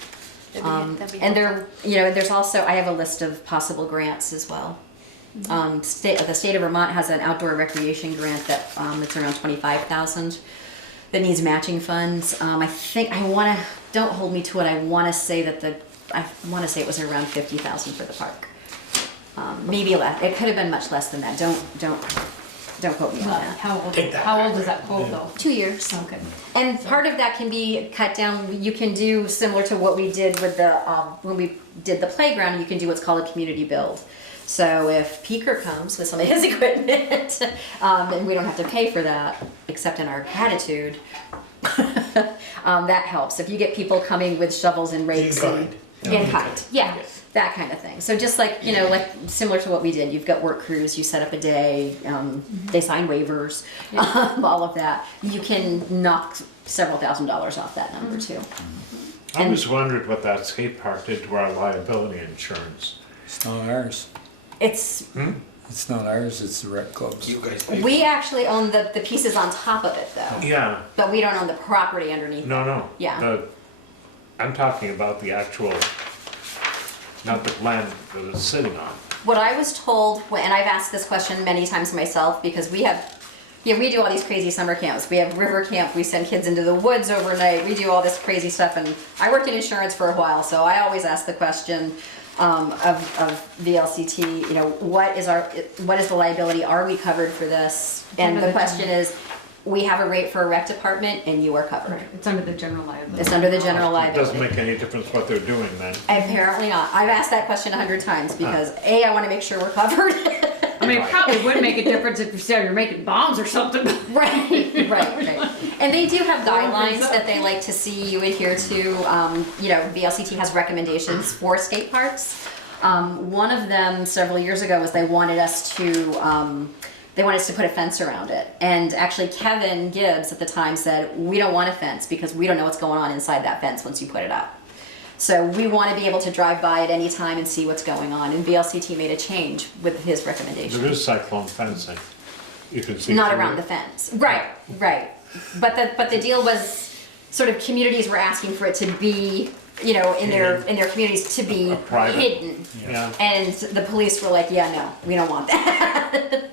That'd be And helpful. there's also, I have a list of possible grants as well. The state of Vermont has an outdoor recreation grant that it's around 25,000 that needs matching funds. Don't hold me to it. I want to say it was around 50,000 for the park. Maybe less. It could have been much less than that. Don't quote me on that. How old? Take that How old back. is that quote though? 2 years. Okay. And part of that can be cut down. You can do similar to what we did with the when we did the playground. You can do what's called a community build. So if Peaker comes with some of his equipment, and we don't have to pay for that, except in our gratitude, that helps. If you get people coming with shovels and rakes in kind, yeah. That kind of thing. So just like, like similar to what we did, you've got work crews, you set up a day, they sign waivers, all of that. You can knock several $1,000s off that number too. I always wondered what that skate park did to our liability insurance. it's not ours. It's, It's not ours, it's the rec club's. You guys pay. we actually own the pieces on top of it though, Yeah, but we don't own the property underneath. no. Yeah. I'm talking about the actual, not the land that it's sitting on. What I was told, and I've asked this question many times myself, because we do all these crazy summer camps. We have river camp, we send kids into the woods overnight, we do all this crazy stuff, and I worked in insurance for a while, so I always ask the question, of VLCT, you know, what is the liability? Are we covered for this? And the question is, we have a rate for a rec department and you are covered. It's under the general liability. It's under the general It doesn't liability. make any difference what they're doing then. Apparently not. I've asked that question 100 times because A, I want to make sure we're covered. I mean, it probably would make a difference if you said you're making bombs or something. Right. And they do have guidelines that they like to see you adhere to. You know, VLCT has recommendations for skate parks. One of them several years ago was they wanted us to put a fence around it. And actually Kevin Gibbs at the time said, we don't want a fence because we don't know what's going on inside that fence once you put it up. So we want to be able to drive by at any time and see what's going on. And VLCT made a change with his recommendation. There is cyclone fencing. You can see. Not through around it. the fence. Right. But the deal was sort of communities were asking for it to be, you know, in their communities to be Private. hidden. Yeah. And the police were like, yeah, no, we don't want that.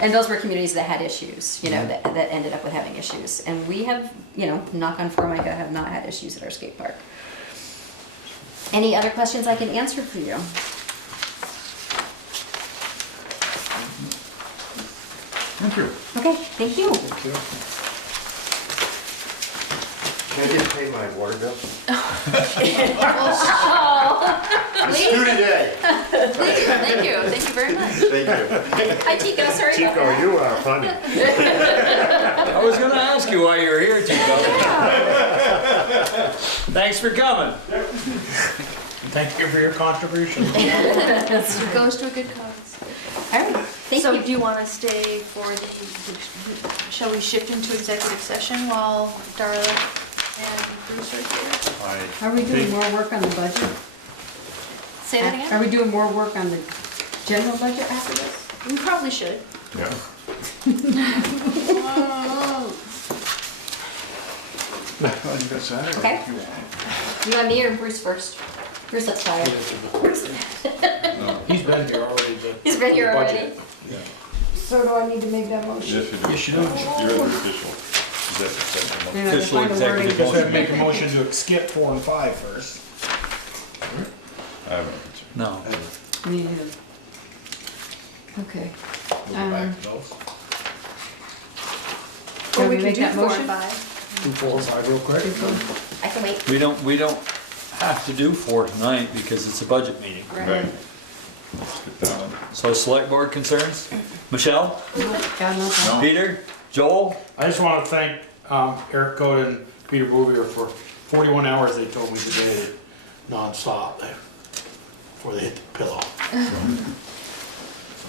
And those were communities that had issues, you know, that ended up with having issues. And we have, you know, knock on Formica, have not had issues at our skate park. Any other questions I can answer for you? Thank you. Okay, thank you. Can I get paid my water bill? Please, day. Thank you very much. Thank you. hi Tico, sorry about Chico, that. you are funny. I was gonna ask you why you were here, Chico. Thanks for coming. Thank you for your contribution. It goes to a good cause. All right, thank So you. do you want to stay for shall we shift into executive session while Darla and Bruce are here? Are we doing more work on the budget? Say that Are again? we doing more work on the general budget after this? We probably should. Yeah. Okay. You want me or Bruce first? Bruce looks tired. He's been here already. He's been here already. Budget. So do I need to make that motion? Yes, you do. You're the official. Executive session. Maybe I have to Official find the wording. executive Guess we have to make a motion to skip 4 and 5 first. I haven't. No. Me neither. Okay. We'll go back to those. Can Or we we can make do that 4 motion? and 5. Do 4 and 5 real quick. I can wait. We don't have to do 4 tonight because it's a budget meeting. Right. Let's get down. So select board concerns? Michelle? Got nothing. No. Peter? Joel? I just want to thank Eric Code and Peter Bouvier for 41 hours they told me today, nonstop, before they hit the pillow. So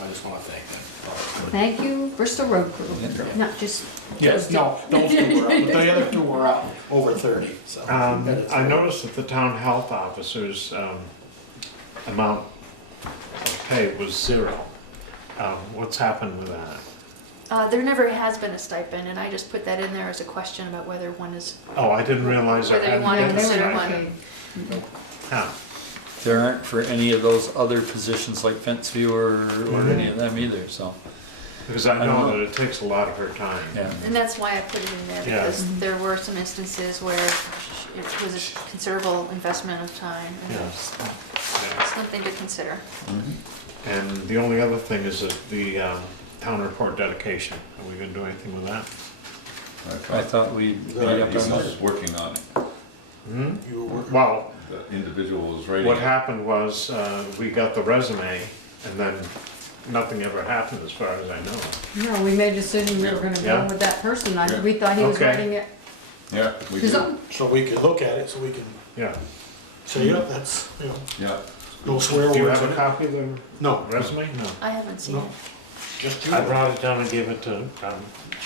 I just want to thank them. Thank you, Bristol Road Crew. Not just, Yes. No, those 2 were up, but the other 2 were up over 30, so. I noticed that the town health officer's amount of pay was 0. What's happened with that? There never has been a stipend, and I just put that in there as a question about whether one is, Oh, I didn't realize I whether you hadn't. want to they were consider not one. paid. Yeah. There aren't for any of those other positions like fence viewer or any of them either, so, Because I I don't know know. that it takes a lot of her time. yeah. And that's why I put it in there, Yeah. because there were some instances where it was a considerable investment of time. And Yeah. it's Yeah. something to consider. And the only other thing is that the town report dedication. Are we gonna do anything with that? I thought we made up He our mind. was working on it. You were working. Well, The individual was writing what it. happened was, we got the resume, and then nothing ever happened as far as I know. No, we made a decision we were gonna go Yeah. with that person. Yeah. We thought he was Okay. writing it Yeah, we his did. own. So we can look at it, so we can Yeah. say, yeah, that's, Yeah. no swear Do you words have in a it. copy of the No, resume? No. I haven't seen no, it. just you. I brought it down and gave it to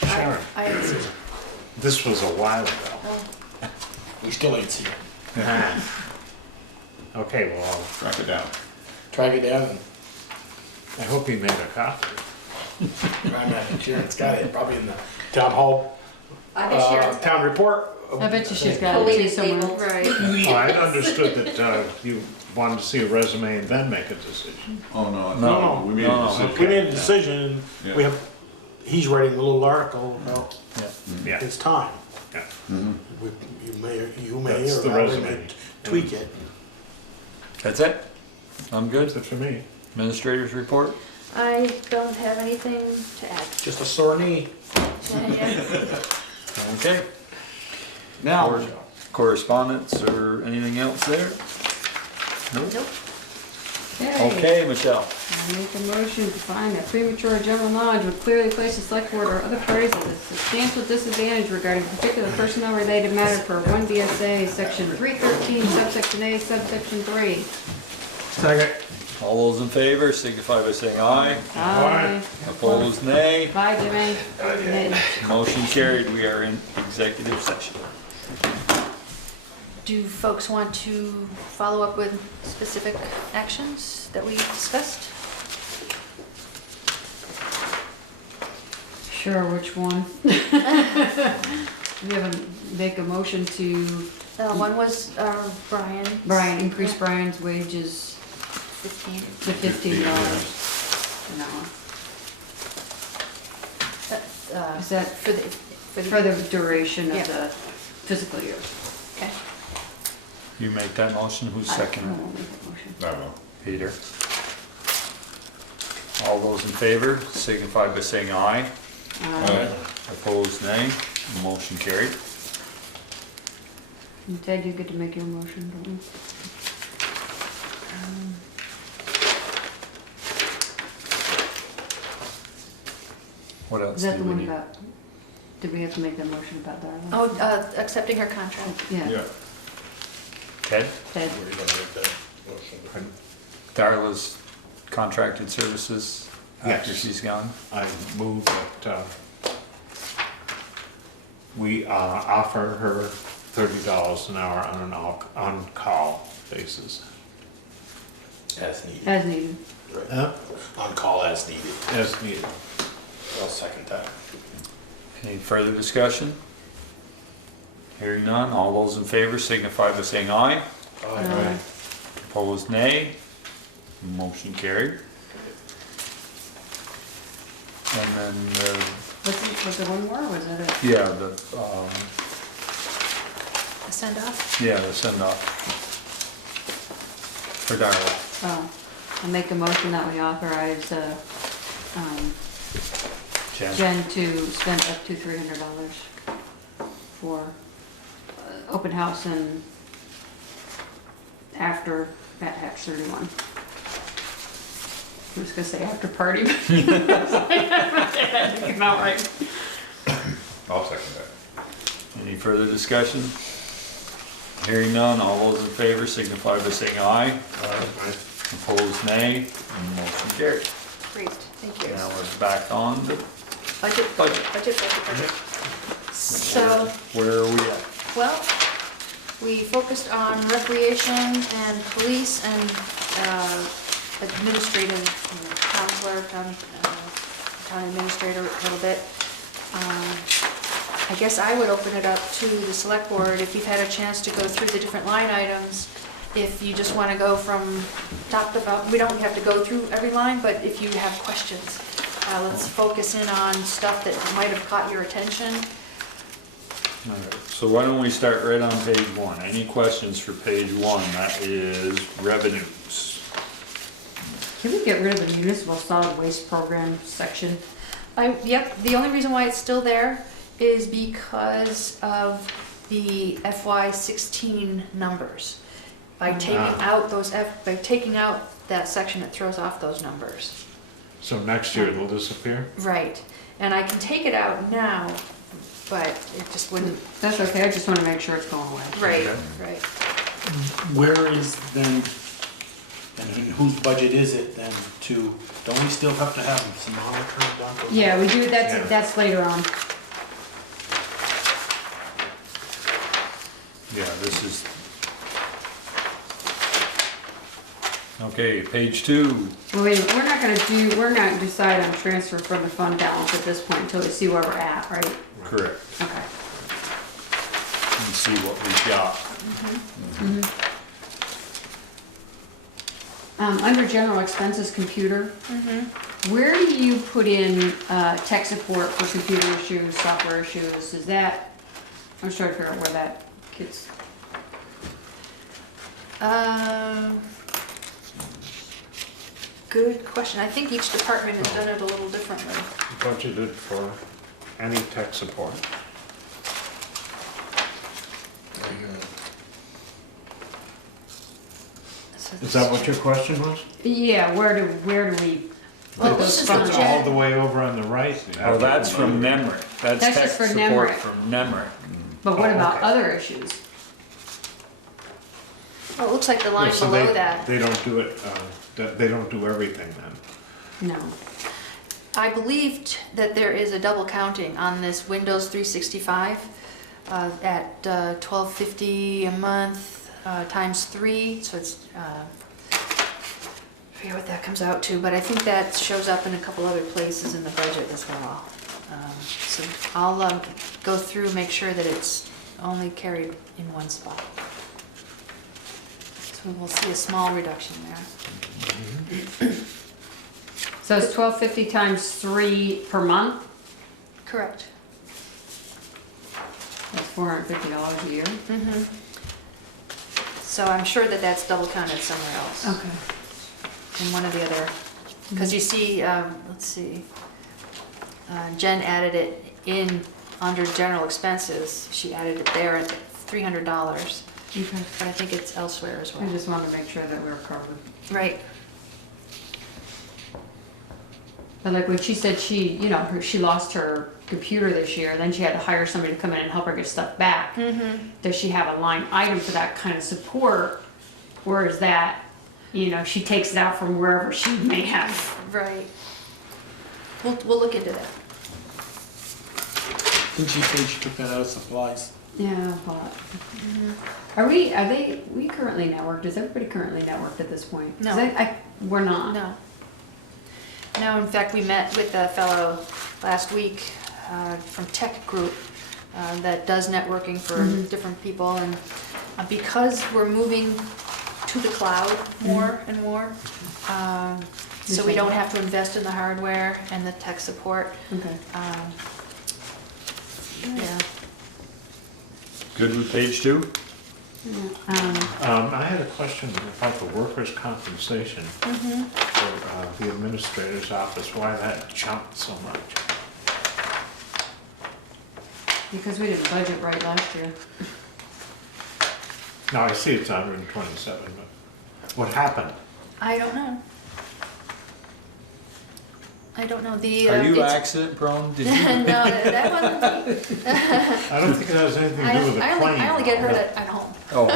Sharon. I haven't seen it. This was a while ago. Oh. We still ain't seen it. Okay, well, Track it down. Track it down and I hope he made a copy. I'm not sure it's got it, probably in the town hall, I bet Sharon's. town report. I bet you she's got it Collated too somewhere. labels. Right. Oh, I understood that you wanted to see a resume and then make a decision. Oh, no, No, we made a no. decision. We made a decision, and we Yeah. have, he's writing a little article about Yeah. his time. Yeah. You may That's or the I may resume. tweak it. That's it? I'm good? That's it for me. Administrators report? I don't have anything to add. Just a sore knee. Okay. Now. Correspondence or anything else there? Nope. Nope. Okay, Michelle. I make a motion to find that premature general knowledge would clearly place the select board or other parties at a substantial disadvantage regarding particular personnel related matter per 1 VSA, section 313, subsection A, subsection 3. Second. All those in favor signify by saying aye. Aye. Opposed, nay. Bye, Jimmy. Nay. Motion carried. We are in executive session. Do folks want to follow up with specific actions that we discussed? Sure, which one? We have a, make a motion to, One was Brian. Brian, increase Brian's wages 15. to $15 an hour. Is that For the, for the duration Yeah. of the fiscal year? okay. You make that motion, who's I second? won't make the motion. I don't know. Peter. All those in favor signify by saying aye. Opposed, nay. Motion carried. And Ted, you get to make your motion, don't you? What else Is that do the we one need? about, did we have to make that motion about Darla? Oh, accepting her contract. Yeah, Yeah. Ted? Ted, Were you gonna make that motion? Darla's contracted services after Yes. she's gone? I move that, we, offer her $30 an hour on an on-call basis. As needed. as needed. Huh? On call as needed. As needed. I'll second that. Any further discussion? Hearing none, all those in favor signify by saying aye. Aye. Opposed, nay. Motion carried. And then, Was there one more, or was that it? yeah, A send off? the send off for Darla. Oh, I make a motion that we authorize, Jen? Jen to spend up to $300 for open house and after at Hex 31. I was gonna say after party. That didn't come out right. I'll second that. Any further discussion? Hearing none, all those in favor signify by saying aye. Opposed, nay. Motion carried. Great, thank you. Now we're back on the Budget, Budget. budget. So, where are we at? well, we focused on recreation and police and administrative, town clerk, town administrator a little bit. I guess I would open it up to the select board if you've had a chance to go through the different line items. If you just want to go from top to bottom, we don't have to go through every line, but if you have questions, let's focus in on stuff that might have caught your attention. All right, so why don't we start right on page one? Any questions for page one? That is revenues. Can we get rid of the municipal solid waste program section? Yep, the only reason why it's still there is because of the FY16 numbers. By taking out that section, it throws off those numbers. So next year it'll disappear? Right, and I can take it out now, but it just wouldn't, That's okay, I just wanna make sure it's going away. right, Okay. right. Where is then, and whose budget is it then to, don't we still have to have some monitoring done? for that? Yeah, we do, Yeah. that's later on. Yeah, this is. Okay, page two. Well, wait, we're not gonna decide on transfer from the fund balance at this point until we see where we're at, right? Correct. Okay. And see what we've got. Under general expenses, computer, where do you put in, tech support for computer issues, software issues, is that, I'm just trying to figure out where that gets, good question. I think each department has done it a little differently. Budgeted for any tech support. Is that what your question was? Yeah, where do we Well, put this those is funds? the All the way over on the right. Oh, that's from Nemrick. That's That's tech just for support Nemrick. from Nemrick. But what Oh, about okay. other issues? Well, it looks like the line So below that. They don't do it, they don't do everything then. No. I believed that there is a double counting on this Windows 365 at $12.50 a month times 3, so it's, I forget what that comes out to, but I think that shows up in a couple other places in the budget as well. So I'll go through, make sure that it's only carried in one spot. So we'll see a small reduction there. So it's $12.50 times 3 per month? Correct. That's $450 a year. Mm-hmm. So I'm sure that that's double counted somewhere else. Okay. In one of the other, because you see, let's see, Jen added it in under general expenses. She added it there at $300, Okay. but I think it's elsewhere as I well. just wanted to make sure that we were covered. Right. But like when she said she, you know, she lost her computer this year, then she had to hire somebody to come in and help her get stuff back. Mm-hmm. Does she have a line item for that kind of support? Or is that, you know, she takes it out from wherever she may have? Right. We'll look into that. Didn't she say she took that out of supplies? Yeah, but. Are we currently networked? Is everybody currently networked at this point? 'Cause No. We're not. No. No, in fact, we met with a fellow last week from Tech Group that does networking for different people. And because we're moving to the cloud more and more, so we don't have to invest in the hardware and the tech support. Okay. Yeah. Good with page 2? I had a question about the workers' compensation for the administrator's office, why that jumped so much. Because we didn't budget right last year. Now, I see it's 127, but what happened? I don't know. I don't know. The Are you it's- accident prone? Did you? No, that wasn't me. I don't think it has anything to do with the claim. I only get hurt though. at home. Oh,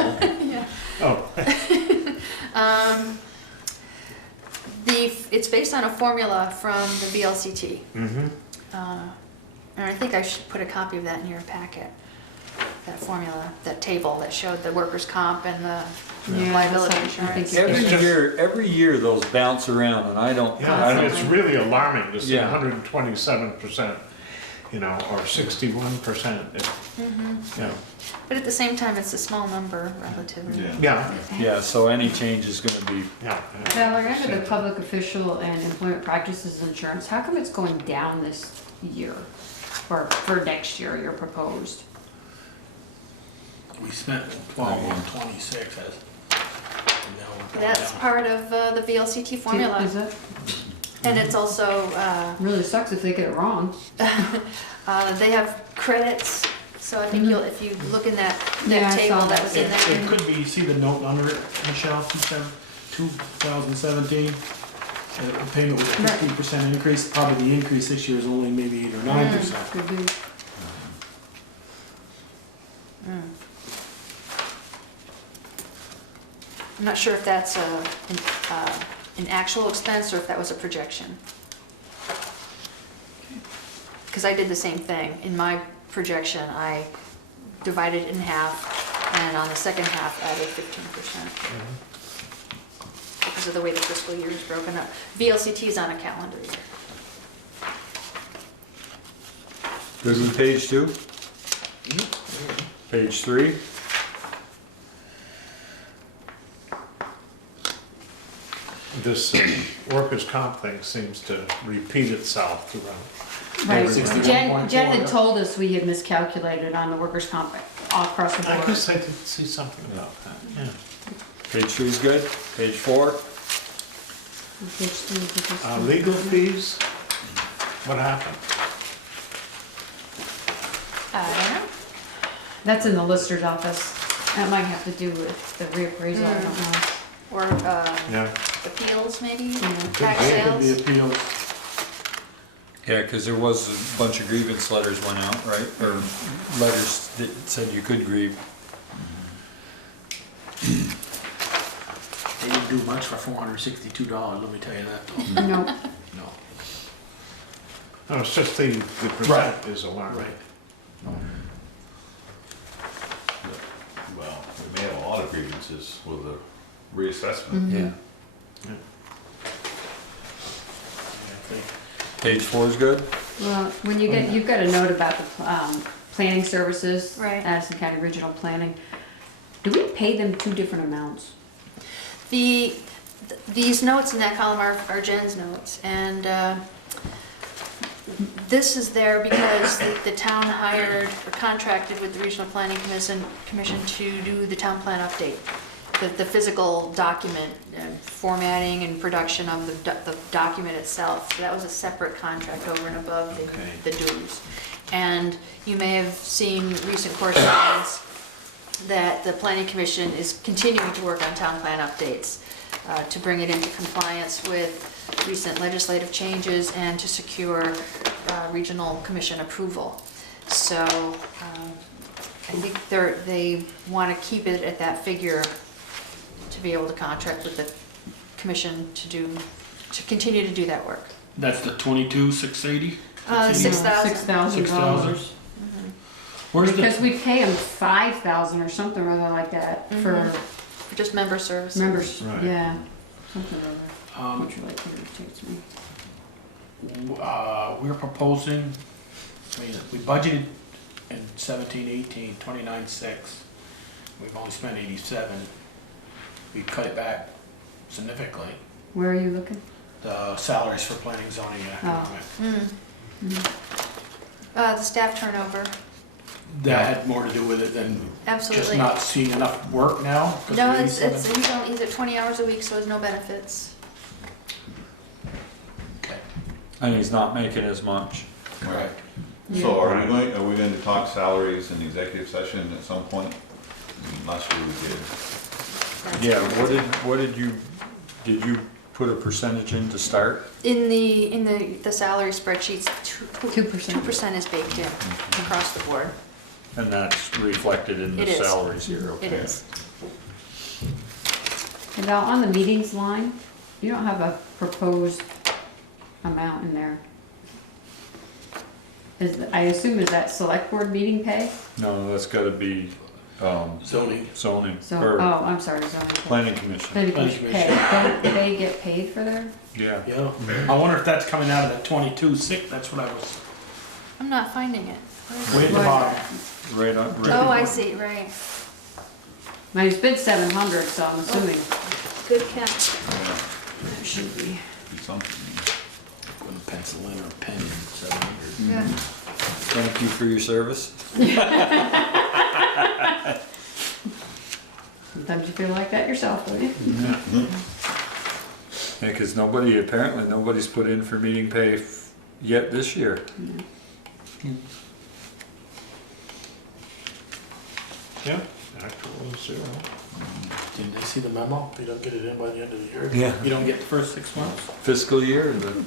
Yeah. Oh, It's based on a formula from the VLCT. mm-hmm. And I think I should put a copy of that in your packet. That formula, that table that showed the workers' comp and the Yeah, liability that's what I think insurance. you- every year those bounce around and I don't. Yeah, and it's really alarming to see Yeah. 127%, you know, or 61%. You know, But at the same time, it's a small number relatively. yeah, Yeah, so any change is gonna be, yeah. Now, like under the public official and employment practices insurance, how come it's going down this year? Or for next year, you're proposed? We spent 12 on 26 as. and now we're going That's down. part of the VLCT Is formula. it? And it's also, Really sucks if they get it wrong. they have credits, so I think if you look in that Yeah, I table saw that that. was in It there. could be, see the note under it, Michelle, 2017? And the payment was a Right. 15% increase, probably the increase this year is only maybe 8 or 9%. Could be. I'm not sure if that's an actual expense or if that was a projection. Because I did the same thing. In my projection, I divided it in half, and on the second half added 15%. Because of the way the fiscal year is broken up. VLCT is on a calendar year. good with page 2? Page 3? This workers' comp thing seems to repeat itself throughout. Right. 61.4, Jen had yeah. told us we had miscalculated on the workers' comp all across the I board. guess I did see something about that, yeah. Page 3 is good. Page 4? Page 3, page Legal fees, what happened? I don't know. That's in the lister's office. That might have to do with the reappraisal, I don't know. Or Yeah. appeals, maybe, Yeah. tax Could be sales. appeals. Yeah, because there was a bunch of grievance letters went out, right? Or letters that said you could grieve. They didn't do much for $462, let me tell you that though. No, No. No, it's just the percent Right. is alarming. Right. Well, we may have a lot of grievances with the reassessment. Yeah. I think Page 4 is good? well, when you get, you've got a note about the, planning services. Right. Addison County Regional Planning. Do we pay them two different amounts? These notes in that column are Jen's notes, and this is there because the town hired or contracted with the Regional Planning Commission to do the town plan update. The physical document, formatting and production of the document itself. So that was a separate contract over and above the dues. And you may have seen recent correspondence that the Planning Commission is continuing to work on town plan updates to bring it into compliance with recent legislative changes and to secure regional commission approval. So I think they want to keep it at that figure to be able to contract with the commission to continue to do that work. That's the 22,680? $6,000. $6,000. Where's Because the, we pay them $5,000 or something or other like that for For just member services. members, Right. yeah, something or other. um, Which like here it takes me. we're proposing, we budgeted in 17-18, 29.6. We've only spent 87. We cut it back significantly. Where are you looking? The salaries for planning, zoning, and economic. The staff turnover, That had more to do with it than just absolutely. not seeing enough work now? 'cause No, of it's, 87? he's at 20 hours a week, so there's no benefits. Okay, And he's not making as much. correct. So are we going to talk salaries in the executive session at some point? I'm not sure we did. Yeah, did you put a percentage in to start? In the salary spreadsheets, 2%. 2% is baked in across the board. And that's reflected in the It is. salaries here, okay? It is. And now on the meetings line, you don't have a proposed amount in there. I assume is that select board meeting pay? No, that's gotta be, Zoning. zoning, So, or oh, I'm sorry, zoning. planning commission. Planning Planning commission pay, they get paid for their, Yeah. Yeah, I wonder if that's coming out of the 22.6, that's what I was, I'm not finding it. Where is it? way at the What? bottom. Right on, Oh, right. I see, right. mine has been 700, so I'm assuming Good catch. it should be. Be something. Put a pencil in or a pen in, 700. Yeah. Thank you for your service. Sometimes you feel like that yourself, don't you? Yeah, cause apparently nobody's put in for meeting pay yet this year. Yeah, actual 0. Didn't they see the memo? If you don't get it in by the end of the year? Yeah. You don't get the first 6 months? Fiscal year, the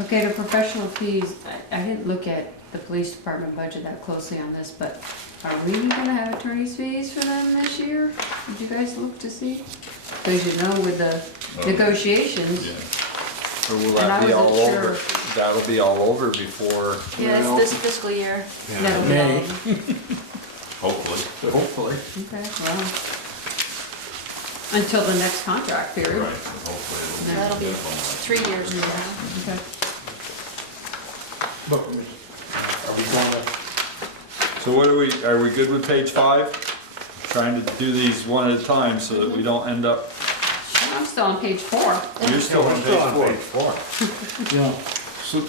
Okay, the professional fees, I didn't look at the police department budget that closely on this, but are we gonna have attorney's fees for them this year? Did you guys look to see? Because you know with the negotiations, Yeah. or will And I that be all wasn't over? That'll be all over before. Yeah, it's this fiscal year. that'll be May. all. Hopefully. Hopefully. Okay, well, until the next contract period. Right, but hopefully it'll. That'll be definitely. 3 years from now. Okay. But are we going to, So are we good with page 5? Trying to do these one at a time so that we don't end up, I'm still on page 4. you're still on Still on page page 4. 4. yeah, So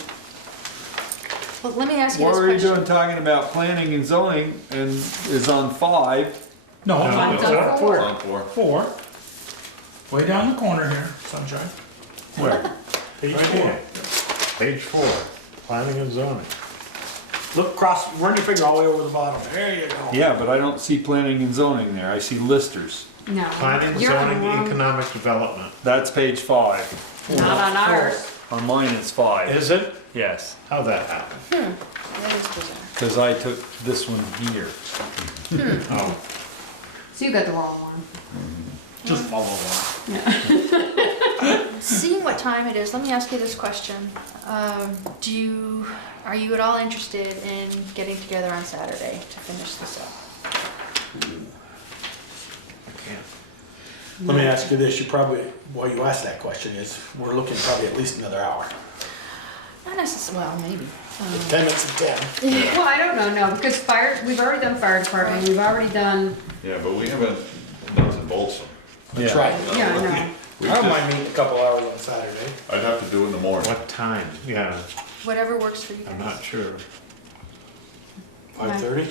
Well, let me ask you what this were you question. doing talking about planning and zoning and is on 5? no, Mine's no, on It's 4. on 4. 4. Way down the corner here, sunshine. Where? Page Right 4. here. Page 4, planning and zoning. Look across, run your finger all the way over the bottom. There you go. Yeah, but I don't see planning and zoning there. I see listers. No. Planning, You're on the zoning, wrong- economic development. That's page 5. Not on ours. On mine it's 5. Is it? Yes, How'd that happen? That is bizarre. because I took this one here. Oh, So you got the wrong one. Just follow along. Seeing what time it is, let me ask you this question. Are you at all interested in getting together on Saturday to finish this up? I can't. Let me ask you this, you probably, while you ask that question is, we're looking probably at least another hour. Not necessarily, well, maybe. 10 minutes of 10. Well, I don't know, no, because we've already done fire department, Right. we've already done, Yeah, but we haven't nuts and bolts them. That's Yeah. right. yeah, I know. We I don't just- mind meeting a couple hours on Saturday. I'd have to do it in the morning. What time? Yeah, Whatever works for you I'm guys. not sure. 5:30?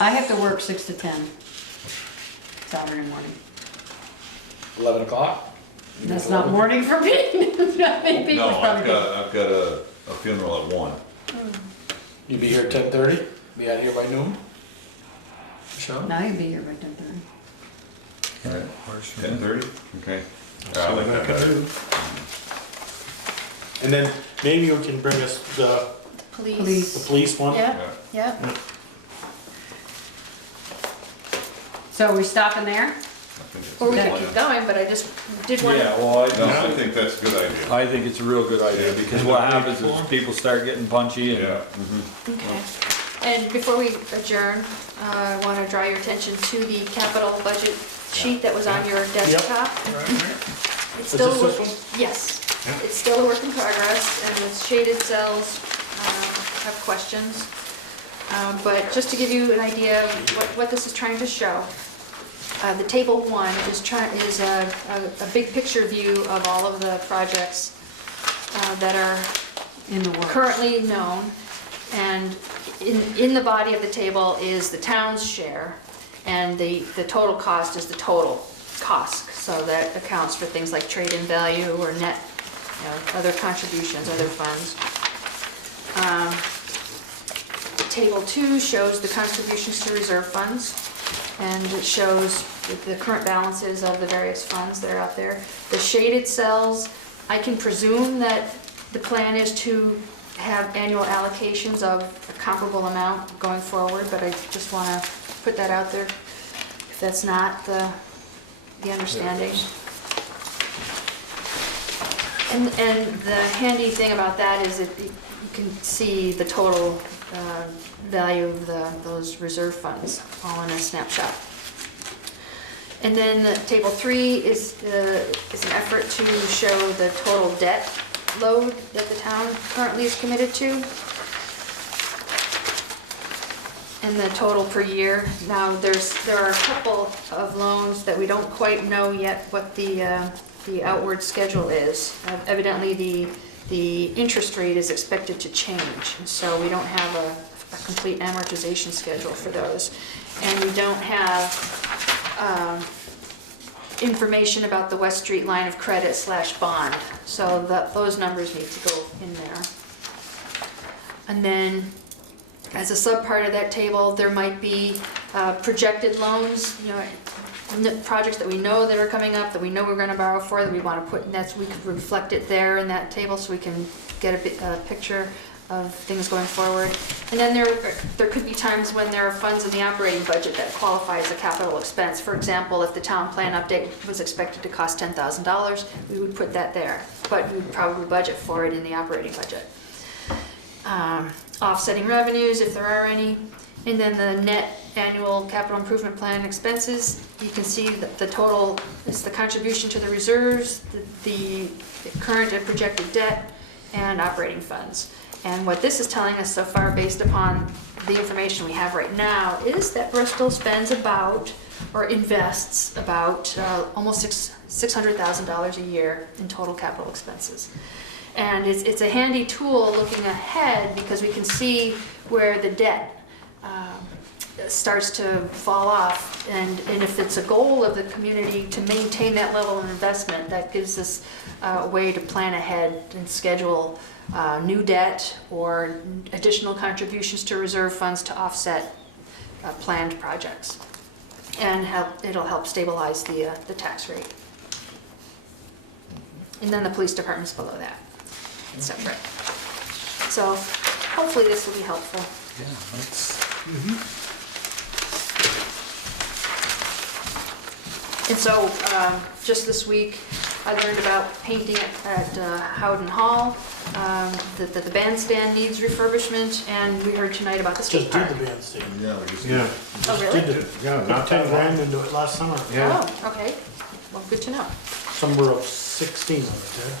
I have to work 6 to 10 Saturday morning. 11 o'clock? That's not morning for me. I think people No, probably I've got a funeral at 1. You be here at 10:30? Be out of here by noon? Michelle? No, you'll be here by 10:30. Right, works for me. 10:30? Okay. See I what like I that can better. do. And then maybe you can bring us the Police. police one? Yeah, Yeah. yeah. So are we stopping there? I think it's Or we a could good keep plan. going, but I just did want Yeah, to. well, No, I think that's a good idea. I think it's a real good idea, because what happens is people start getting punchy and Yeah. Okay. And before we adjourn, I want to draw your attention to the capital budget sheet that was on your desktop. It's Is still, this one? yes, it's still a work in progress, and the shaded cells have questions. But just to give you an idea of what this is trying to show, the table 1 is a big picture view of all of the projects that are In the works. currently known. And in the body of the table is the town's share, and the total cost is the total cost. So that accounts for things like trade-in value or net, other contributions, other funds. Table 2 shows the contributions to reserve funds, and it shows the current balances of the various funds that are out there. The shaded cells, I can presume that the plan is to have annual allocations of a comparable amount going forward, but I just want to put that out there if that's not the understanding. And the handy thing about that is that you can see the total value of those reserve funds all in a snapshot. And then table 3 is an effort to show the total debt load that the town currently is committed to, and the total per year. Now, there are a couple of loans that we don't quite know yet what the outward schedule is. Evidently, the interest rate is expected to change, and so we don't have a complete amortization schedule for those. And we don't have information about the West Street line of credit / bond, so those numbers need to go in there. And then, as a subpart of that table, there might be projected loans, projects that we know that are coming up, that we know we're gonna borrow for, that we wanna put, and we could reflect it there in that table so we can get a picture of things going forward. And then there could be times when there are funds in the operating budget that qualify as a capital expense. For example, if the town plan update was expected to cost $10,000, we would put that there, but we would probably budget for it in the operating budget. Offsetting revenues, if there are any, and then the net annual capital improvement plan expenses. You can see that the total is the contribution to the reserves, the current and projected debt, and operating funds. And what this is telling us so far, based upon the information we have right now, is that Bristol spends about, or invests about, almost $600,000 a year in total capital expenses. And it's a handy tool looking ahead, because we can see where the debt starts to fall off, and if it's a goal of the community to maintain that level of investment, that gives us a way to plan ahead and schedule new debt or additional contributions to reserve funds to offset planned projects. And it'll help stabilize the tax rate. And then the police department's below that, separate. So hopefully this will be helpful. Yeah, that's, And so, just this week, I learned about painting at Howden Hall, that the bandstand needs refurbishment, and we heard tonight about the skate Just park. did the bandstand. Yeah, we just. Yeah, Oh, really? Did it. yeah, Put not 10 that grand long. into it last summer. Yeah. Oh, okay. Well, good to know. Somewhere up 16 on it there.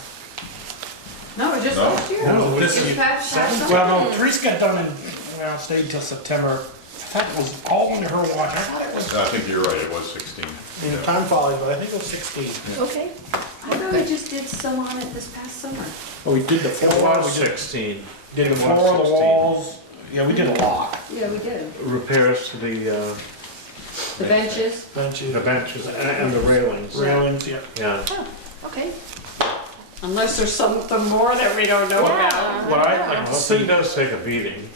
No, just No. last year. No, This this- past summer. Well, no, Teresa got done in, well, stayed till September. I thought it was all under her watch. I thought it was, I think you're right, it was 16. I mean, time follows, but I think it was 16. Okay. I thought we just did some on it this past summer. Well, we did the It floor, was we 16. did the It was floor, the 16. walls. Yeah, we did a lot. Yeah, we did. Repairs to the The benches. benches, and the railings. railings, yeah. Yeah. Oh, okay. Unless there's something more that we don't know Yeah. What I'd like to Well, see, it does take a beating.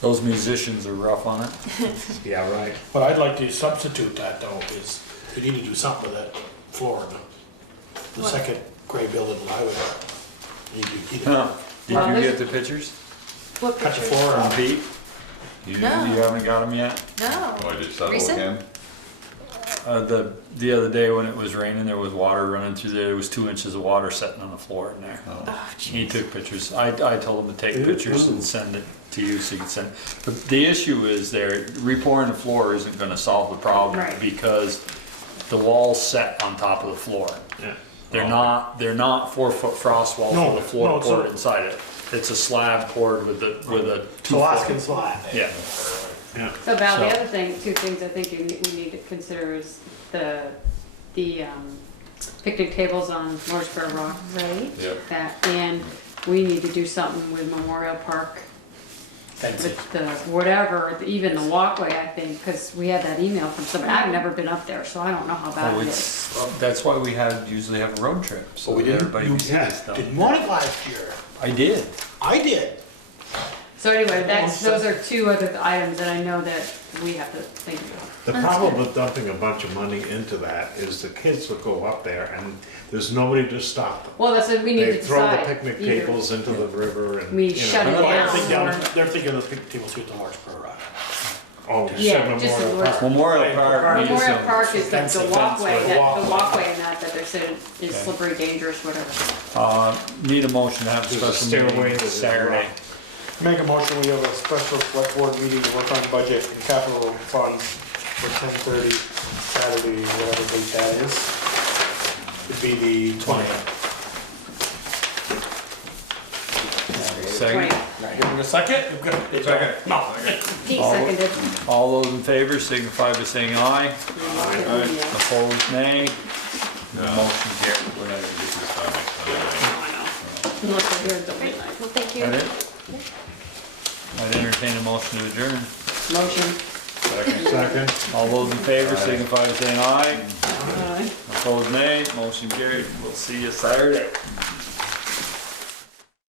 those musicians are rough on it. Yeah, right. what I'd like to substitute that though is, we need to do something with that floor in the What? second gray building that I would. Need to either Huh. Did Well, you there's- get the pictures What cut the pictures? floor from out. Pete? You No. haven't got them yet? No. Oh, I did settle Recent? again? The other day when it was raining, there was water running through there. There was 2 inches of water sitting on the floor in there. Oh. Oh, He jeez. took pictures. I told him to take pictures and send it to you so you could send. But the issue is there, repouring the floor isn't gonna solve the problem Right. because the walls set on top of the floor. Yeah. They're not 4-foot frost walls No, with a floor no, it's poured a- inside it. It's a slab poured with a 2 So Alaskan slab. Yeah. Yeah. So Val, the So- other thing, two things I think we need to consider is the picnic tables on Lawrenceburg Rock. Right. Yep. That, and we need to do something with Memorial Park, Fencing. with the, whatever, even the walkway, I think, because we had that email from somebody, I've never been up there, so I don't know how bad Oh, it is. that's why we usually have a road trip, so But we didn't- everybody you can see this stuff. Didn't want it last year. I did. I did. So anyway, those are two other items that I know that we have to think about. The problem with dumping a bunch of money into that is the kids will go up there and there's nobody to stop them. Well, that's what we need to They throw the decide. picnic Either tables into the river and. We you know. shut it I don't know. down, or, They're thinking of the picnic tables with the Lawrenceburg Rock. Oh, Yeah, Memorial just the Park. Memorial Park needs Memorial some. Park is the fencing, walkway, the that, walkway. the walkway and that they said is Okay. slippery, dangerous, whatever. Need a motion to have a There's a special stairway meeting to the Saturday. rock. Make a motion, we have a special select board meeting to work on budget and capital funds for 10:30 Saturday, whatever date that is. It'd be the 20th. Second. Now, give me a second. You've got it. Second. No. Pete All- seconded. All those in favor signify by saying aye. Yeah. Opposed, nay. No. Motion carried. We're not gonna get this done next time. Unless they're here until midnight. Well, thank you. That it? I'd entertain a motion to adjourn. Motion. Second. All those in favor signify by saying aye. Aye. Opposed, nay. Motion carried. We'll see you Saturday.